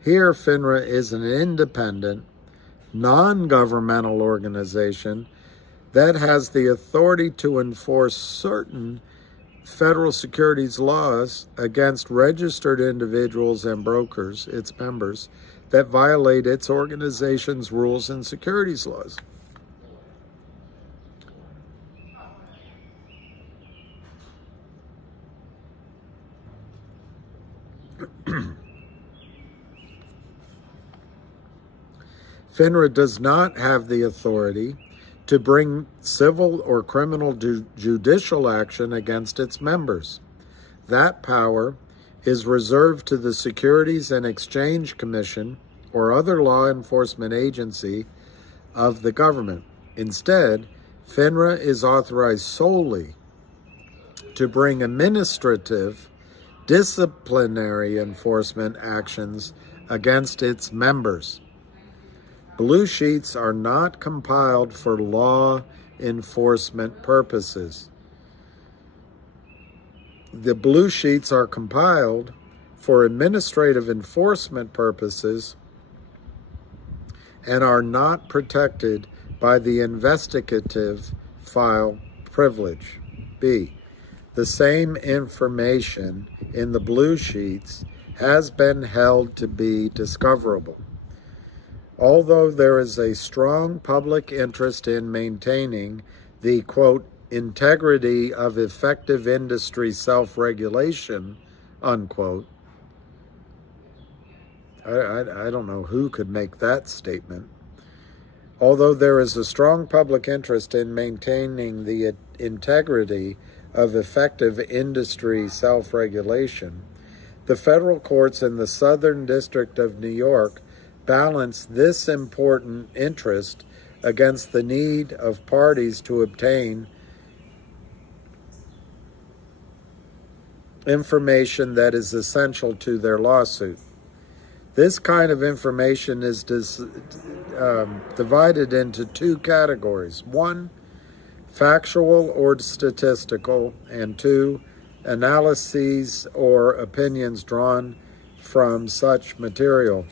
Here, FINRA is an independent, non-governmental organization that has the authority to enforce certain federal securities laws against registered individuals and brokers, its members, that violate its organization's rules and securities laws. FINRA does not have the authority to bring civil or criminal judicial action against its members. That power is reserved to the Securities and Exchange Commission or other law enforcement agency of the government. Instead, FINRA is authorized solely to bring administrative, disciplinary enforcement actions against its members. Blue sheets are not compiled for law enforcement purposes. The blue sheets are compiled for administrative enforcement purposes and are not protected by the investigative file privilege. B, the same information in the blue sheets has been held to be discoverable. Although there is a strong public interest in maintaining the, quote, integrity of effective industry self-regulation, unquote. I don't know who could make that statement. Although there is a strong public interest in maintaining the integrity of effective industry self-regulation, the federal courts in the Southern District of New York balance this important interest against the need of parties to obtain information that is essential to their lawsuit. This kind of information is divided into 2 categories. 1, factual or statistical, and 2, analyses or opinions drawn from such material.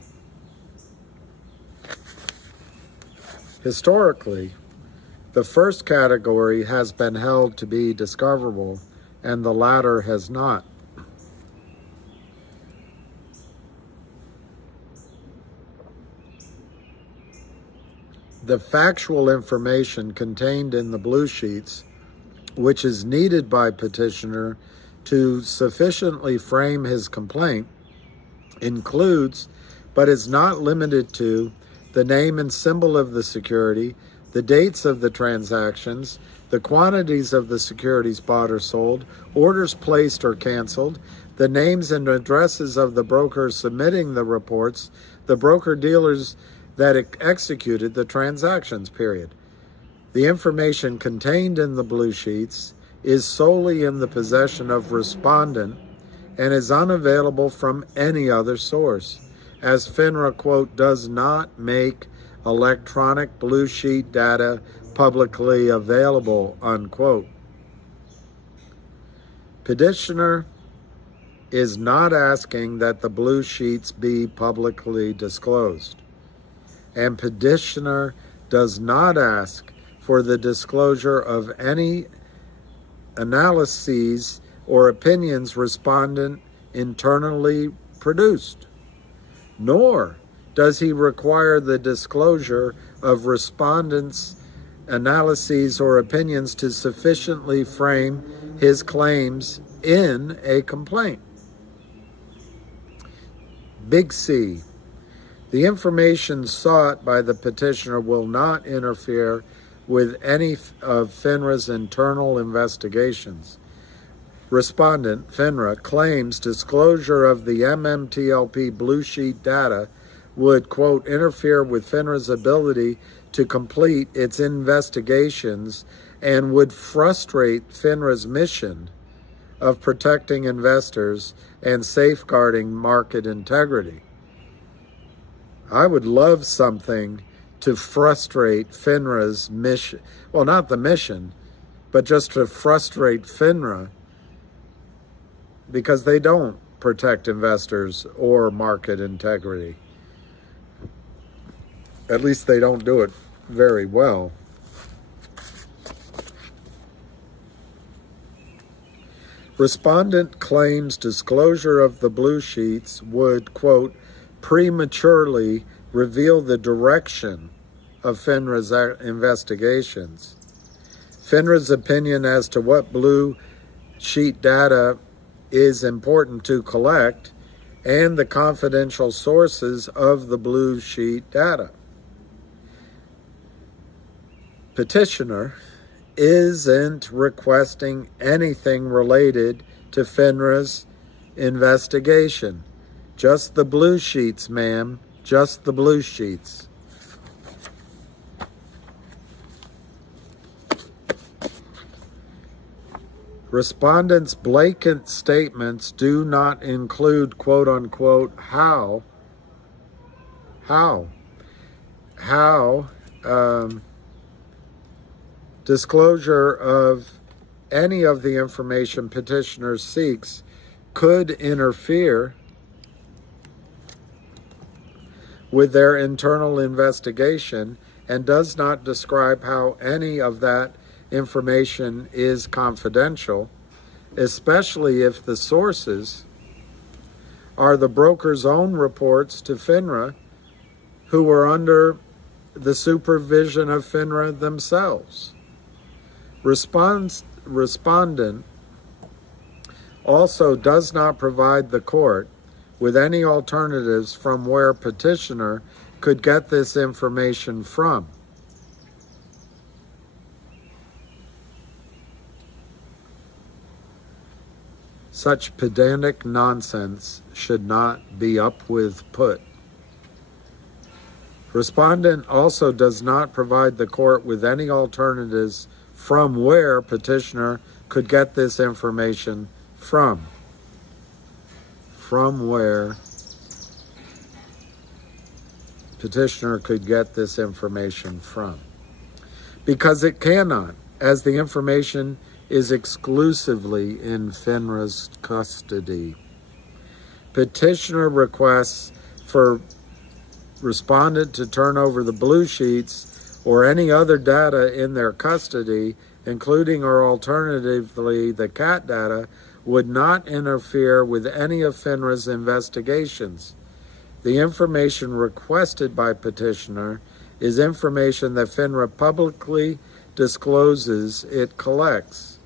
Historically, the first category has been held to be discoverable, and the latter has not. The factual information contained in the blue sheets, which is needed by petitioner to sufficiently frame his complaint, includes, but is not limited to, the name and symbol of the security, the dates of the transactions, the quantities of the securities bought or sold, orders placed or canceled, the names and addresses of the brokers submitting the reports, the broker-dealers that executed the transactions, period. The information contained in the blue sheets is solely in the possession of respondent and is unavailable from any other source, as FINRA, quote, does not make electronic blue sheet data publicly available, unquote. Petitioner is not asking that the blue sheets be publicly disclosed, and petitioner does not ask for the disclosure of any analyses or opinions respondent internally produced, nor does he require the disclosure of respondents' analyses or opinions to sufficiently frame his claims in a complaint. Big C. The information sought by the petitioner will not interfere with any of FINRA's internal investigations. Respondent, FINRA, claims disclosure of the MMTLP blue sheet data would, quote, interfere with FINRA's ability to complete its investigations and would frustrate FINRA's mission of protecting investors and safeguarding market integrity. I would love something to frustrate FINRA's mission. Well, not the mission, but just to frustrate FINRA, because they don't protect investors or market integrity. At least they don't do it very well. Respondent claims disclosure of the blue sheets would, quote, prematurely reveal the direction of FINRA's investigations. FINRA's opinion as to what blue sheet data is important to collect and the confidential sources of the blue sheet data. Petitioner isn't requesting anything related to FINRA's investigation. Just the blue sheets, ma'am. Just the blue sheets. Respondents' blatant statements do not include, quote unquote, how disclosure of any of the information petitioner seeks could interfere with their internal investigation and does not describe how any of that information is confidential, especially if the sources are the broker's own reports to FINRA, who were under the supervision of FINRA themselves. Respondent also does not provide the court with any alternatives from where petitioner could get this information from. Such pedantic nonsense should not be up with put. Respondent also does not provide the court with any alternatives from where petitioner could get this information from. From where petitioner could get this information from. Because it cannot, as the information is exclusively in FINRA's custody. Petitioner requests for respondent to turn over the blue sheets or any other data in their custody, including or alternatively the CAT data, would not interfere with any of FINRA's investigations. The information requested by petitioner is information that FINRA publicly discloses it collects.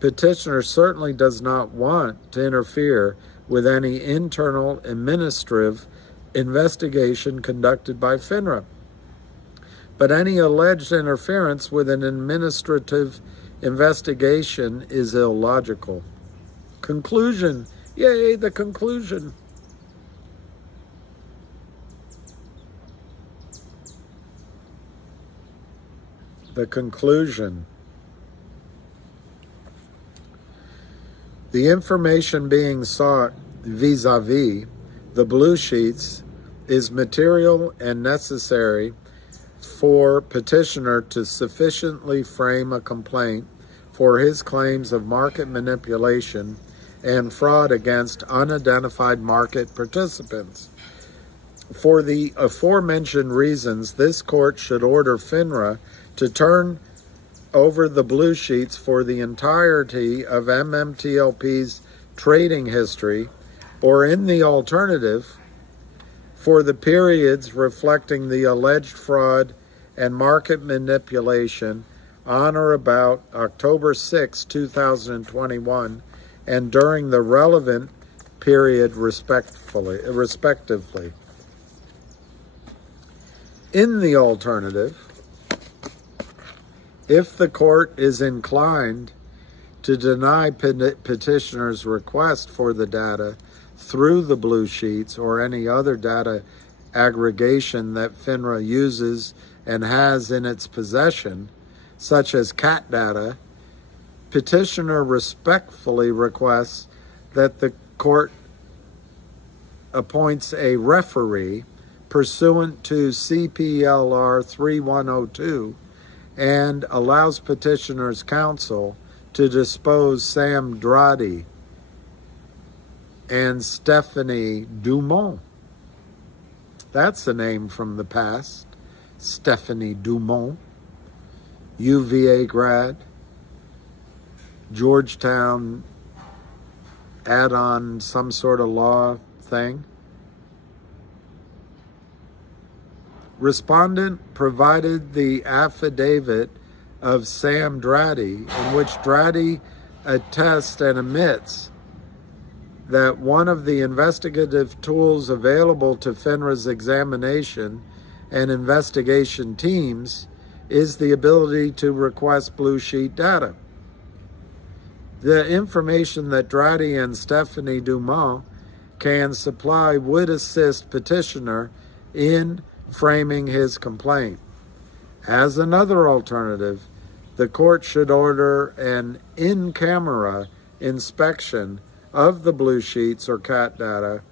Petitioner certainly does not want to interfere with any internal administrative investigation conducted by FINRA. But any alleged interference with an administrative investigation is illogical. Conclusion. Yay, the conclusion. The conclusion. The information being sought vis-a-vis the blue sheets is material and necessary for petitioner to sufficiently frame a complaint for his claims of market manipulation and fraud against unidentified market participants. For the aforementioned reasons, this court should order FINRA to turn over the blue sheets for the entirety of MMTLP's trading history, or in the alternative, for the periods reflecting the alleged fraud and market manipulation on or about October 6, 2021, and during the relevant period respectively. In the alternative, if the court is inclined to deny petitioner's request for the data through the blue sheets or any other data aggregation that FINRA uses and has in its possession, such as CAT data, petitioner respectfully requests that the court appoints a referee pursuant to CPLR 3102 and allows petitioner's counsel to depose Sam Dradi and Stephanie Dumont. That's a name from the past. Stephanie Dumont, UVA grad, Georgetown add-on some sort of law thing. Respondent provided the affidavit of Sam Dradi, in which Dradi attests and admits that one of the investigative tools available to FINRA's examination and investigation teams is the ability to request blue sheet data. The information that Dradi and Stephanie Dumont can supply would assist petitioner in framing his complaint. As another alternative, the court should order an in-camera inspection of the blue sheets or CAT data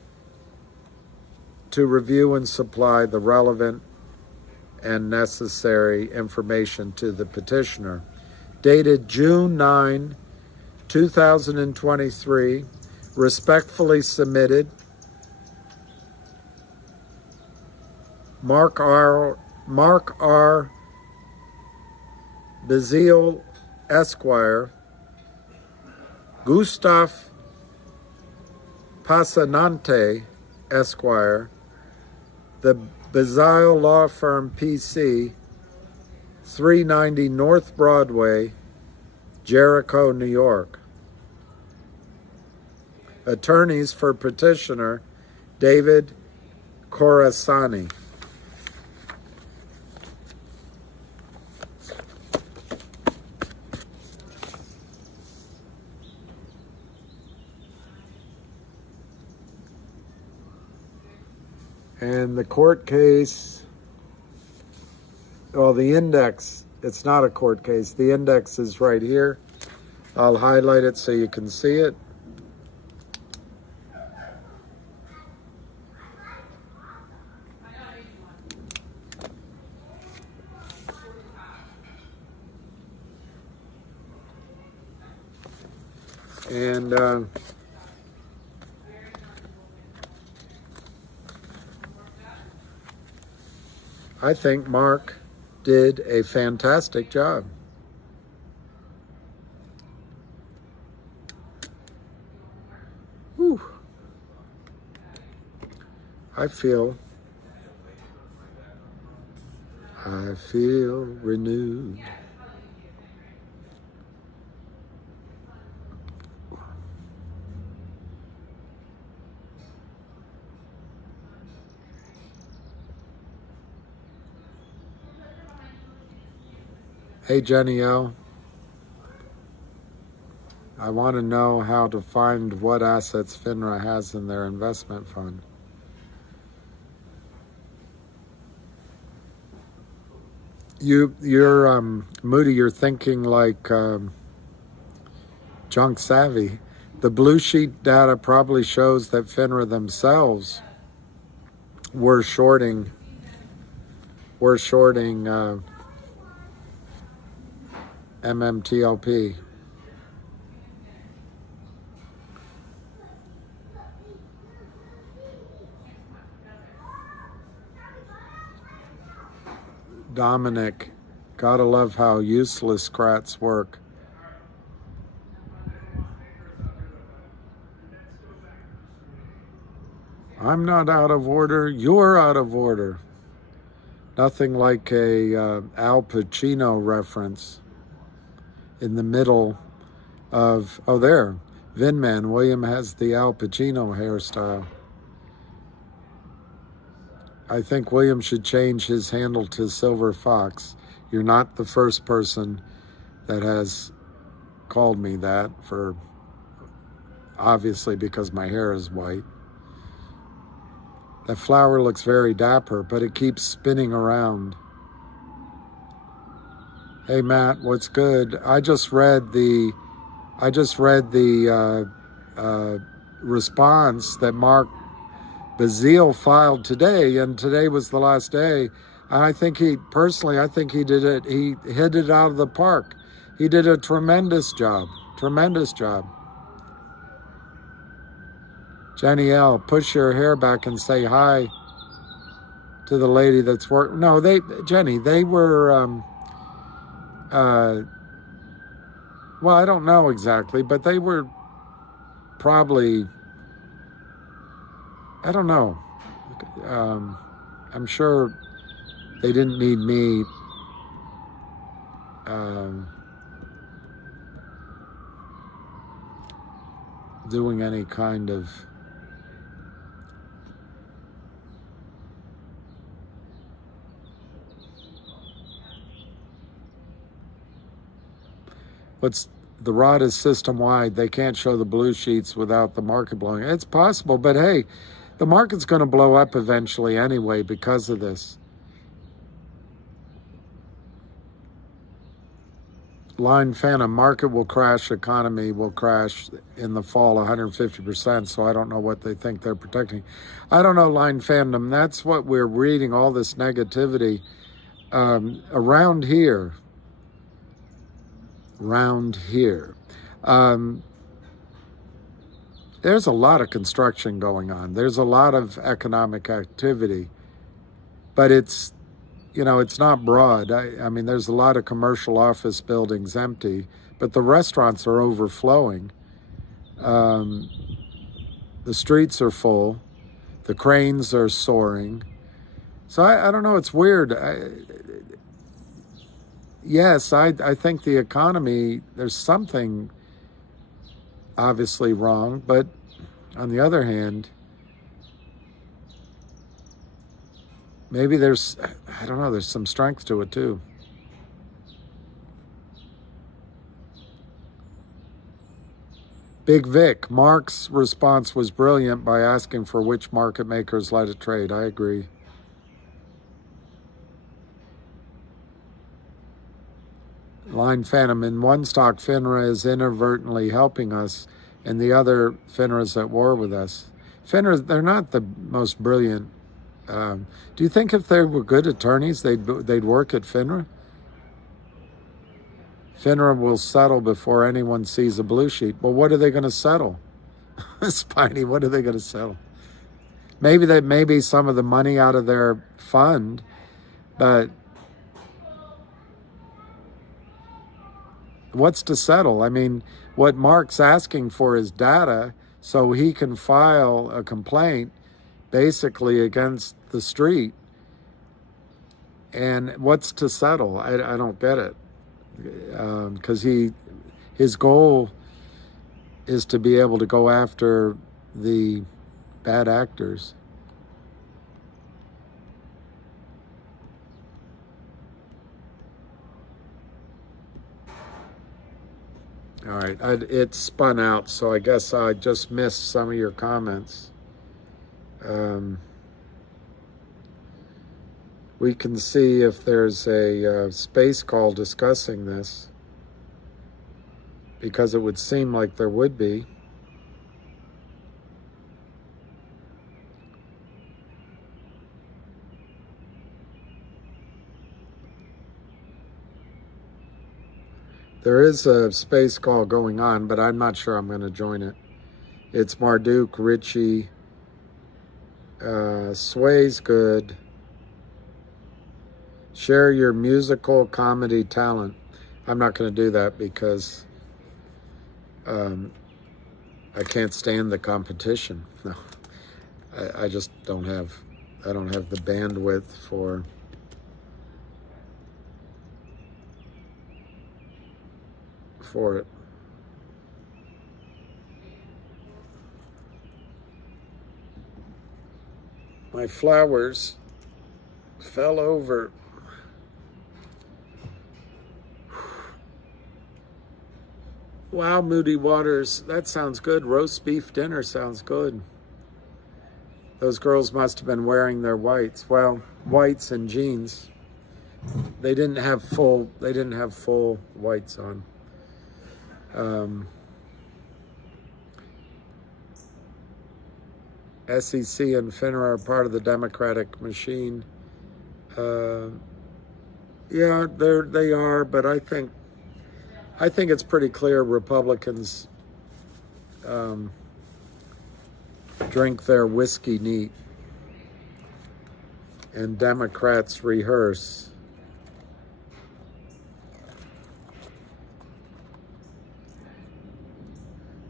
to review and supply the relevant and necessary information to the petitioner. Dated June 9, 2023, respectfully submitted, Mark R. Bazile, Esquire, Gustav Passanante, Esquire, the Bazile Law Firm PC, 390 North Broadway, Jericho, New York. Attorneys for petitioner, David Khorasani. And the court case, well, the index, it's not a court case. The index is right here. I'll highlight it so you can see it. And I think Mark did a fantastic job. Whew. I feel renewed. Hey, Jenny O. I want to know how to find what assets FINRA has in their investment fund. You're Moody, you're thinking like junk savvy. The blue sheet data probably shows that FINRA themselves were shorting MMTLP. Dominic, gotta love how useless crats work. I'm not out of order. You're out of order. Nothing like a Al Pacino reference in the middle of, oh, there, Vinman. William has the Al Pacino hairstyle. I think William should change his handle to Silver Fox. You're not the first person that has called me that, for obviously because my hair is white. That flower looks very dapper, but it keeps spinning around. Hey Matt, what's good? I just read the response that Mark Bazile filed today, and today was the last day. And I think he did it. He hit it out of the park. He did a tremendous job. Tremendous job. Jenny L, push your hair back and say hi to the lady that's working. No, they were, well, I don't know exactly, but they were probably, I don't know. I'm sure they didn't need me doing any kind of the rod is system-wide. They can't show the blue sheets without the market blowing. It's possible, but hey, the market's going to blow up eventually anyway because of this. Line Phantom, market will crash, economy will crash in the fall 150%, so I don't know what they think they're protecting. I don't know, Line Phantom, that's what we're reading, all this negativity around here. There's a lot of construction going on. There's a lot of economic activity, but it's not broad. I mean, there's a lot of commercial office buildings empty, but the restaurants are overflowing. The streets are full. The cranes are soaring. So I don't know, it's weird. Yes, I think the economy, there's something obviously wrong, but on the other hand, maybe there's some strength to it too. Big Vic, Mark's response was brilliant by asking for which market makers let it trade. I agree. Line Phantom, in one stock, FINRA is inadvertently helping us, and the other, FINRA is at war with us. FINRA, they're not the most brilliant. Do you think if they were good attorneys, they'd work at FINRA? FINRA will settle before anyone sees a blue sheet. Well, what are they going to settle? Spiny, what are they going to settle? Maybe some of the money out of their fund, but what's to settle? I mean, what Mark's asking for is data so he can file a complaint basically against the street. And what's to settle? I don't get it. Because his goal is to be able to go after the bad actors. All right, it spun out, so I guess I just missed some of your comments. We can see if there's a space call discussing this, because it would seem like there would be. There is a space call going on, but I'm not sure I'm going to join it. It's Marduk, Richie, Sway's good. Share your musical comedy talent. I'm not going to do that because I can't stand the competition. No, I just don't have. I don't have the bandwidth for it. My flowers fell over. Wow, Moody Waters, that sounds good. Roast beef dinner sounds good. Those girls must have been wearing their whites. Well, whites and jeans. They didn't have full whites on. SEC and FINRA are part of the Democratic machine. Yeah, they are, but I think it's pretty clear Republicans drink their whiskey neat and Democrats rehearse.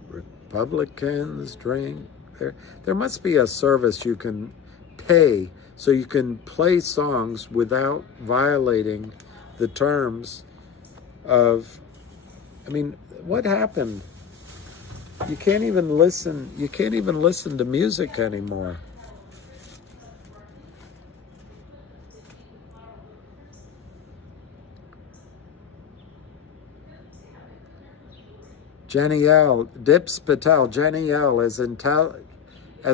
Republicans drink. There must be a service you can pay so you can play songs without violating the terms of, I mean, what happened? You can't even listen to music anymore. Jenny L. Dips Patel. Jenny L. As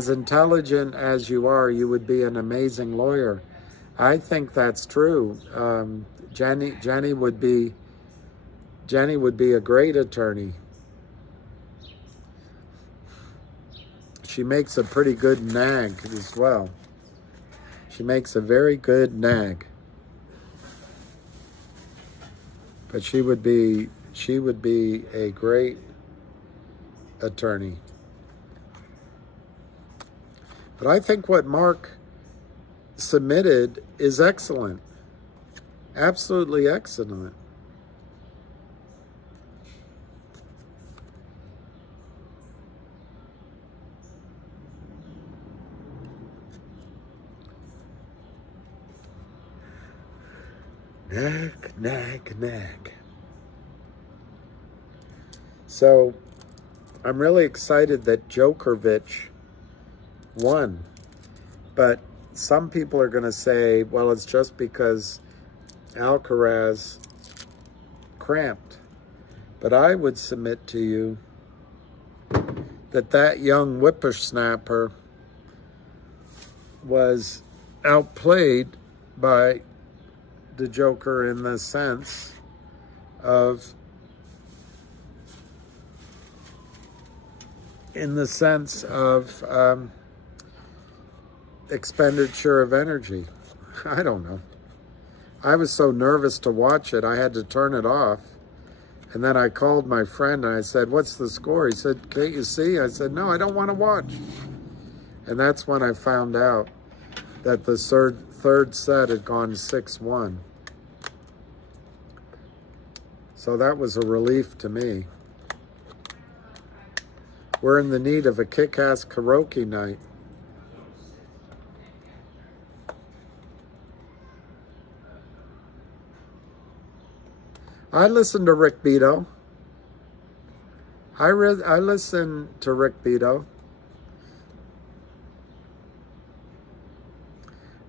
intelligent as you are, you would be an amazing lawyer. I think that's true. Jenny would be a great attorney. She makes a pretty good nag as well. She makes a very good nag. But she would be a great attorney. But I think what Mark submitted is excellent. Absolutely excellent. Nag. So I'm really excited that Djokovic won. But some people are going to say, well, it's just because Alcaraz cramped. But I would submit to you that young whippersnapper was outplayed by the Joker in the sense of expenditure of energy. I don't know. I was so nervous to watch it, I had to turn it off. And then I called my friend and I said, "What's the score?" He said, "Can't you see?" I said, "No, I don't want to watch." And that's when I found out that the third set had gone 6-1. So that was a relief to me. We're in the need of a kick-ass karaoke night. I listen to Rick Beato. I listen to Rick Beato.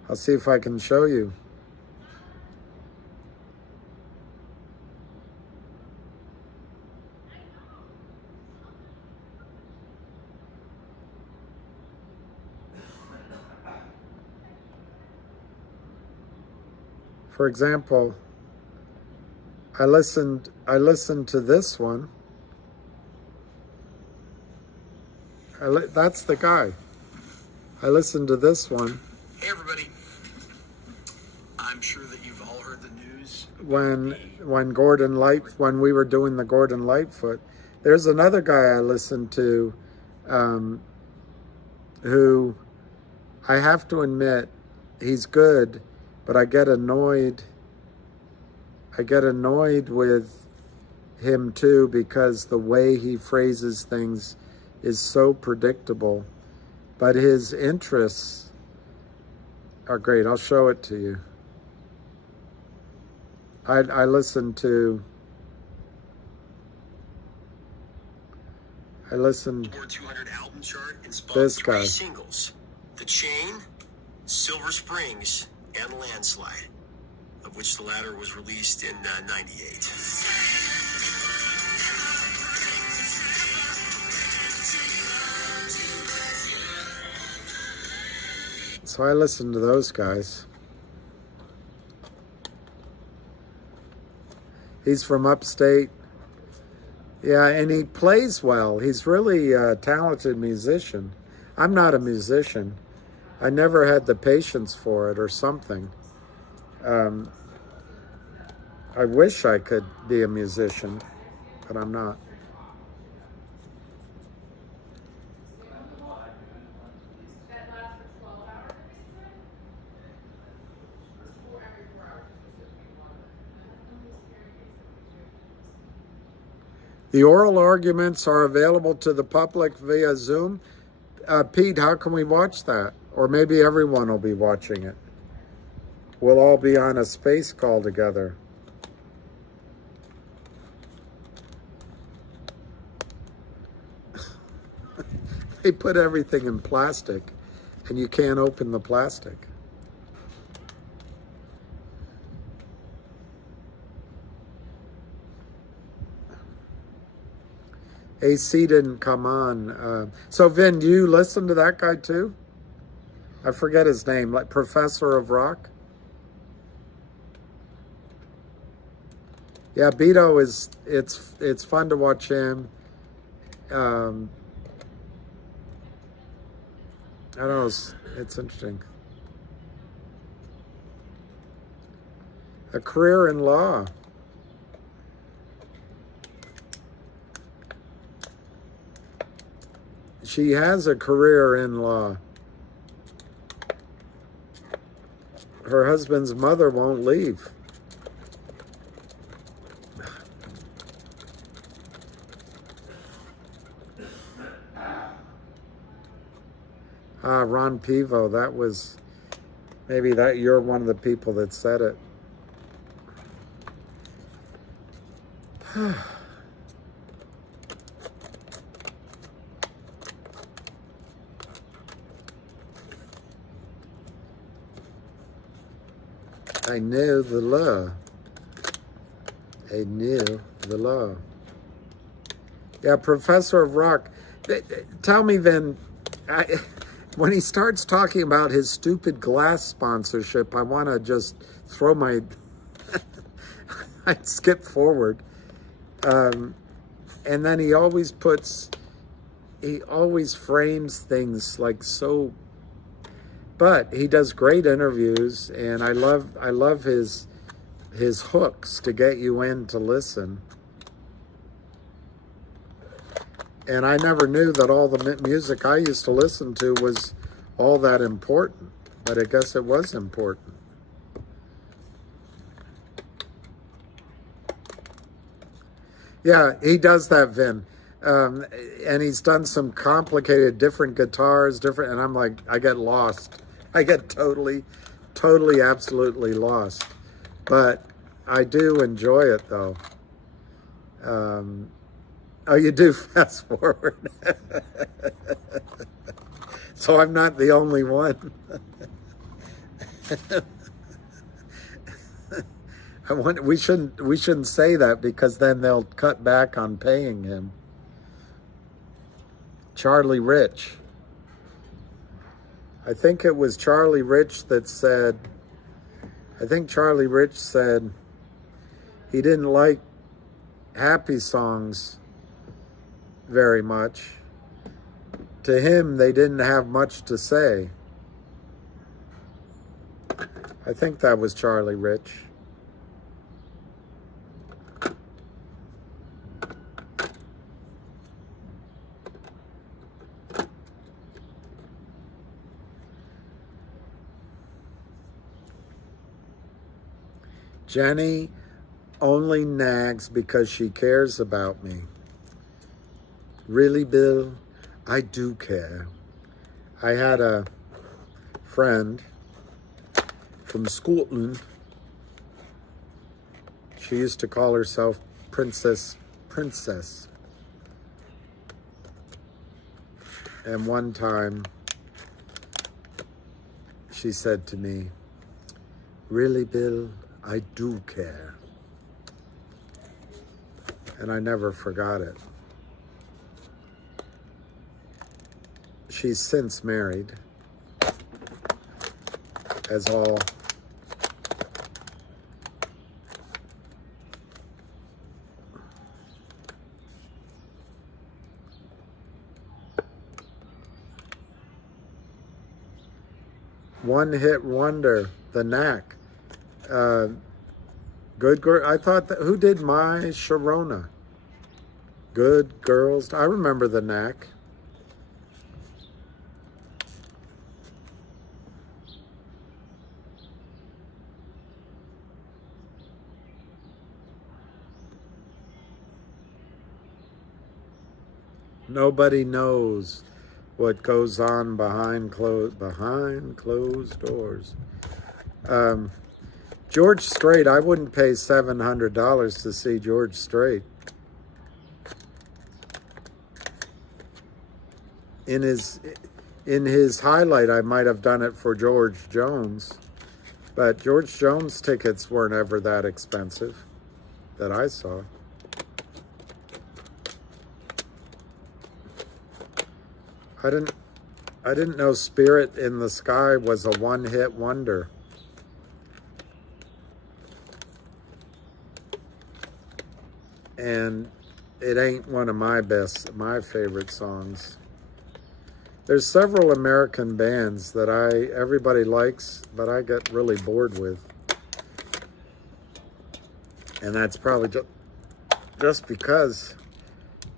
I'll see if I can show you. For example, I listened to this one. That's the guy. I listened to this one. Hey everybody. I'm sure that you've all heard the news. When we were doing the Gordon Lightfoot, there's another guy I listened to, who I have to admit he's good, but I get annoyed I get annoyed with him too because the way he phrases things is so predictable, but his interests are great. I'll show it to you. I listened to Billboard 200 album chart and spun this three guy. singles: The Chain, Silver Springs, and Landslide, of which the latter was released in '98. So I listened to those guys. He's from upstate. Yeah, and he plays well. He's really a talented musician. I'm not a musician. I never had the patience for it or something. I wish I could be a musician, but I'm not. The oral arguments are available to the public via Zoom. Pete, how can we watch that? Or maybe everyone will be watching it. We'll all be on a space call together. They put everything in plastic, and you can't open the plastic. AC didn't come on. So Vin, do you listen to that guy too? I forget his name, like Professor of Rock. Yeah, Beto is, it's fun to watch him. I don't know, it's interesting. A career in law. She has a career in law. Her husband's mother won't leave. Ron Pivo, that was, maybe that you're one of the people that said it. I knew the law. I knew the law. Yeah, Professor of Rock. Tell me then, when he starts talking about his stupid glass sponsorship, I want to just throw my, I'd skip forward. And then he always frames things like so, but he does great interviews, and I love his hooks to get you in to listen. And I never knew that all the music I used to listen to was all that important, but I guess it was important. Yeah, he does that, Vin. And he's done some complicated, different guitars, and I'm like, I get lost. I get totally, absolutely lost. But I do enjoy it, though. Oh, you do fast forward. So I'm not the only one. We shouldn't say that, because then they'll cut back on paying him. Charlie Rich. I think it was Charlie Rich that said, he didn't like happy songs very much. To him, they didn't have much to say. I think that was Charlie Rich. Jenny only nags because she cares about me. Really, Bill? I do care. I had a friend from Scotland. She used to call herself Princess. And one time she said to me, really, Bill, I do care. And I never forgot it. She's since married, as all one-hit wonder, The Knack. Good girl. I thought that, who did My Sharona? Good Girls. I remember The Knack. Nobody knows what goes on behind closed doors. George Strait, I wouldn't pay $700 to see George Strait. In his highlight, I might have done it for George Jones, but George Jones tickets weren't ever that expensive that I saw. I didn't know Spirit in the Sky was a one-hit wonder. And it ain't one of my favorite songs. There's several American bands that everybody likes, but I get really bored with. And that's probably just because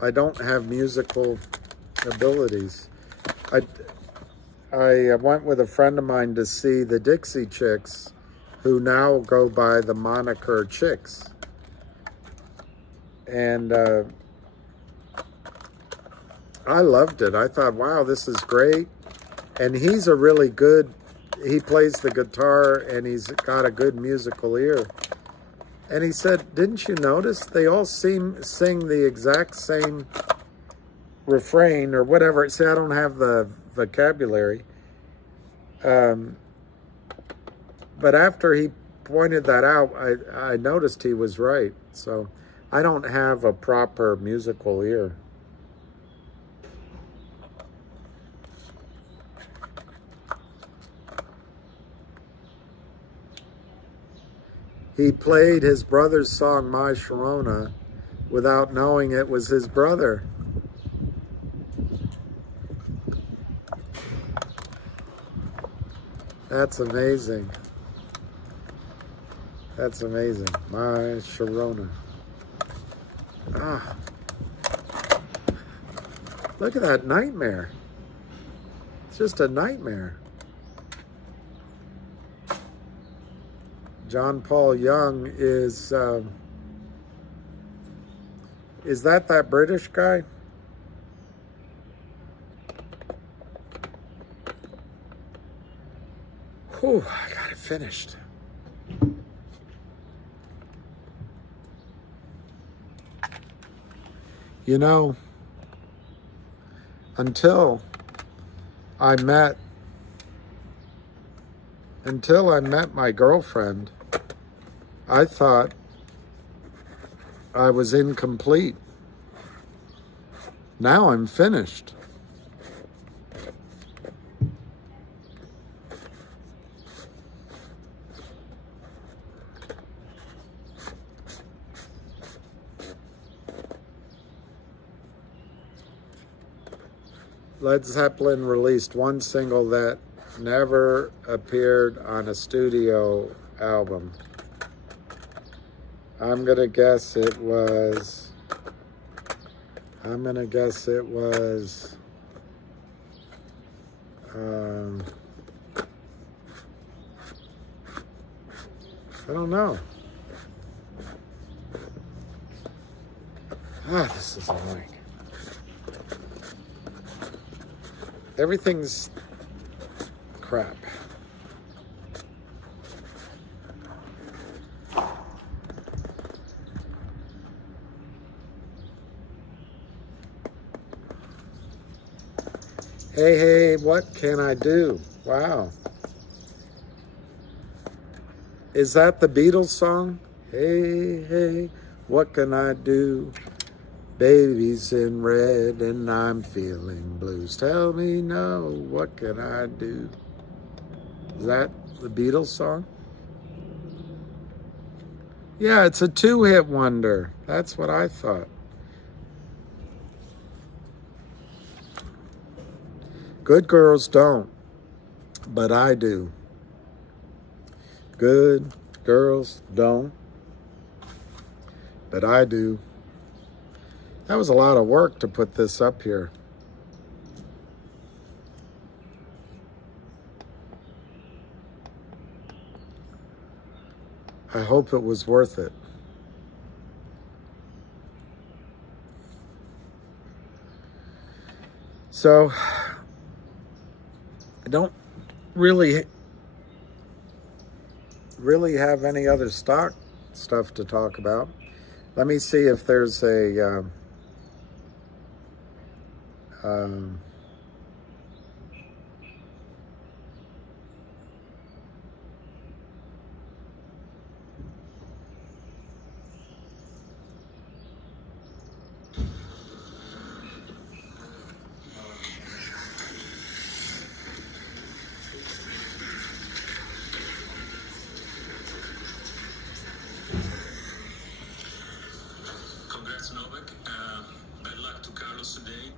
I don't have musical abilities. I went with a friend of mine to see the Dixie Chicks, who now go by the moniker Chicks. And I loved it. I thought, wow, this is great. And he's a really good, he plays the guitar and he's got a good musical ear. And he said, didn't you notice they all sing the exact same refrain or whatever. See, I don't have the vocabulary. But after he pointed that out, I noticed he was right. So I don't have a proper musical ear. He played his brother's song, My Sharona, without knowing it was his brother. That's amazing. That's amazing. My Sharona. Ah. Look at that nightmare. It's just a nightmare. John Paul Young is that British guy? Whew, I got it finished. You know, until I met my girlfriend, I thought I was incomplete. Now I'm finished. Led Zeppelin released one single that never appeared on a studio album. I'm gonna guess it was I don't know. Ah, this is annoying. Everything's crap. Hey, hey, what can I do? Wow. Is that the Beatles song? Hey, hey, what can I do? Baby's in red and I'm feeling blues. Tell me no, what can I do? Is that the Beatles song? Yeah, it's a 2-hit wonder. That's what I thought. Good girls don't, but I do. Good girls don't, but I do. That was a lot of work to put this up here. I hope it was worth it. So, I don't really have any other stock stuff to talk about. Let me see if there's a Congrats, Novak. Bad luck to Carlos today.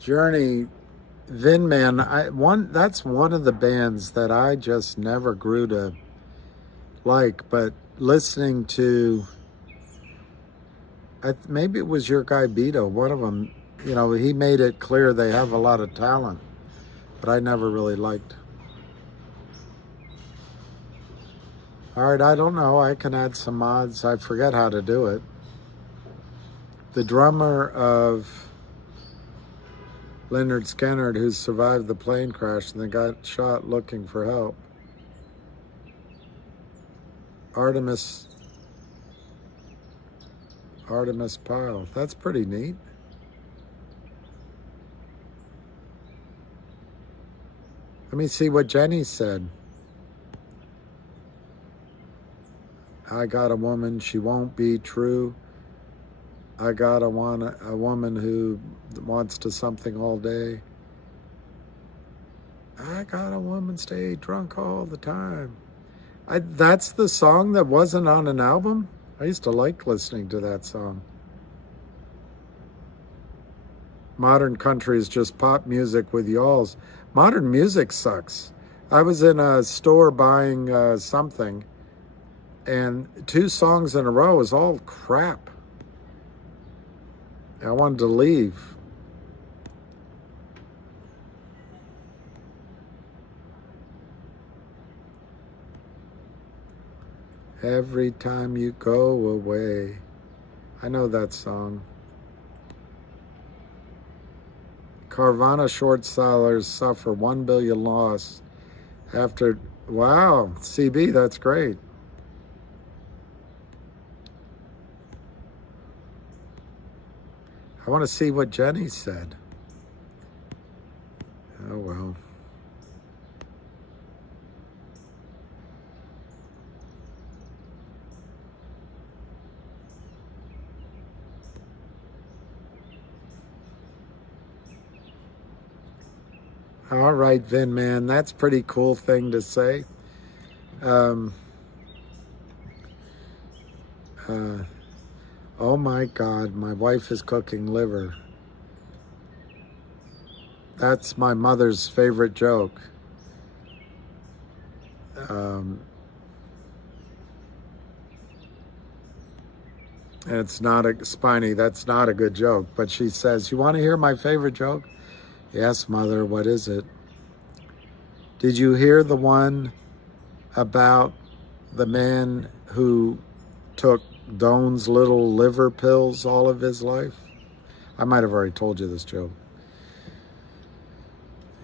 Journey, Vinman. That's one of the bands that I just never grew to like, but listening to, maybe it was your guy Beto, one of them, you know, he made it clear they have a lot of talent, but I never really liked. All right, I don't know. I can add some mods. I forget how to do it. The drummer of Leonard Skinner, who survived the plane crash and then got shot looking for help. Artemis Pyle. That's pretty neat. Let me see what Jenny said. I got a woman, she won't be true. I got a woman who wants to something all day. I got a woman stay drunk all the time. That's the song that wasn't on an album? I used to like listening to that song. Modern country is just pop music with y'alls. Modern music sucks. I was in a store buying something, and 2 songs in a row was all crap. I wanted to leave. Every time you go away. I know that song. Carvana short sellers suffer 1 billion loss after, wow, CB, that's great. I want to see what Jenny said. Oh, well. All right, Vin, man, that's a pretty cool thing to say. Oh my God, my wife is cooking liver. That's my mother's favorite joke. It's not a Spiny, that's not a good joke. But she says, "You want to hear my favorite joke?" "Yes, Mother, what is it?" "Did you hear the one about the man who took Doan's little liver pills all of his life?" I might have already told you this joke.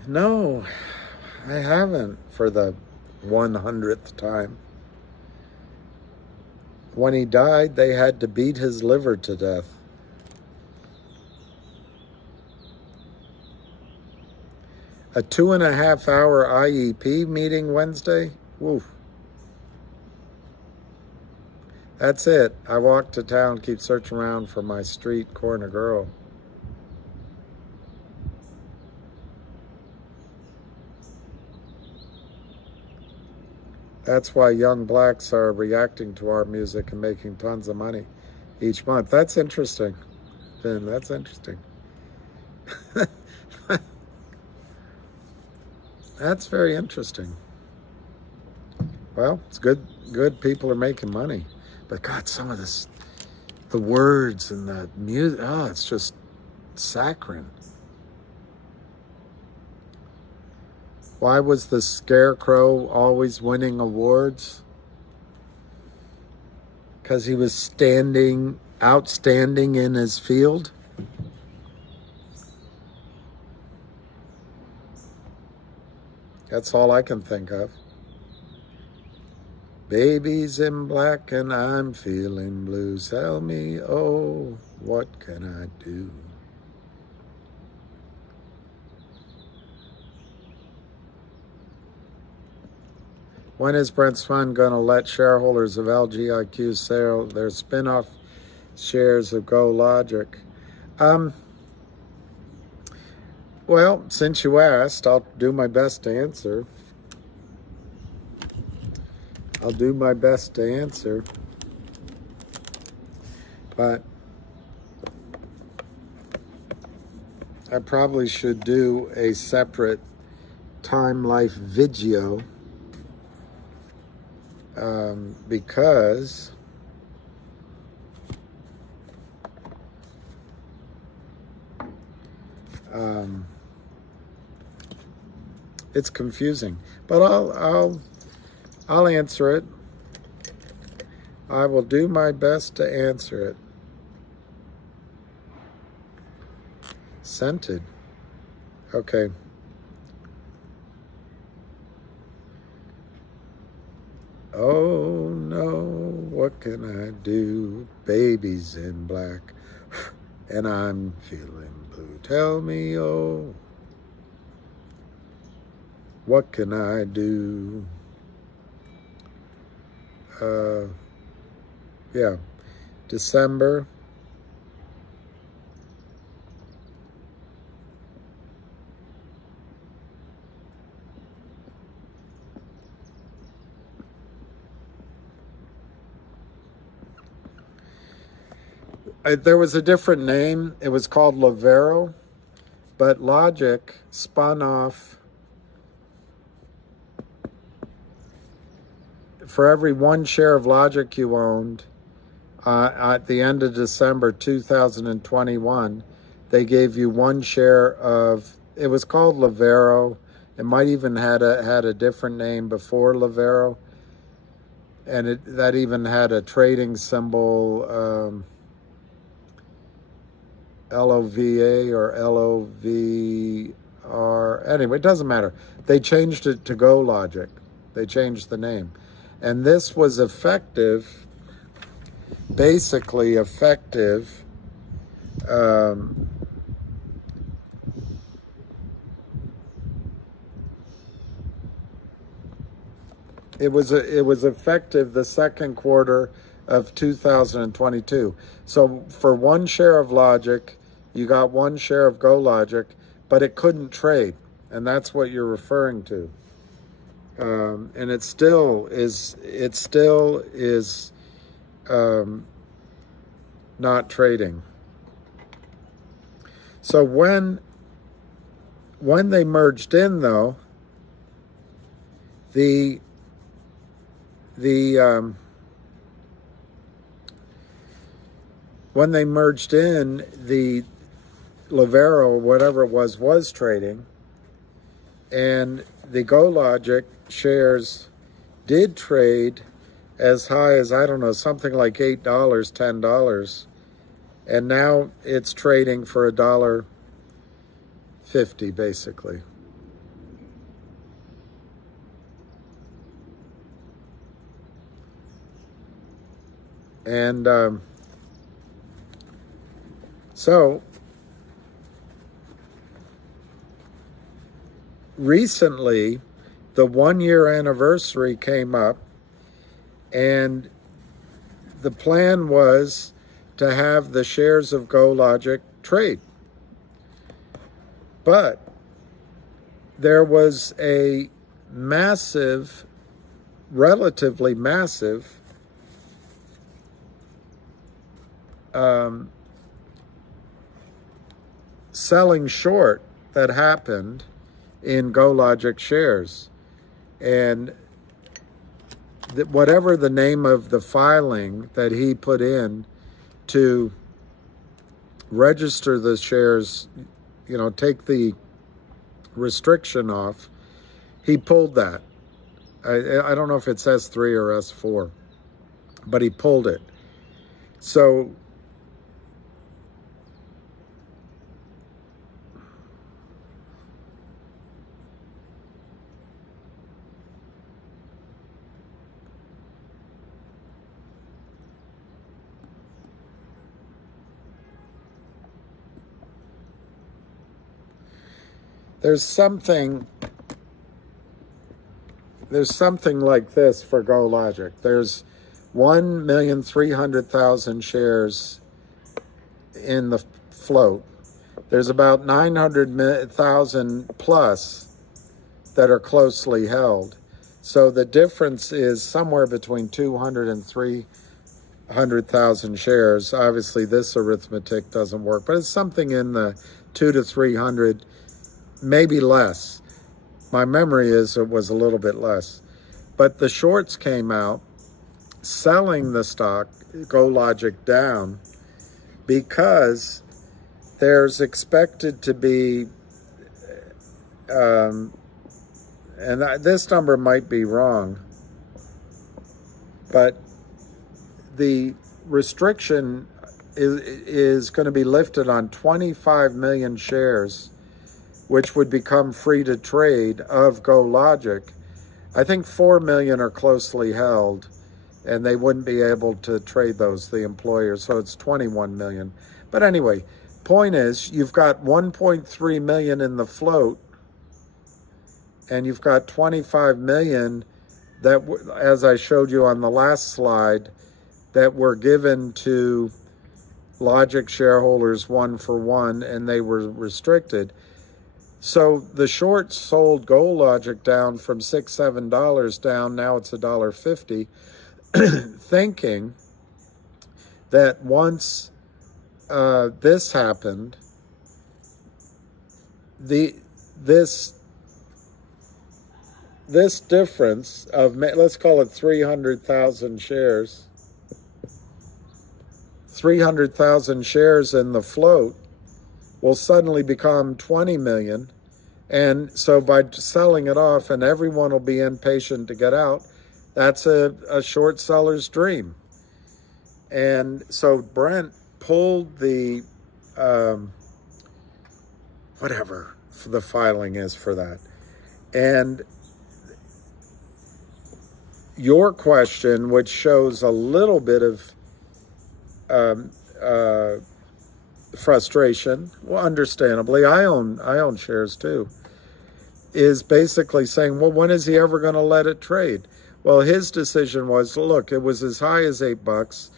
"No, I haven't," for the 100th time. "When he died, they had to beat his liver to death." A 2.5-hour IEP meeting Wednesday? Woof. That's it. I walk to town, keep searching around for my street corner girl. That's why young blacks are reacting to our music and making tons of money each month. That's interesting, Finn. That's interesting. That's very interesting. Well, it's good people are making money. But God, some of this, the words and the music, it's just saccharine. Why was the Scarecrow always winning awards? Because he was outstanding in his field? That's all I can think of. Baby's in black and I'm feeling blue. Tell me, oh, what can I do? When is Brent's fund going to let shareholders of LGIQ sell their spin-off shares of GoLogic? Well, since you asked, I'll do my best to answer. But I probably should do a separate Time Life video because it's confusing. But I'll answer it. I will do my best to answer it. Scented. Okay. Oh no, what can I do? Baby's in black and I'm feeling blue. Tell me, oh, what can I do? Yeah, December. There was a different name. It was called Lavero, but Logic spun off. For every one share of Logic you owned, at the end of December 2021, they gave you one share of. It was called Lavero. It might even had a different name before Lavero, and that even had a trading symbol. LOVA or LOVR. Anyway, it doesn't matter. They changed it to GoLogic. They changed the name. And this was effective, basically effective, it was effective the second quarter of 2022. So for one share of Logic, you got one share of GoLogic, but it couldn't trade, and that's what you're referring to. And it still is not trading. So when they merged in, though, when they merged in, the Lavero or whatever it was trading, and the GoLogic shares did trade as high as, I don't know, something like $8, $10, and now it's trading for $1.50 basically. And so recently, the 1-year anniversary came up, and the plan was to have the shares of GoLogic trade. But there was a massive, relatively massive, selling short that happened in GoLogic shares. And whatever the name of the filing that he put in to register the shares, you know, take the restriction off, he pulled that. I don't know if it's S3 or S4, but he pulled it. So there's something like this for GoLogic. There's 1,300,000 shares in the float. There's about 900,000 plus that are closely held. So the difference is somewhere between 200 and 300,000 shares. Obviously, this arithmetic doesn't work, but it's something in the 200 to 300, maybe less. My memory is it was a little bit less. But the shorts came out selling the stock, GoLogic, down because there's expected to be, and this number might be wrong, but the restriction is going to be lifted on 25 million shares, which would become free to trade of GoLogic. I think 4 million are closely held, and they wouldn't be able to trade those, the employers, so it's 21 million. But anyway, point is, you've got 1.3 million in the float, and you've got 25 million that, as I showed you on the last slide, that were given to Logic shareholders 1-for-1, and they were restricted. So the shorts sold GoLogic down from $6, $7 down, now it's $1.50, thinking that once this happened, this difference of, let's call it 300,000 shares, 300,000 shares in the float will suddenly become 20 million. And so by selling it off, and everyone will be impatient to get out, that's a short seller's dream. And so Brent pulled the, whatever the filing is for that. And your question, which shows a little bit of frustration, well, understandably, I own shares too, is basically saying, well, when is he ever going to let it trade? Well, his decision was, look, it was as high as $8.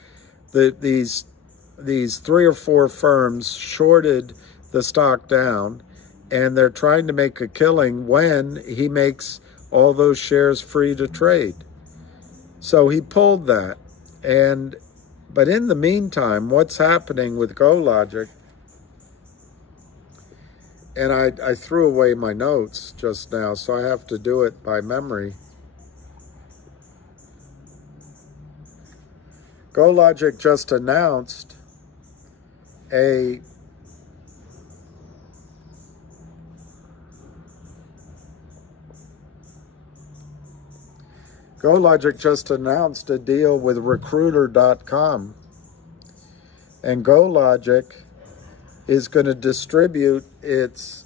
These 3 or 4 firms shorted the stock down, and they're trying to make a killing when he makes all those shares free to trade. So he pulled that. But in the meantime, what's happening with GoLogic, and I threw away my notes just now, so I have to do it by memory. GoLogic just announced a GoLogic just announced a deal with Recruiter.com, and GoLogic is going to distribute its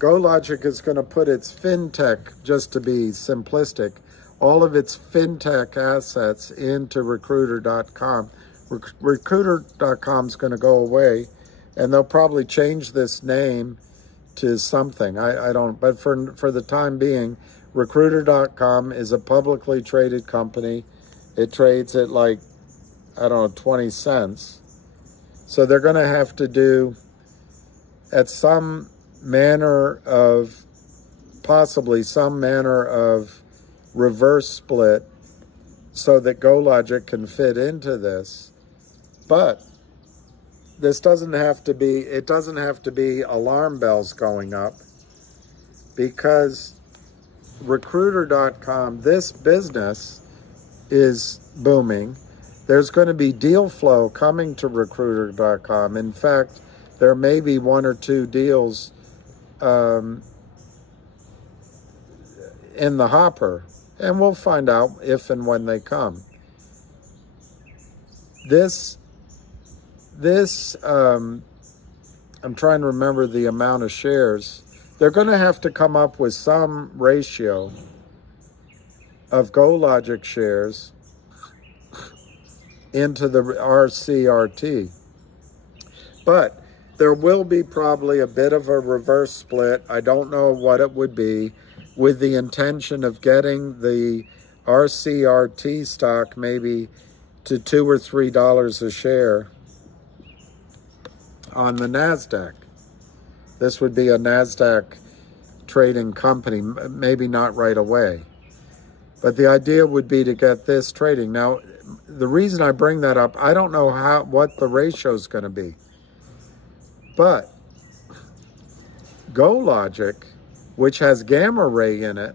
GoLogic is going to put its fintech, just to be simplistic, all of its fintech assets into Recruiter.com. Recruiter.com is going to go away, and they'll probably change this name to something. I don't, but for the time being, Recruiter.com is a publicly traded company. It trades at like, I don't know, 20 cents. So they're going to have to do at some manner of, possibly some manner of reverse split so that GoLogic can fit into this. But this doesn't have to be, it doesn't have to be alarm bells going up, because Recruiter.com, this business is booming. There's going to be deal flow coming to Recruiter.com. In fact, there may be one or two deals in the hopper, and we'll find out if and when they come. I'm trying to remember the amount of shares. They're going to have to come up with some ratio of GoLogic shares into the RCRT. But there will be probably a bit of a reverse split. I don't know what it would be, with the intention of getting the RCRT stock maybe to $2 or $3 a share on the NASDAQ. This would be a NASDAQ trading company, maybe not right away. But the idea would be to get this trading. Now, the reason I bring that up, I don't know what the ratio is going to be. But GoLogic, which has gamma ray in it,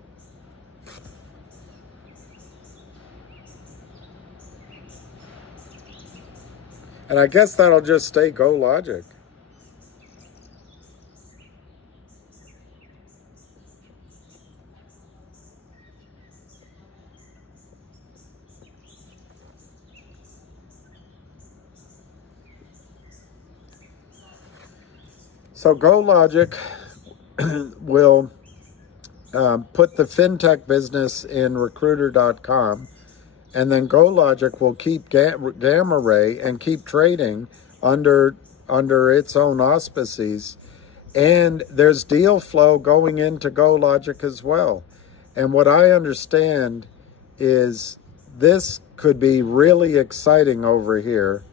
and I guess that'll just stay GoLogic. So GoLogic will put the fintech business in Recruiter.com, and then GoLogic will keep gamma ray and keep trading under its own auspices. And there's deal flow going into GoLogic as well. And what I understand is this could be really exciting over here,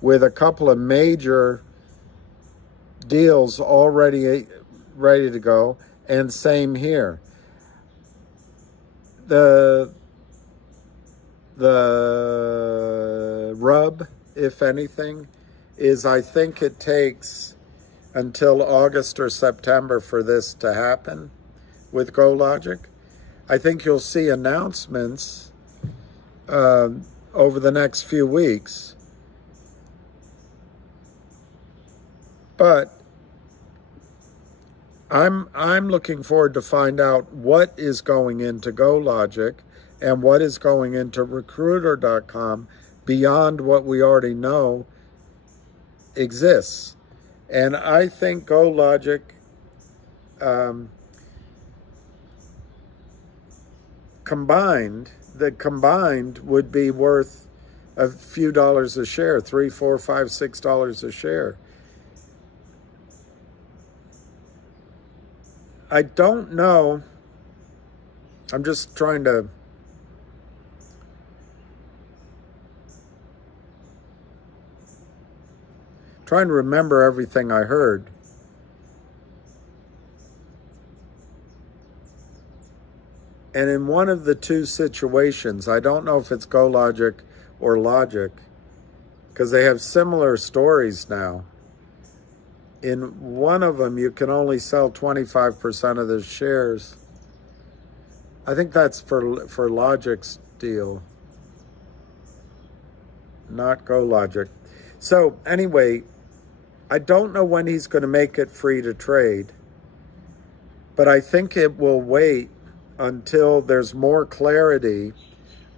with a couple of major deals already ready to go, and same here. The rub, if anything, is I think it takes until August or September for this to happen with GoLogic. I think you'll see announcements over the next few weeks. But I'm looking forward to find out what is going into GoLogic and what is going into Recruiter.com beyond what we already know exists. And I think GoLogic combined would be worth a few dollars a share, $3, $4, $5, $6 a share. I don't know. I'm just trying to remember everything I heard. And in one of the two situations, I don't know if it's GoLogic or Logic, because they have similar stories now. in one of them, you can only sell 25% of the shares. I think that's for Logic's deal, not Go Logic. So anyway, I don't know when he's going to make it free to trade, but I think it will wait until there's more clarity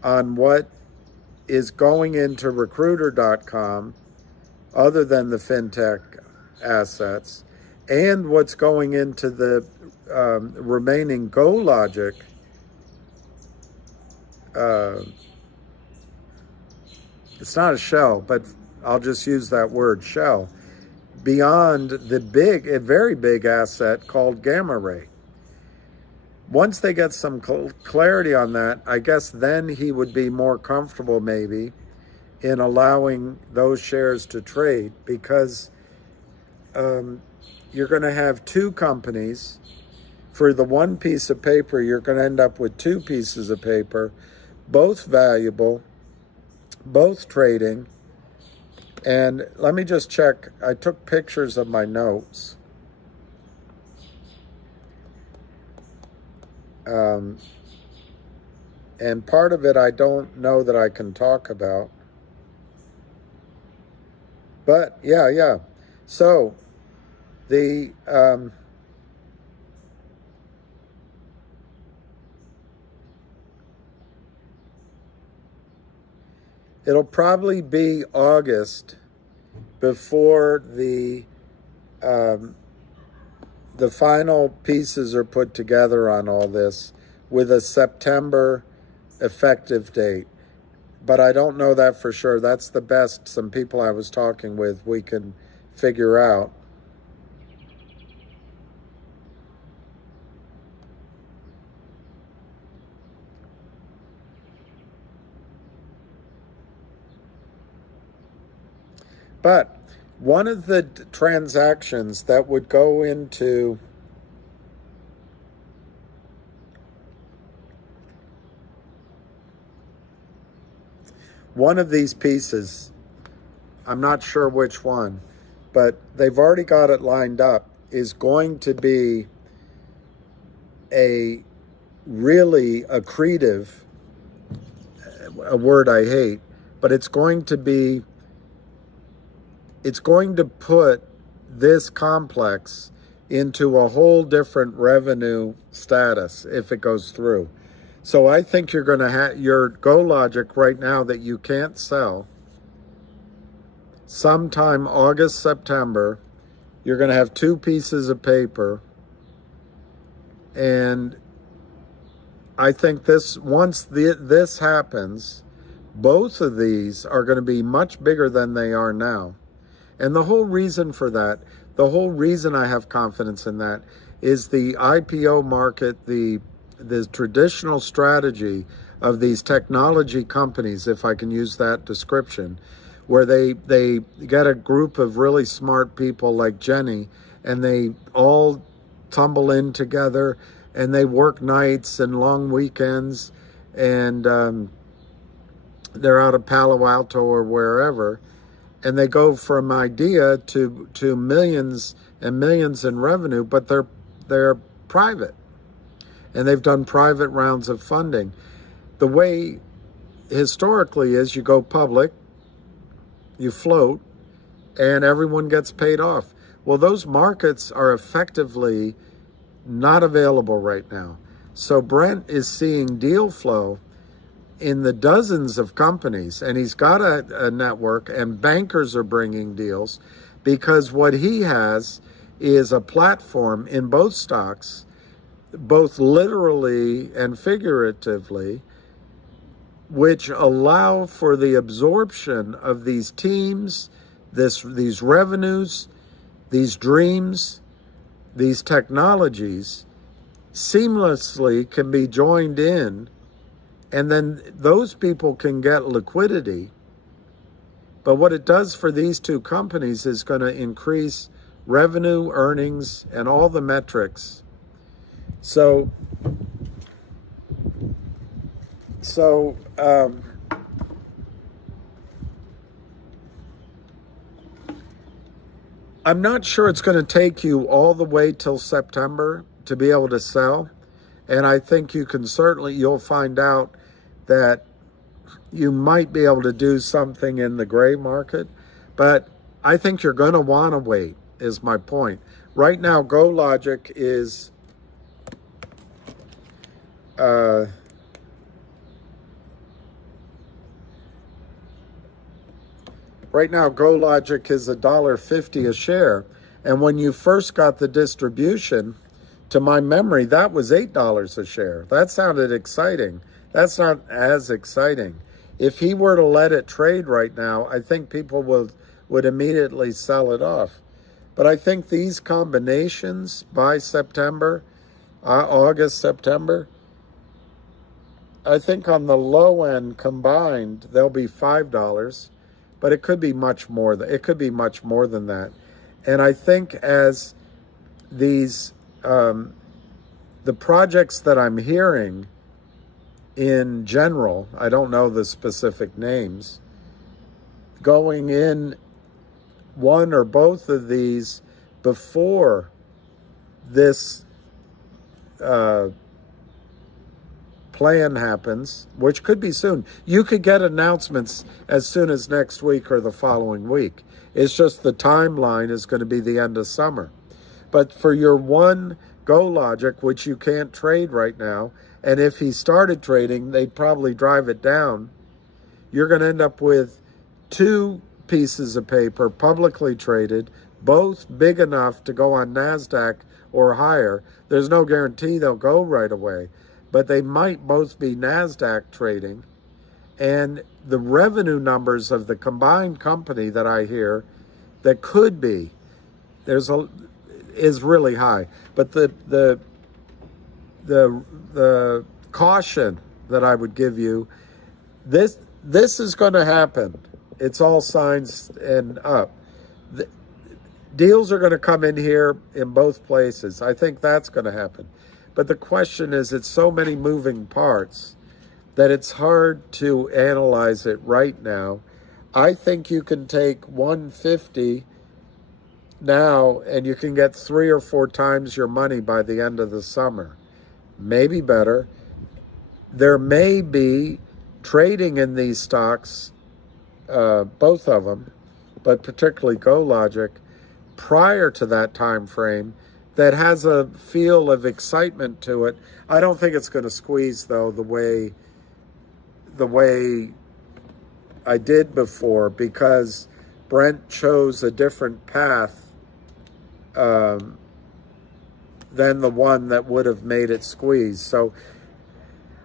on what is going into Recruiter.com other than the fintech assets, and what's going into the remaining Go Logic it's not a shell, but I'll just use that word, shell, beyond the a very big asset called Gamma Ray. Once they get some clarity on that, I guess then he would be more comfortable maybe in allowing those shares to trade, because you're going to have two companies. For the one piece of paper, you're going to end up with two pieces of paper, both valuable, both trading. And let me just check. I took pictures of my notes. And part of it I don't know that I can talk about. But yeah. So the it'll probably be August before the final pieces are put together on all this, with a September effective date. But I don't know that for sure. That's the best some people I was talking with we can figure out. But one of the transactions that would go into one of these pieces, I'm not sure which one, but they've already got it lined up, is going to be a really accretive, a word I hate, but it's going to put this complex into a whole different revenue status if it goes through. So I think you're going to have your Go Logic right now that you can't sell. Sometime August, September, you're going to have two pieces of paper. And I think once this happens, both of these are going to be much bigger than they are now. And the whole reason for that, the whole reason I have confidence in that, is the IPO market, the traditional strategy of these technology companies, if I can use that description, where they get a group of really smart people like Jenny, and they all tumble in together, and they work nights and long weekends, and they're out of Palo Alto or wherever, and they go from idea to millions and millions in revenue, but they're private. And they've done private rounds of funding. The way historically is you go public, you float, and everyone gets paid off. Well, those markets are effectively not available right now. So Brent is seeing deal flow in the dozens of companies, and he's got a network, and bankers are bringing deals, because what he has is a platform in both stocks, both literally and figuratively, which allow for the absorption of these teams, these revenues, these dreams, these technologies seamlessly can be joined in, and then those people can get liquidity. But what it does for these two companies is going to increase revenue, earnings, and all the metrics. So I'm not sure it's going to take you all the way till September to be able to sell. And I think you can certainly, you'll find out that you might be able to do something in the gray market, but I think you're going to want to wait, is my point. Right now, GoLogic is right now GoLogic is $1.50 a share, and when you first got the distribution, to my memory, that was $8 a share. That sounded exciting. That's not as exciting. If he were to let it trade right now, I think people would immediately sell it off. But I think these combinations by September, August, September, I think on the low end combined, they'll be $5, but it could be much more. It could be much more than that. And I think as these, the projects that I'm hearing in general, I don't know the specific names, going in one or both of these before this plan happens, which could be soon. You could get announcements as soon as next week or the following week. It's just the timeline is going to be the end of summer. But for your one GoLogic, which you can't trade right now, and if he started trading, they'd probably drive it down, you're going to end up with two pieces of paper publicly traded, both big enough to go on NASDAQ or higher. There's no guarantee they'll go right away, but they might both be NASDAQ trading. And the revenue numbers of the combined company that I hear that could be, is really high. But the caution that I would give you, this is going to happen. It's all signs and up. The deals are going to come in here in both places. I think that's going to happen. But the question is, it's so many moving parts that it's hard to analyze it right now. I think you can take 150 now and you can get 3 or 4 times your money by the end of the summer. Maybe better. There may be trading in these stocks, both of them, but particularly GoLogic, prior to that time frame that has a feel of excitement to it. I don't think it's going to squeeze, though, the way I did before, because Brent chose a different path than the one that would have made it squeeze. So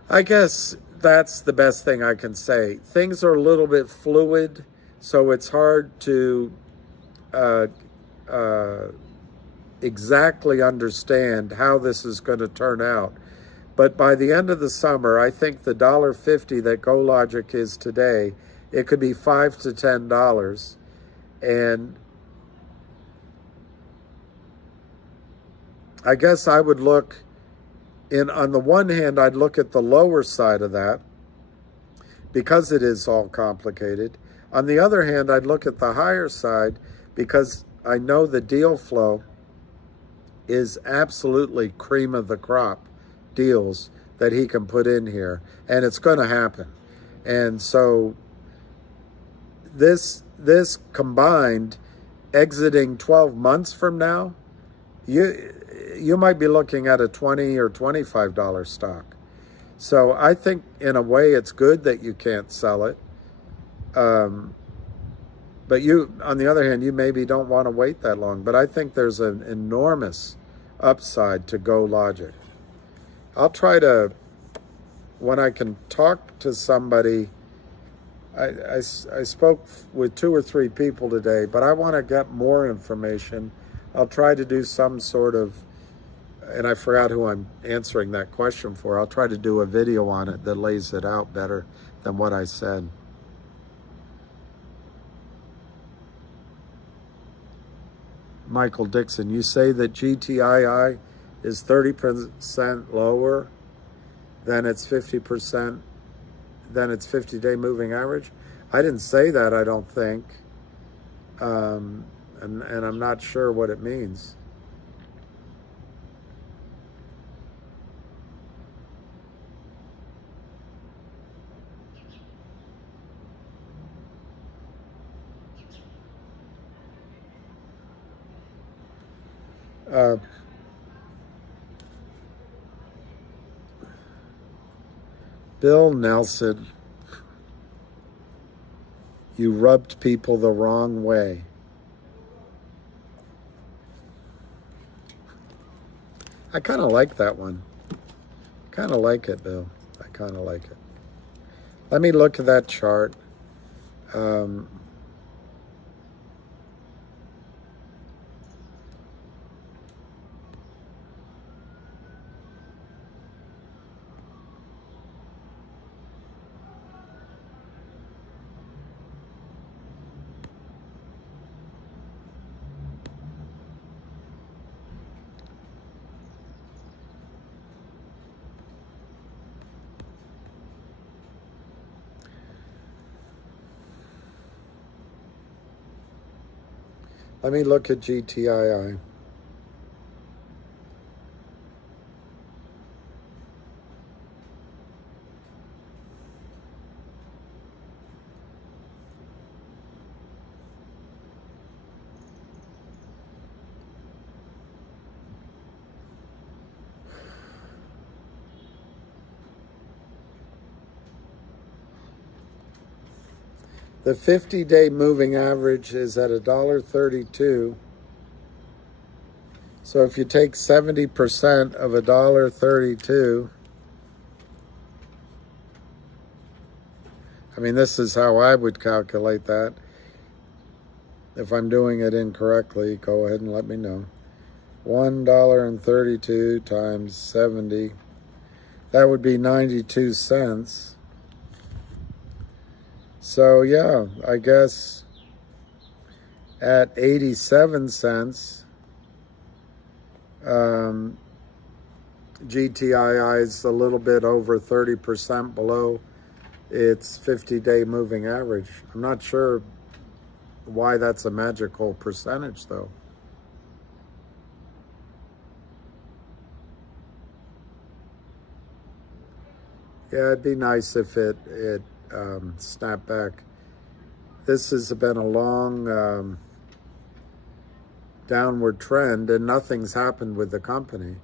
I guess that's the best thing I can say. Things are a little bit fluid, so it's hard to exactly understand how this is going to turn out. But by the end of the summer, I think the $1.50 that GoLogic is today, it could be $5 to $10. And I guess I would look on the one hand, I'd look at the lower side of that because it is all complicated. On the other hand, I'd look at the higher side because I know the deal flow is absolutely cream of the crop deals that he can put in here, and it's going to happen. And so this combined, exiting 12 months from now, you might be looking at a $20 or $25 stock. So I think in a way it's good that you can't sell it. But you, on the other hand, you maybe don't want to wait that long. But I think there's an enormous upside to GoLogic. I'll try to, when I can talk to somebody, I spoke with 2 or 3 people today, but I want to get more information. I'll try to do some sort of, and I forgot who I'm answering that question for. I'll try to do a video on it that lays it out better than what I said. Michael Dixon, you say that GTII is 30% lower than its 50%, than its 50-day moving average? I didn't say that, I don't think. and I'm not sure what it means. Bill Nelson, you rubbed people the wrong way. I kind of like that one. Kind of like it, Bill. I kind of like it. Let me look at that chart. Let me look at GTII. The 50-day moving average is at $1.32. So if you take 70% of $1.32, I mean, this is how I would calculate that. If I'm doing it incorrectly, go ahead and let me know. $1.32 times 70, that would be 92 cents. So yeah, I guess at 87 cents, GTII is a little bit over 30% below its 50-day moving average. I'm not sure why that's a magical percentage, though. Yeah, it'd be nice if it snapped back. This has been a long downward trend, and nothing's happened with the company.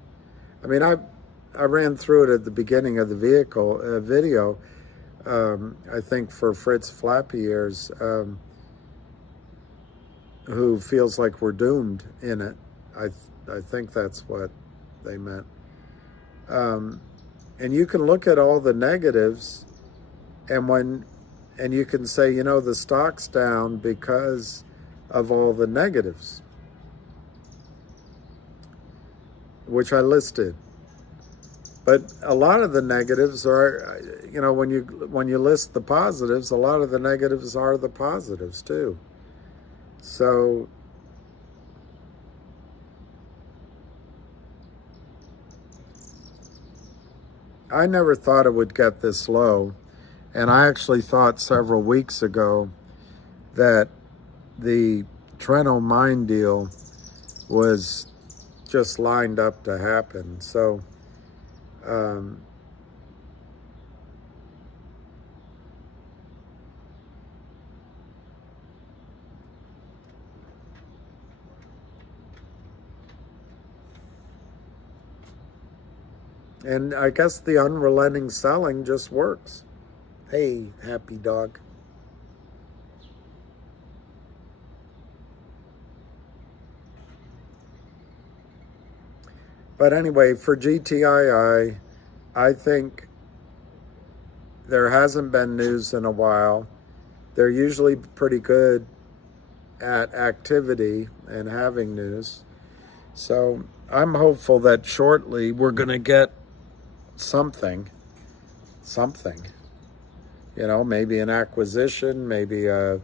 I mean, I ran through it at the beginning of the video. I think for Fritz Flappy Ears, who feels like we're doomed in it. I think that's what they meant. And you can look at all the negatives, and you can say, you know, the stock's down because of all the negatives, which I listed. But a lot of the negatives are, you know, when you list the positives, a lot of the negatives are the positives too. So I never thought it would get this low. And I actually thought several weeks ago that the Trento mine deal was just lined up to happen. So and I guess the unrelenting selling just works. Hey, happy dog. But anyway, for GTII, I think there hasn't been news in a while. They're usually pretty good at activity and having news. So I'm hopeful that shortly we're going to get something. You know, maybe an acquisition, maybe the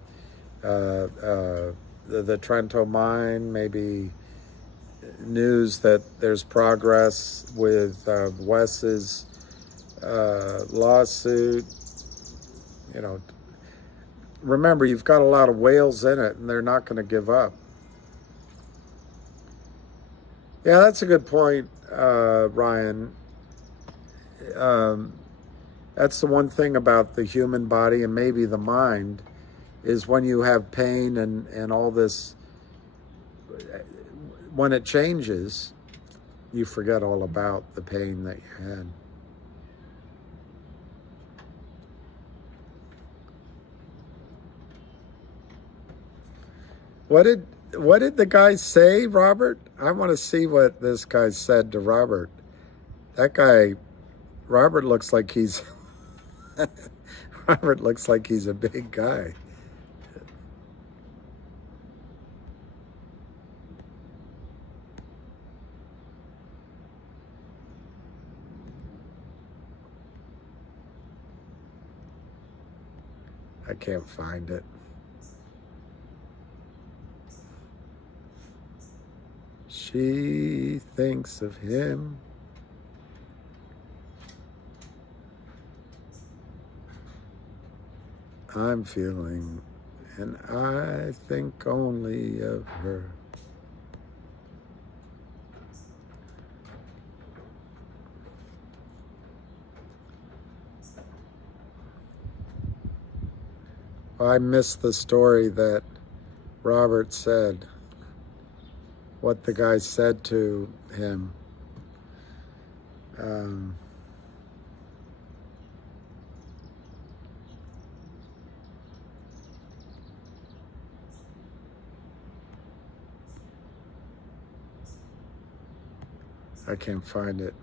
Trento mine, maybe news that there's progress with Wes's lawsuit. You know, remember, you've got a lot of whales in it, and they're not going to give up. Yeah, that's a good point, Ryan. Um, that's the one thing about the human body and maybe the mind is when you have pain and all this, when it changes, you forget all about the pain that you had. What did the guy say, Robert? I want to see what this guy said to Robert. That guy, Robert looks like he's Robert looks like he's a big guy. I can't find it. She thinks of him. I'm feeling, and I think only of her. I missed the story that Robert said, what the guy said to him. I can't find it.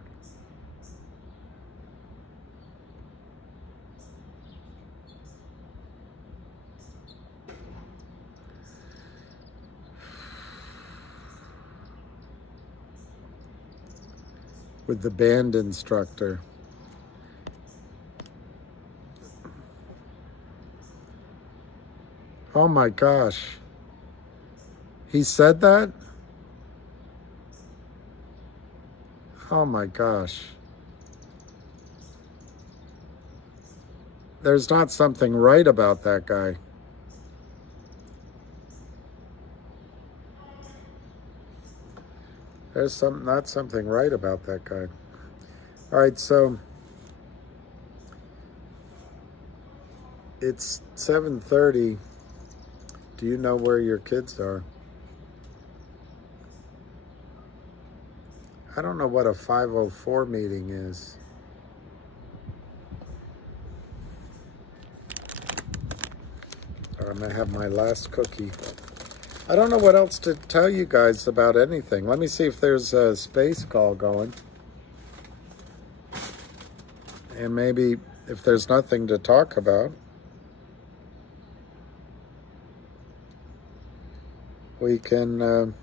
With the band instructor. Oh my gosh. He said that? Oh my gosh. There's not something right about that guy. There's not something right about that guy. All right, so it's 7:30. Do you know where your kids are? I don't know what a 504 meeting is. I'm gonna have my last cookie. I don't know what else to tell you guys about anything. Let me see if there's a space call going. And maybe if there's nothing to talk about, we can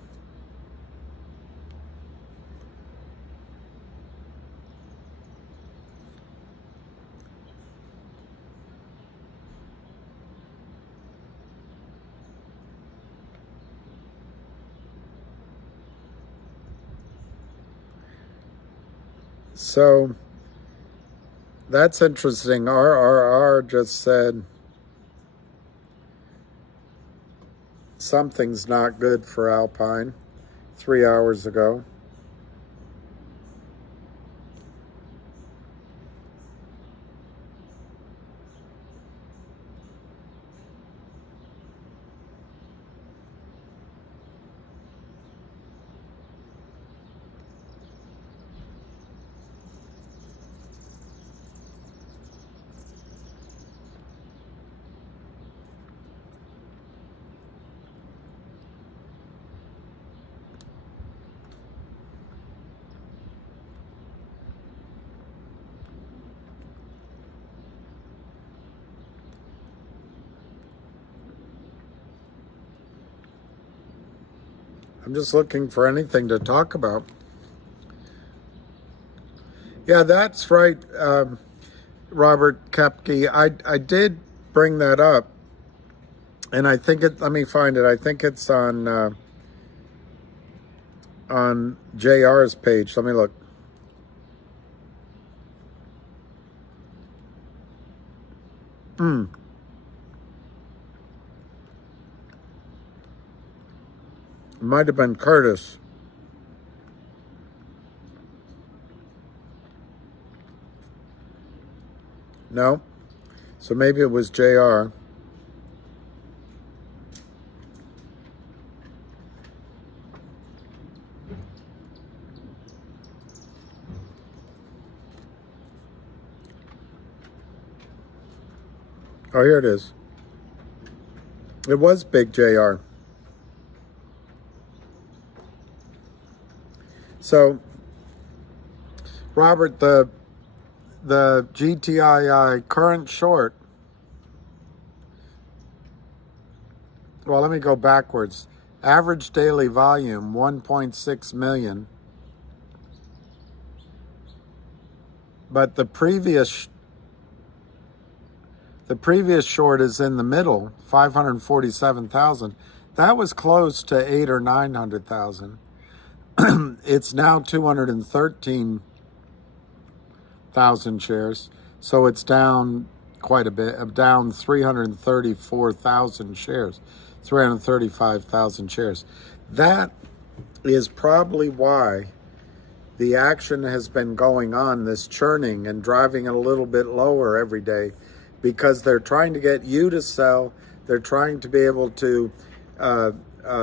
so that's interesting. RRR just said something's not good for Alpine 3 hours ago. I'm just looking for anything to talk about. Yeah, that's right, Robert Kepke. I did bring that up, and I think let me find it. I think it's on JR's page. Let me look. It might have been Curtis. No? So maybe it was JR. Oh, here it is. It was Big JR. So, Robert, the GTII current short, well, let me go backwards. Average daily volume, 1.6 million. But the previous short is in the middle, 547,000. That was close to 800,000 or 900,000. It's now 213,000 shares. So it's down quite a bit, down 334,000 shares, 335,000 shares. That is probably why the action has been going on, this churning and driving it a little bit lower every day, because they're trying to get you to sell. They're trying to be able to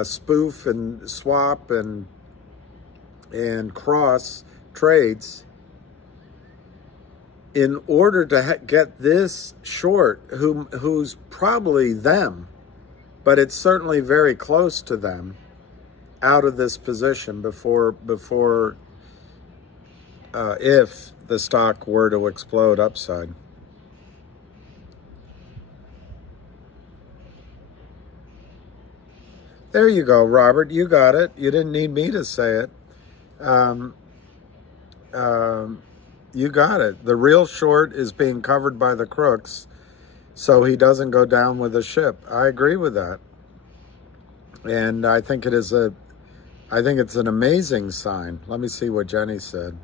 spoof and swap and cross trades in order to get this short, who's probably them, but it's certainly very close to them, out of this position before if the stock were to explode upside. There you go, Robert. You got it. You didn't need me to say it. You got it. The real short is being covered by the crooks, so he doesn't go down with the ship. I agree with that, and I think it's an amazing sign. Let me see what Jenny said.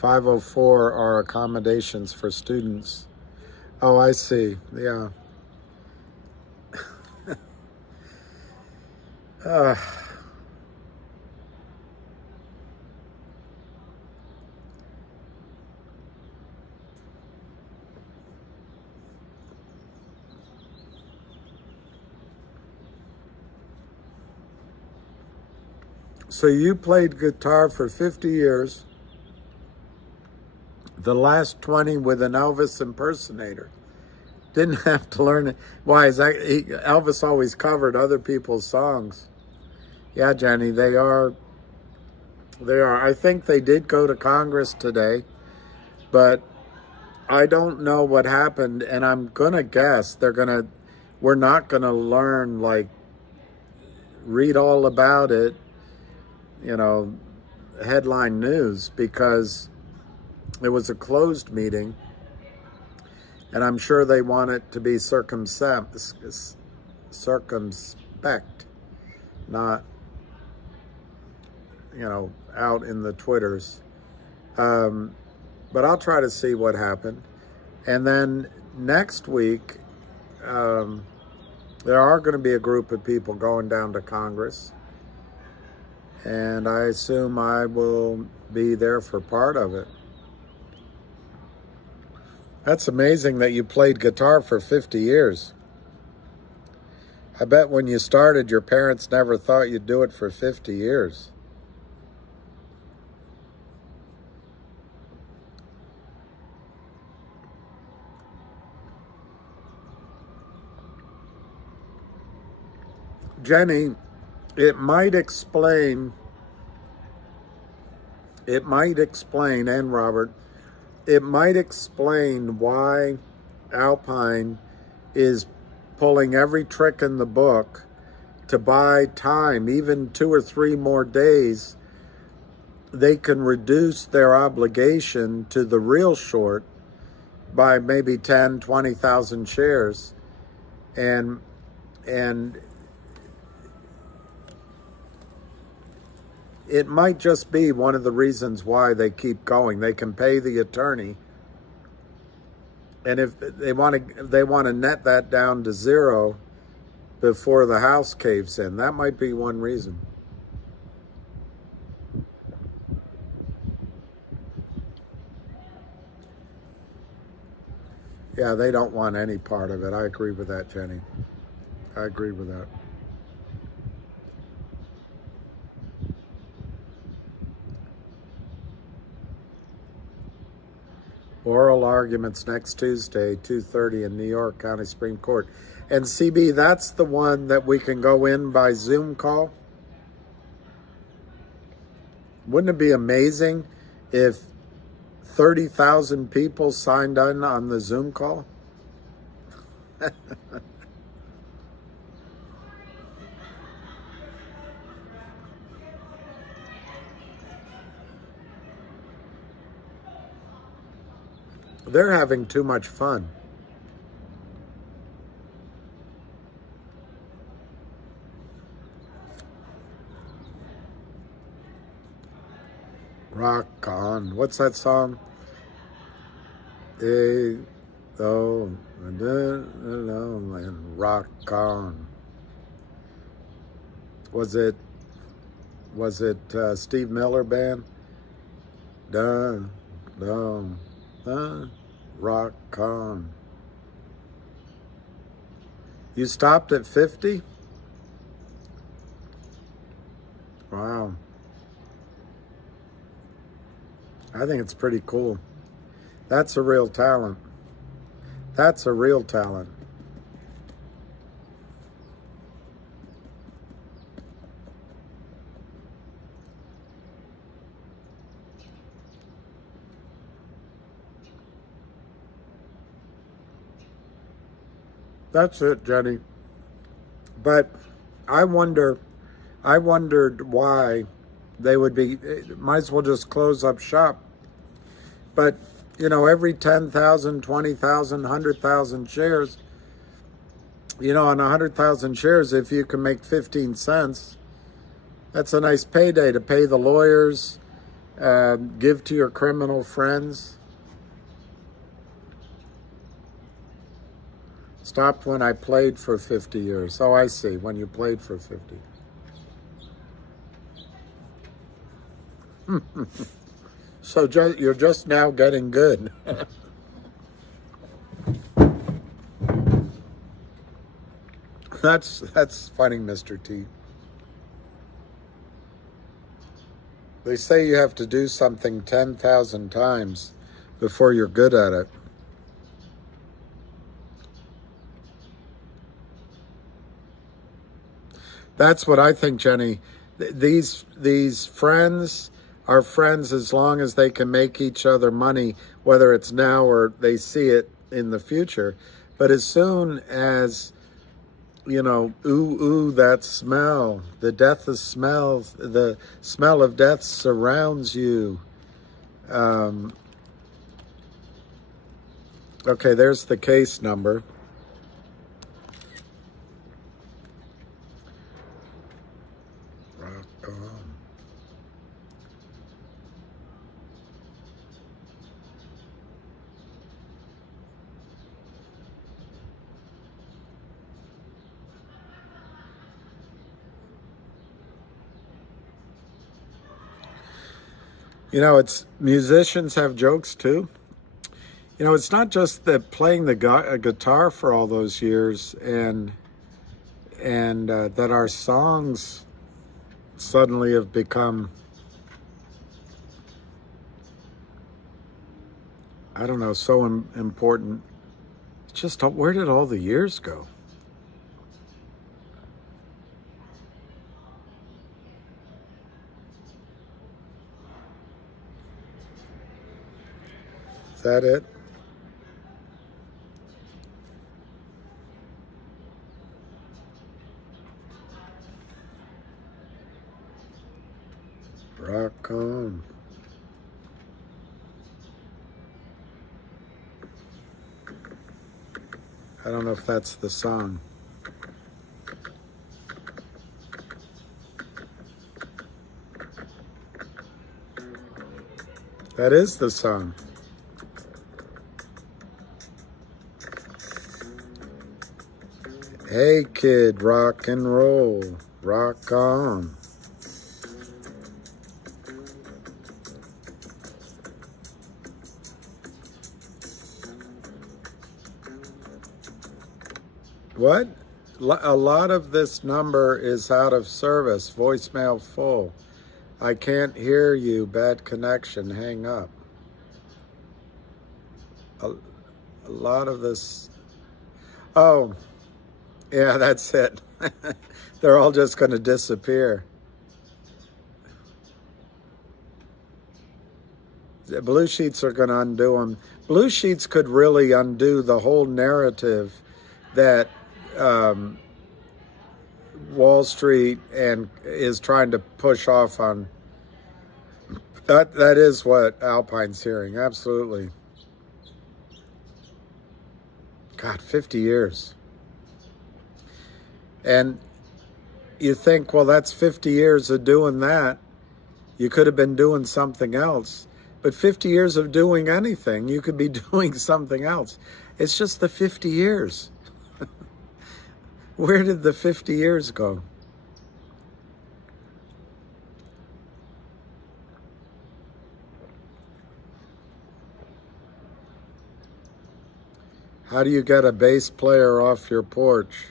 $504 are accommodations for students. Oh, I see. Yeah. So you played guitar for 50 years, the last 20 with an Elvis impersonator. Didn't have to learn it. Why is that? Elvis always covered other people's songs. Yeah, Jenny, they are. I think they did go to Congress today, but I don't know what happened, and I'm gonna guess we're not gonna learn, like, read all about it, headline news, because it was a closed meeting, and I'm sure they want it to be circumspect, not, out in the Twitters. But I'll try to see what happened. And then next week, there are going to be a group of people going down to Congress, and I assume I will be there for part of it. That's amazing that you played guitar for 50 years. I bet when you started, your parents never thought you'd do it for 50 years. Jenny, it might explain, and Robert, it might explain why Alpine is pulling every trick in the book to buy time, even 2 or 3 more days. They can reduce their obligation to the real short by maybe 10, 20,000 shares. And it might just be one of the reasons why they keep going. They can pay the attorney, and if they want to net that down to 0 before the house caves in. That might be one reason. Yeah, they don't want any part of it. I agree with that, Jenny. I agree with that. Oral arguments next Tuesday, 2:30 in New York County Supreme Court. And CB, that's the one that we can go in by Zoom call? Wouldn't it be amazing if 30,000 people signed on the Zoom call? They're having too much fun. Rock on. What's that song? And rock on. Was it Steve Miller Band? Dun, dun, dun, rock on. You stopped at 50? Wow. I think it's pretty cool. That's a real talent. That's a real talent. That's it, Jenny. But I wondered why they would be, might as well just close up shop. But, you know, every 10,000, 20,000, 100,000 shares, you know, on 100,000 shares, if you can make 15 cents, that's a nice payday to pay the lawyers, give to your criminal friends. Stopped when I played for 50 years. Oh, I see, when you played for 50. So you're just now getting good. That's funny, Mr. T. They say you have to do something 10,000 times before you're good at it. That's what I think, Jenny. These friends are friends as long as they can make each other money, whether it's now or they see it in the future. But as soon as, you know, ooh, that smell, the death of smells, the smell of death surrounds you. Okay, there's the case number. Rock on. You know, it's musicians have jokes too. You know, it's not just that playing the guitar for all those years and that our songs suddenly have become, I don't know, so important. It's just, where did all the years go? Is that it? Rock on. I don't know if that's the song. That is the song. Hey kid, rock and roll, rock on. What? A lot of this number is out of service. Voicemail full. I can't hear you. Bad connection. Hang up. A lot of this. Oh, yeah, that's it. They're all just going to disappear. The blue sheets are going to undo them. Blue sheets could really undo the whole narrative that Wall Street and is trying to push off on. That is what Alpine's hearing. Absolutely. God, 50 years. And you think, well, that's 50 years of doing that. You could have been doing something else. But 50 years of doing anything, you could be doing something else. It's just the 50 years. Where did the 50 years go? How do you get a bass player off your porch?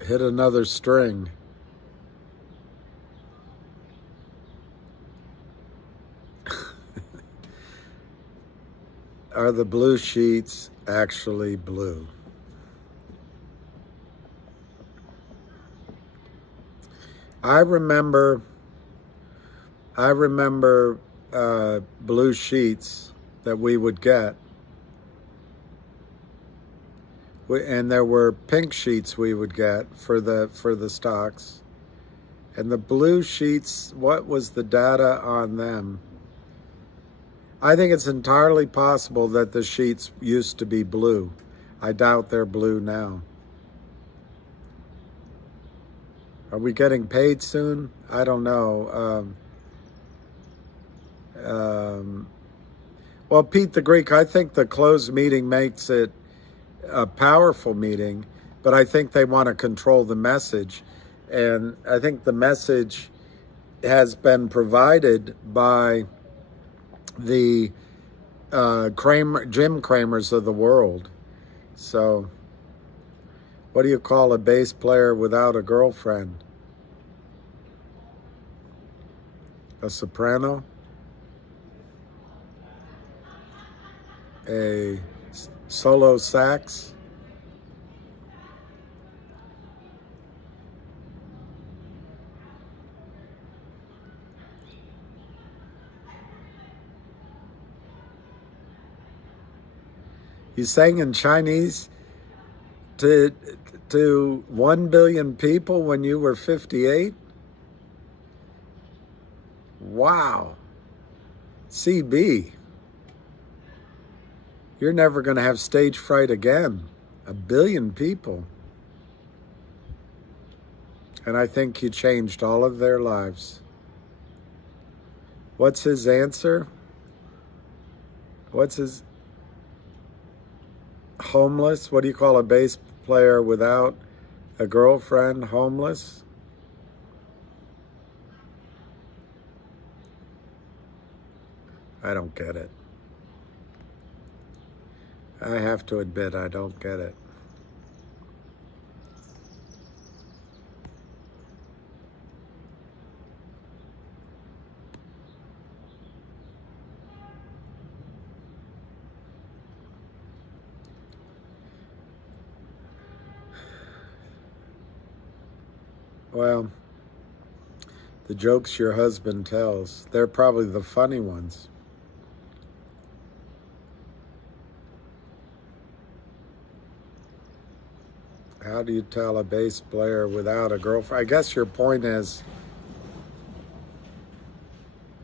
Hit another string. Are the blue sheets actually blue? I remember blue sheets that we would get. And there were pink sheets we would get for the stocks. And the blue sheets, what was the data on them? I think it's entirely possible that the sheets used to be blue. I doubt they're blue now. Are we getting paid soon? I don't know. Well, Pete the Greek, I think the closed meeting makes it a powerful meeting, but I think they want to control the message. And I think the message has been provided by the Jim Cramers of the world. So what do you call a bass player without a girlfriend? A soprano? A solo sax? You sang in Chinese to 1 billion people when you were 58? Wow. CB. You're never going to have stage fright again. 1 billion people. And I think you changed all of their lives. What's his answer? What's his... Homeless? What do you call a bass player without a girlfriend? Homeless? I don't get it. I have to admit, I don't get it. Well, the jokes your husband tells, they're probably the funny ones. How do you tell a bass player without a girlfriend? I guess your point is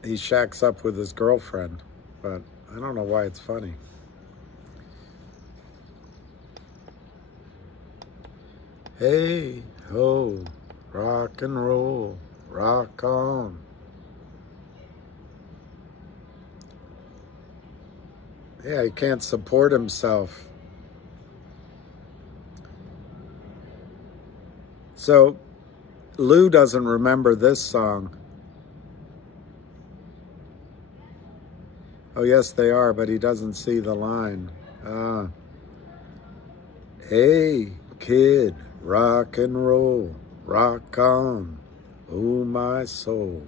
he shacks up with his girlfriend, but I don't know why it's funny. Hey, ho, rock and roll, rock on. Yeah, he can't support himself. So Lou doesn't remember this song. Oh, yes, they are, but he doesn't see the line. Hey, kid, rock and roll, rock on, oh, my soul.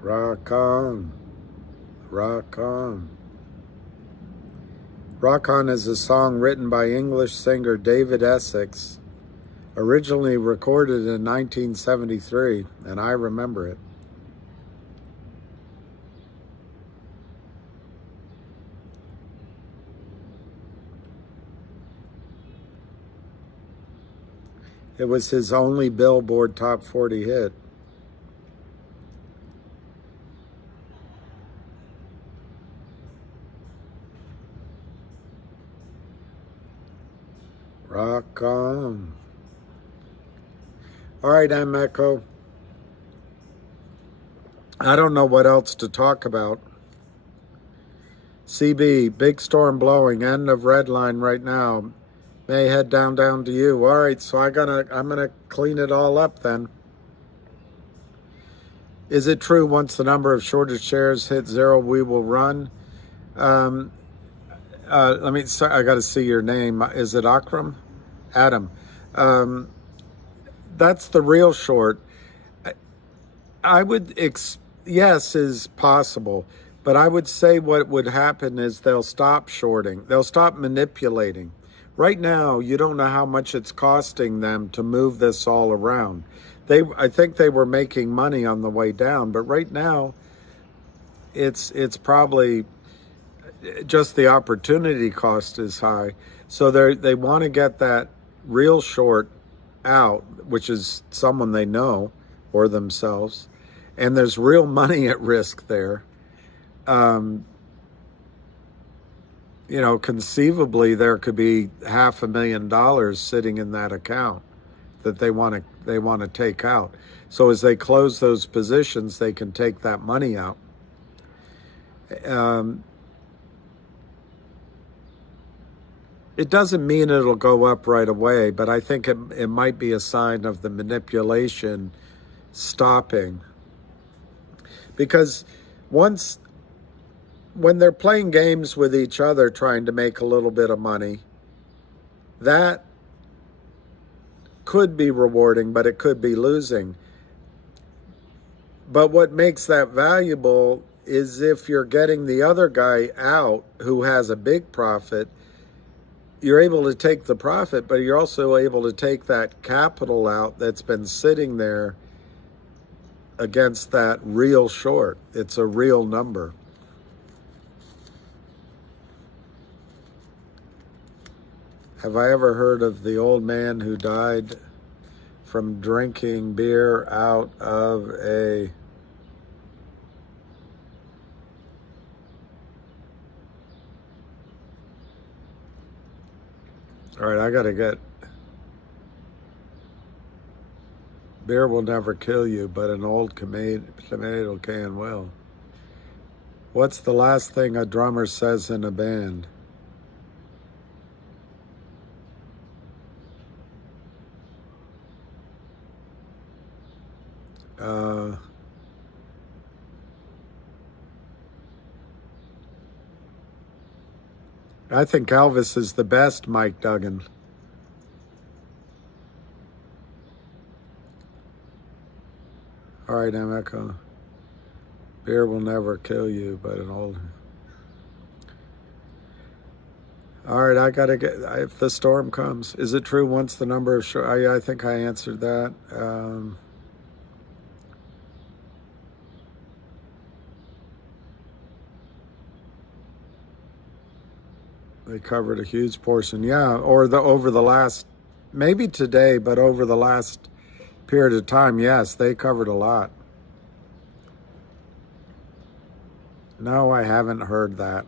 Rock on, rock on. Rock On is a song written by English singer David Essex, originally recorded in 1973, and I remember it. It was his only Billboard Top 40 hit. Rock on. All right, I'm Echo. I don't know what else to talk about. CB, big storm blowing, end of red line right now. May head down to you. All right, so I'm gonna clean it all up then. Is it true once the number of shorted shares hit 0, we will run? I got to see your name. Is it Akram? Adam. That's the real short. I would, yes, is possible. But I would say what would happen is they'll stop shorting. They'll stop manipulating. Right now, you don't know how much it's costing them to move this all around. I think they were making money on the way down, but right now, it's probably just the opportunity cost is high. So they want to get that real short out, which is someone they know or themselves, and there's real money at risk there. Conceivably there could be $500,000 sitting in that account that they want to take out. So as they close those positions, they can take that money out. It doesn't mean it'll go up right away, but I think it might be a sign of the manipulation stopping. Because when they're playing games with each other trying to make a little bit of money, that could be rewarding, but it could be losing. But what makes that valuable is if you're getting the other guy out who has a big profit, you're able to take the profit, but you're also able to take that capital out that's been sitting there against that real short. It's a real number. Have I ever heard of the old man who died from drinking beer out of a... All right, I got to get... Beer will never kill you, but an old tomato can will. What's the last thing a drummer says in a band? I think Elvis is the best, Mike Duggan. All right, I'm Echo. Beer will never kill you, but an old... All right, I got to get... If the storm comes, is it true once the number of... I think I answered that. They covered a huge portion. Yeah, or over the last... Maybe today, but over the last period of time, yes, they covered a lot. No, I haven't heard that.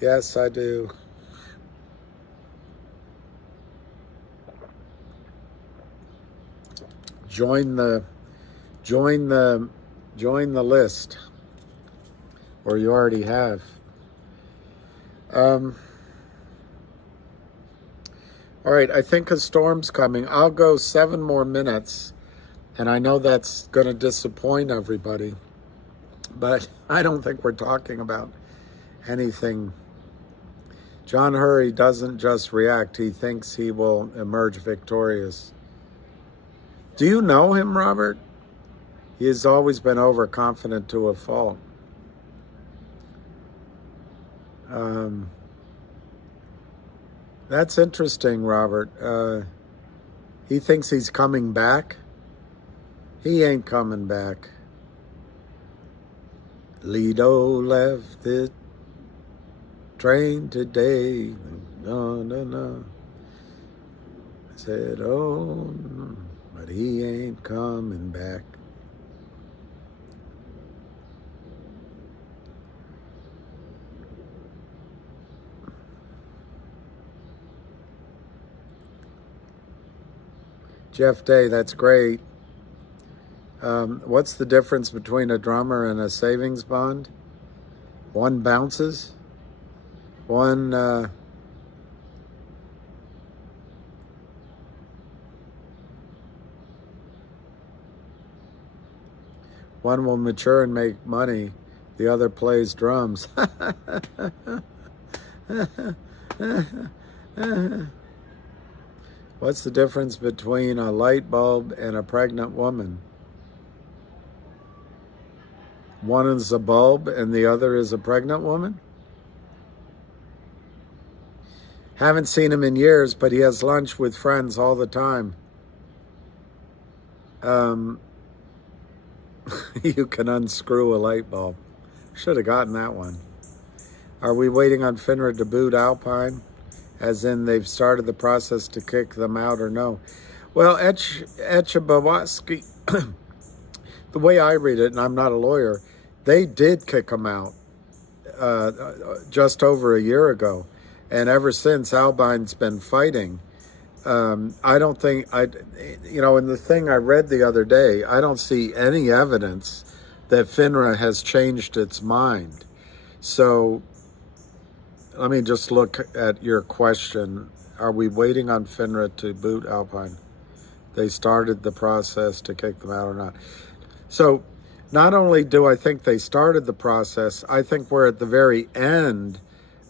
Yes, I do. Join the list, or you already have. All right, I think a storm's coming. I'll go 7 more minutes, and I know that's going to disappoint everybody, but I don't think we're talking about anything. John Hurry doesn't just react, he thinks he will emerge victorious. Do you know him, Robert? He has always been overconfident to a fault. That's interesting, Robert. He thinks he's coming back. He ain't coming back. Lido left the train today. No, no, no. I said, oh, but he ain't coming back. Jeff Day, that's great. What's the difference between a drummer and a savings bond? One bounces. One will mature and make money. The other plays drums. What's the difference between a light bulb and a pregnant woman? One is a bulb and the other is a pregnant woman? Haven't seen him in years, but he has lunch with friends all the time. You can unscrew a light bulb. Should have gotten that one. Are we waiting on FINRA to boot Alpine? As in they've started the process to kick them out or no? Well, Echebawaski, the way I read it, and I'm not a lawyer, they did kick them out just over a year ago. And ever since, Alpine's been fighting. I don't think, in the thing I read the other day, I don't see any evidence that FINRA has changed its mind. So let me just look at your question. Are we waiting on FINRA to boot Alpine? They started the process to kick them out or not? So not only do I think they started the process, I think we're at the very end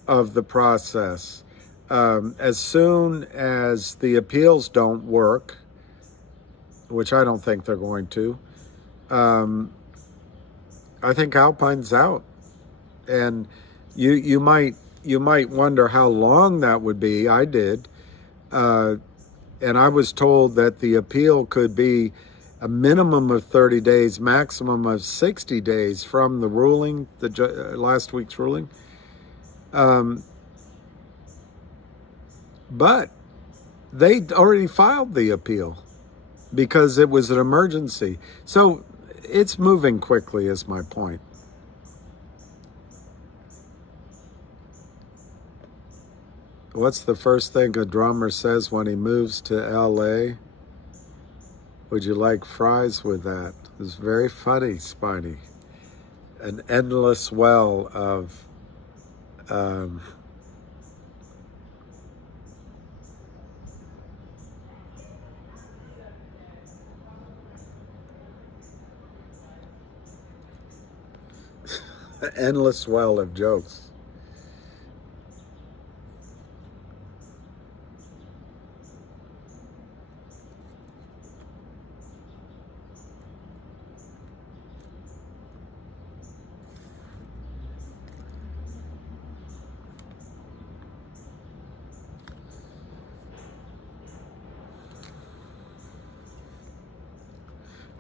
of the process. As soon as the appeals don't work, which I don't think they're going to, I think Alpine's out. And you might wonder how long that would be. I did. And I was told that the appeal could be a minimum of 30 days, maximum of 60 days from the ruling, last week's ruling. But they already filed the appeal because it was an emergency. So it's moving quickly is my point. What's the first thing a drummer says when he moves to LA? Would you like fries with that? It's very funny, Spiny. An endless well of endless well of jokes.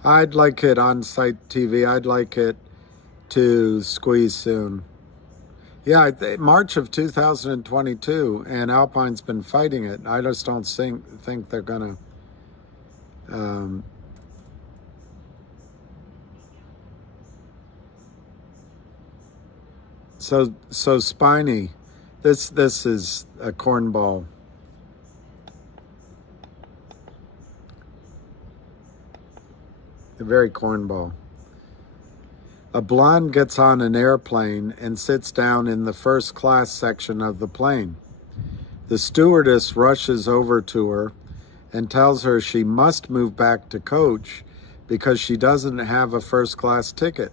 I'd like it on site TV. I'd like it to squeeze soon. Yeah, March of 2022, and Alpine's been fighting it. I just don't think they're gonna. So Spiny, This is a cornball. A very cornball. A blonde gets on an airplane and sits down in the first class section of the plane. The stewardess rushes over to her and tells her she must move back to coach because she doesn't have a first class ticket.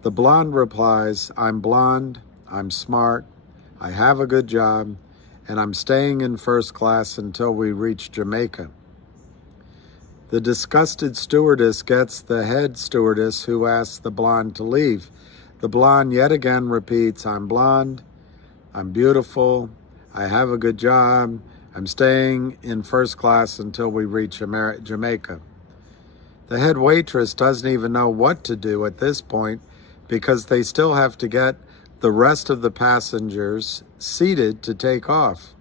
The blonde replies, "I'm blonde, I'm smart, I have a good job, and I'm staying in first class until we reach Jamaica." The disgusted stewardess gets the head stewardess, who asks the blonde to leave. The blonde yet again repeats, "I'm blonde, I'm beautiful, I have a good job, I'm staying in first class until we reach Jamaica." The head waitress doesn't even know what to do at this point because they still have to get the rest of the passengers seated to take off.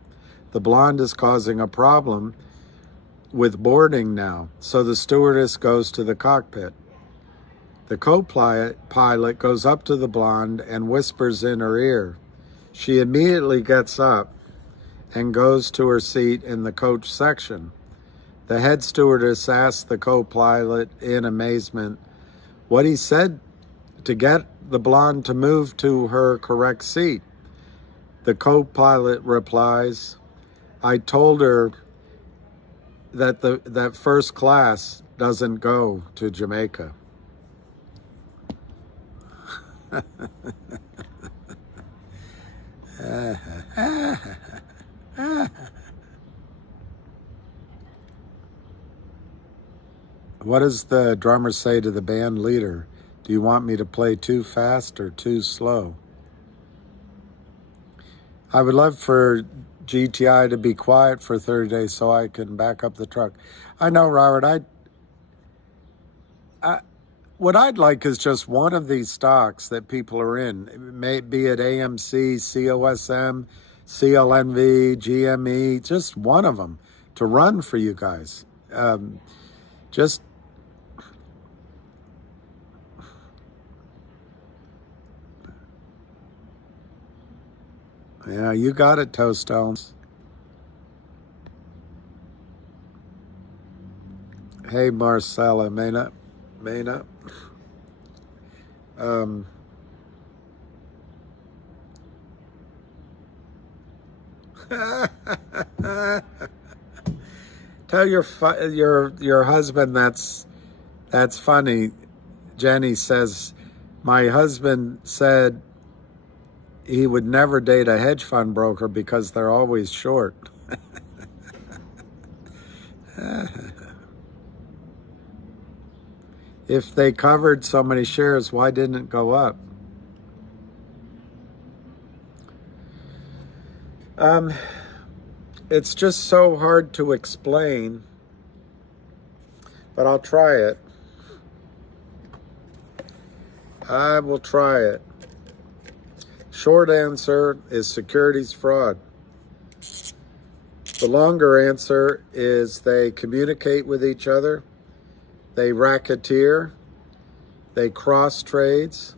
The blonde is causing a problem with boarding now, so the stewardess goes to the cockpit. The co-pilot goes up to the blonde and whispers in her ear. She immediately gets up and goes to her seat in the coach section. The head stewardess asks the co-pilot in amazement what he said to get the blonde to move to her correct seat. The co-pilot replies, "I told her that first class doesn't go to Jamaica." What does the drummer say to the band leader? "Do you want me to play too fast or too slow?" I would love for GTI to be quiet for 30 days so I can back up the truck. I know, Robert. What I'd like is just one of these stocks that people are in, be it AMC, COSM, CLNV, GME, just one of them to run for you guys. Just yeah, you got it, Toe Stones. Hey, Marcella, Mena. Tell your husband that's funny. Jenny says, "My husband said he would never date a hedge fund broker because they're always short." If they covered so many shares, why didn't it go up? It's just so hard to explain, but I'll try it. I will try it. Short answer is securities fraud. The longer answer is they communicate with each other, they racketeer, they cross trades.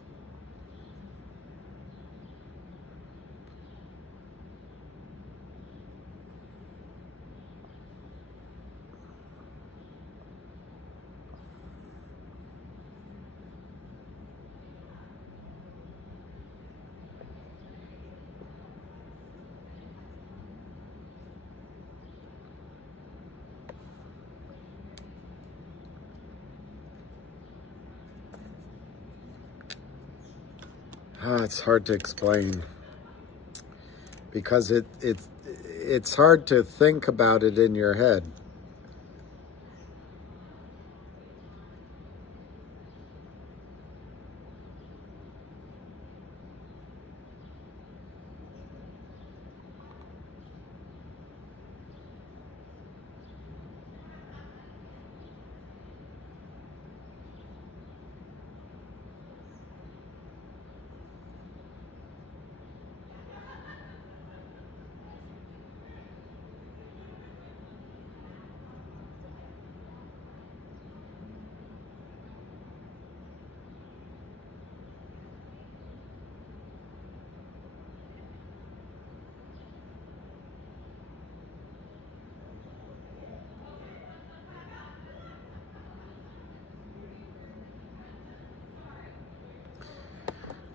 It's hard to explain because it's hard to think about it in your head.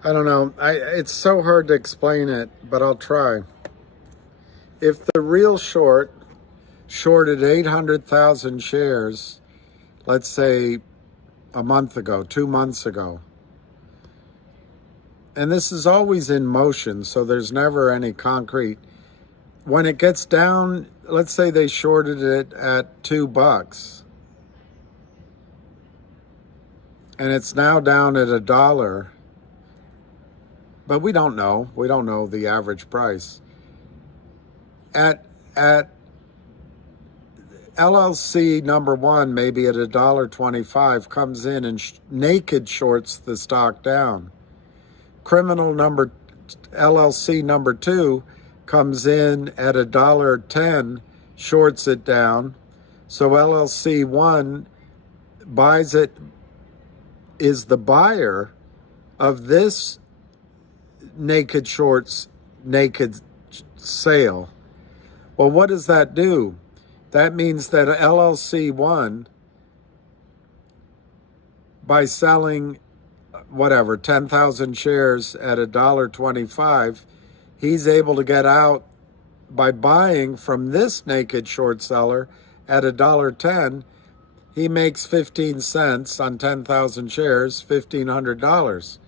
I don't know. It's so hard to explain it, but I'll try. If the real shorted 800,000 shares, let's say a month ago, 2 months ago, and this is always in motion, so there's never any concrete. When it gets down, let's say they shorted it at $2, and it's now down at $1, but we don't know. We don't know the average price. At LLC number one, maybe at $1.25, comes in and naked shorts the stock down. LLC number two comes in at $1.10, shorts it down. So LLC one buys it, is the buyer of this naked sale. Well, what does that do? That means that LLC one, by selling 10,000 shares at $1.25, he's able to get out by buying from this naked short seller at $1.10. He makes 15 cents on 10,000 shares, $1,500.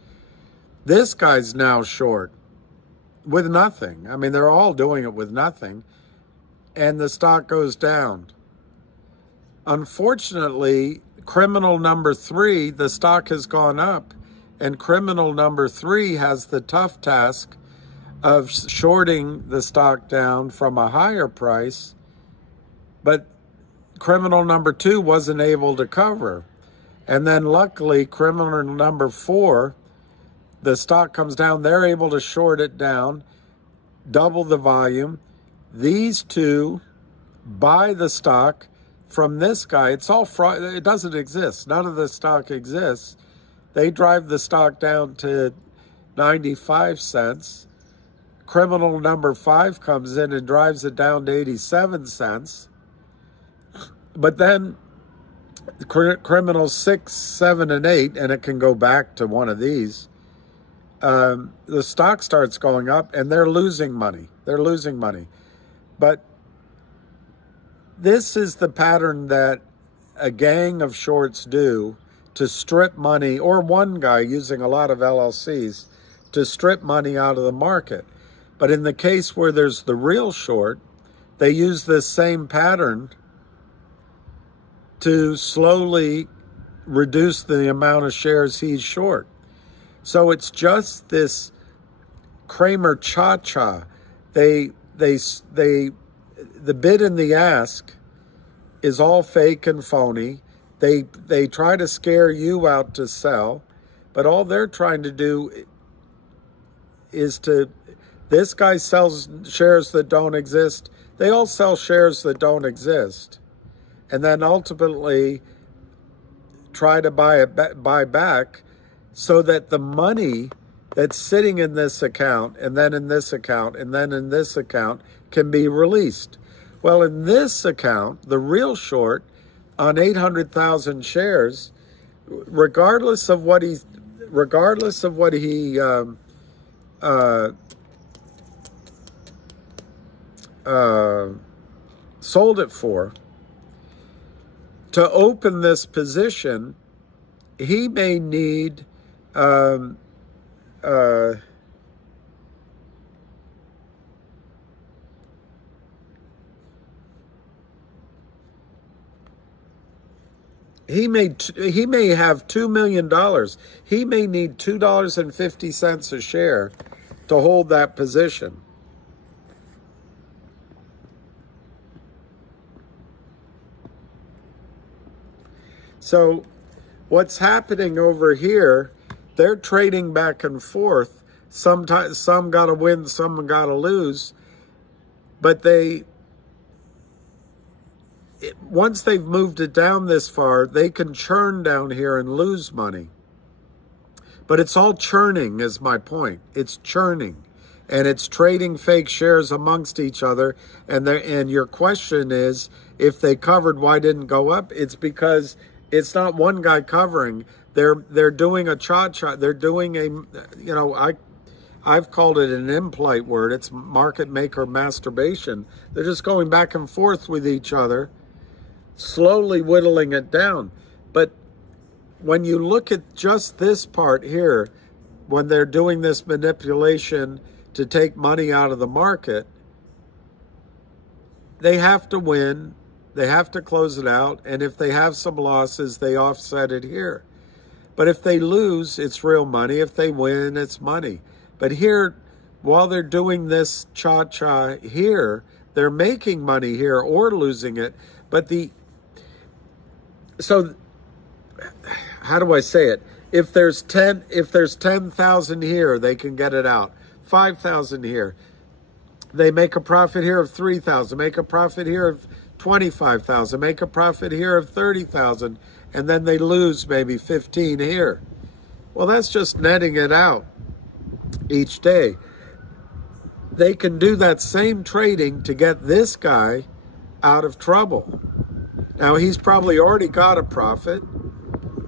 This guy's now short with nothing. I mean, they're all doing it with nothing. And the stock goes down. Unfortunately, criminal number three, the stock has gone up, and criminal number three has the tough task of shorting the stock down from a higher price, but criminal number two wasn't able to cover. And then luckily, criminal number four, the stock comes down, they're able to short it down, double the volume. These two buy the stock from this guy. It's all fraud. It doesn't exist. None of the stock exists. They drive the stock down to 95 cents. Criminal number five comes in and drives it down to 87 cents. But then criminals 6, 7, and 8, and it can go back to one of these, the stock starts going up and they're losing money. They're losing money. But this is the pattern that a gang of shorts do to strip money, or one guy using a lot of LLCs to strip money out of the market. But in the case where there's the real short, they use this same pattern to slowly reduce the amount of shares he's short. So it's just this Kramer cha-cha. The bid and the ask is all fake and phony. They try to scare you out to sell, but all they're trying to do is this guy sells shares that don't exist. They all sell shares that don't exist, and then ultimately try to buy back, so that the money that's sitting in this account, and then in this account, and then in this account, can be released. Well, in this account, the real short on 800,000 shares, regardless of what he sold it for, to open this position, he may need he may have $2 million. He may need $2.50 a share to hold that position. So what's happening over here, they're trading back and forth. Sometimes some got to win, some got to lose. But once they've moved it down this far, they can churn down here and lose money. But it's all churning, is my point. It's churning. And it's trading fake shares amongst each other. And your question is, if they covered, why didn't it go up? It's because it's not one guy covering. They're doing a cha-cha. They're doing a, you know, I've called it an impolite word. It's market maker masturbation. They're just going back and forth with each other, slowly whittling it down. But when you look at just this part here, when they're doing this manipulation to take money out of the market, they have to win, they have to close it out, and if they have some losses, they offset it here. But if they lose, it's real money. If they win, it's money. But here, while they're doing this cha-cha here, they're making money here or losing it. But so how do I say it? If there's 10,000 here, they can get it out. 5,000 here. They make a profit here of 3,000, make a profit here of 25,000, make a profit here of 30,000, and then they lose maybe 15 here. Well, that's just netting it out each day. They can do that same trading to get this guy out of trouble. Now, he's probably already got a profit,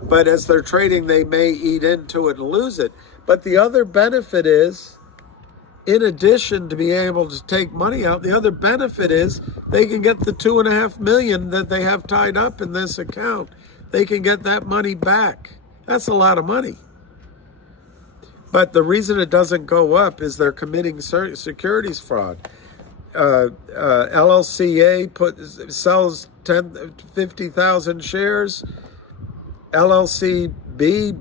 but as they're trading, they may eat into it and lose it. But the other benefit is, in addition to being able to take money out, the other benefit is they can get the $2.5 million that they have tied up in this account. They can get that money back. That's a lot of money. But the reason it doesn't go up is they're committing securities fraud. LLCA sells 50,000 shares. LLCB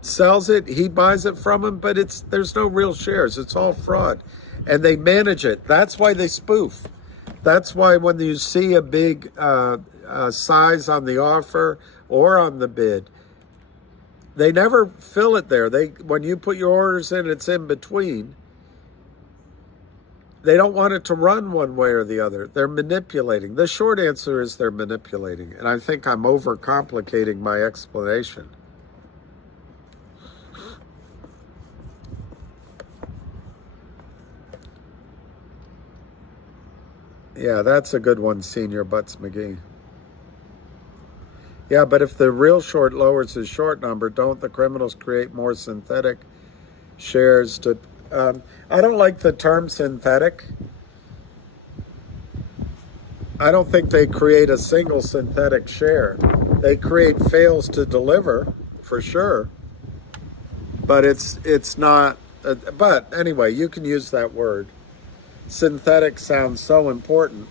sells it, he buys it from him, but there's no real shares. It's all fraud. And they manage it. That's why they spoof. That's why when you see a big size on the offer or on the bid, they never fill it there. When you put your orders in, it's in between. They don't want it to run one way or the other. They're manipulating. The short answer is they're manipulating. And I think I'm overcomplicating my explanation. Yeah, that's a good one, Senior Butts McGee. Yeah, but if the real short lowers his short number, don't the criminals create more synthetic shares to... I don't like the term synthetic. I don't think they create a single synthetic share. They create fails to deliver, for sure. But it's not... but anyway, you can use that word. Synthetic sounds so important.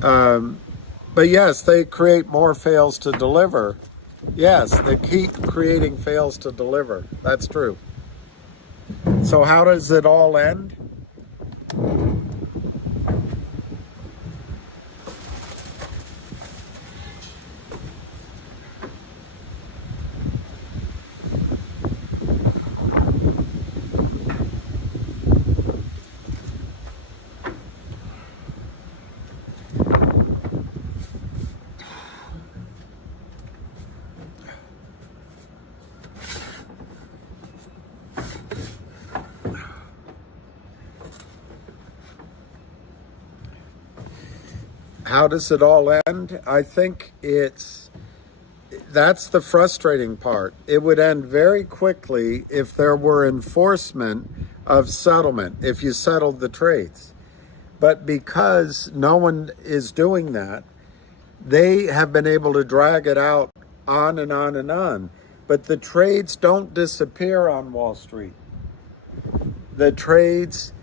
But yes, they create more fails to deliver. Yes, they keep creating fails to deliver. That's true. So how does it all end? How does it all end? I think that's the frustrating part. It would end very quickly if there were enforcement of settlement, if you settled the trades. But because no one is doing that, they have been able to drag it out on and on and on. But the trades don't disappear on Wall Street. The trades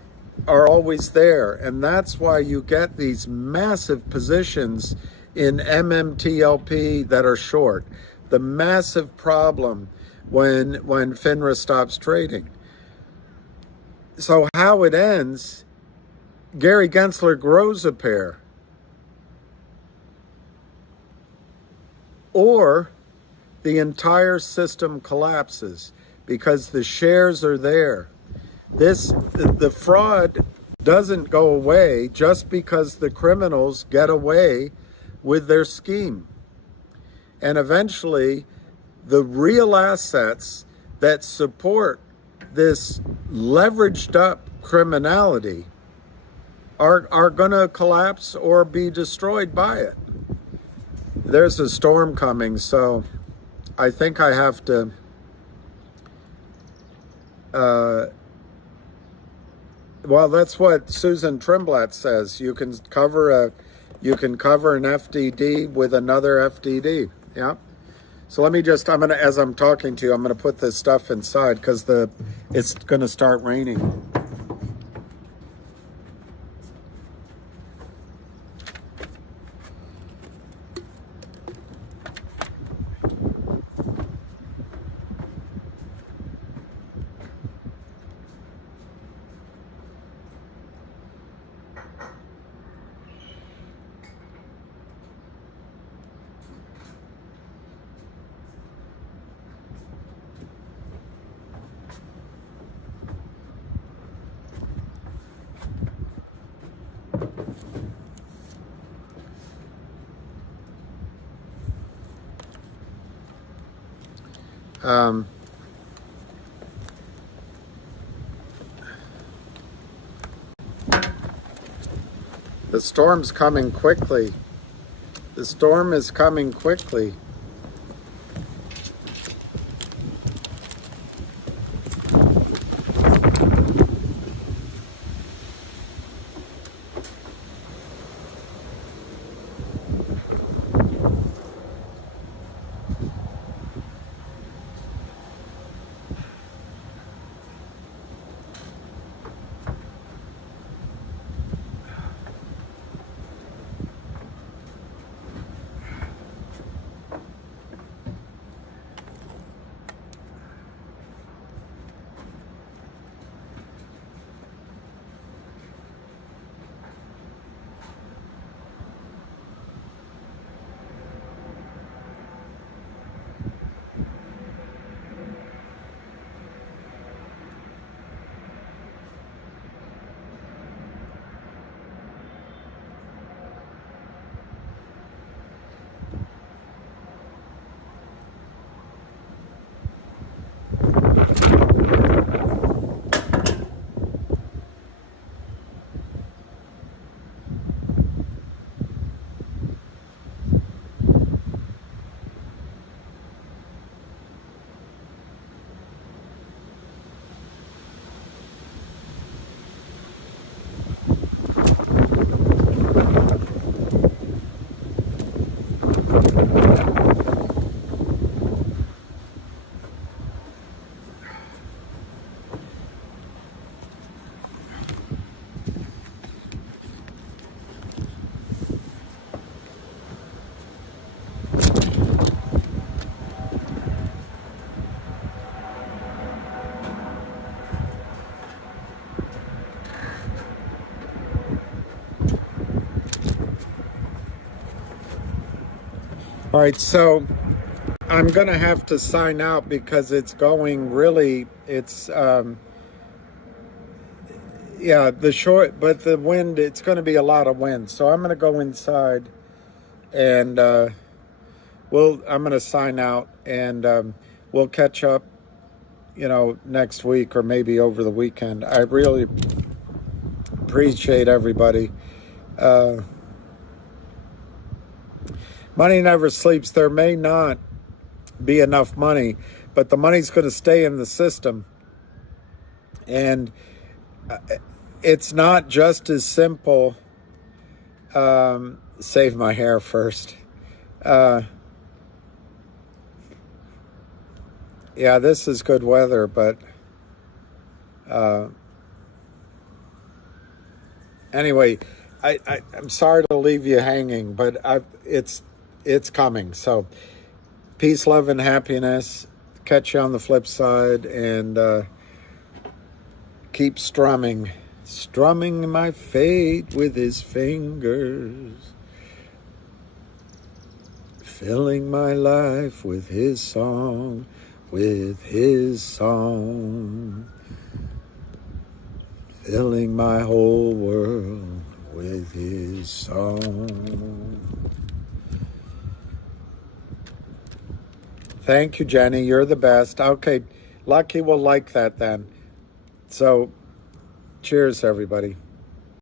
are always there, and that's why you get these massive positions in MMTLP that are short. The massive problem when FINRA stops trading. So how it ends, Gary Gensler grows a pair, or the entire system collapses because the shares are there. The fraud doesn't go away just because the criminals get away with their scheme. And eventually, the real assets that support this leveraged up criminality are going to collapse or be destroyed by it. There's a storm coming, so I think I have to well, that's what Susan Trimblett says. You can cover an FDD with another FDD. Yeah. So let me just, as I'm talking to you, I'm gonna put this stuff inside because it's gonna start raining. The storm's coming quickly. The storm is coming quickly. All right, so I'm going to have to sign out because it's going really, yeah, but the wind, it's going to be a lot of wind. So I'm going to go inside and I'm going to sign out and we'll catch up, next week or maybe over the weekend. I really appreciate everybody. Money never sleeps. There may not be enough money, but the money's going to stay in the system. And it's not just as simple. Save my hair first. Yeah, this is good weather, but anyway, I'm sorry to leave you hanging, but it's coming. So peace, love, and happiness. Catch you on the flip side, and keep strumming my fate with his fingers, filling my life with his song, filling my whole world with his song. Thank you, Jenny. You're the best. Okay, Lucky will like that then. So, cheers, everybody.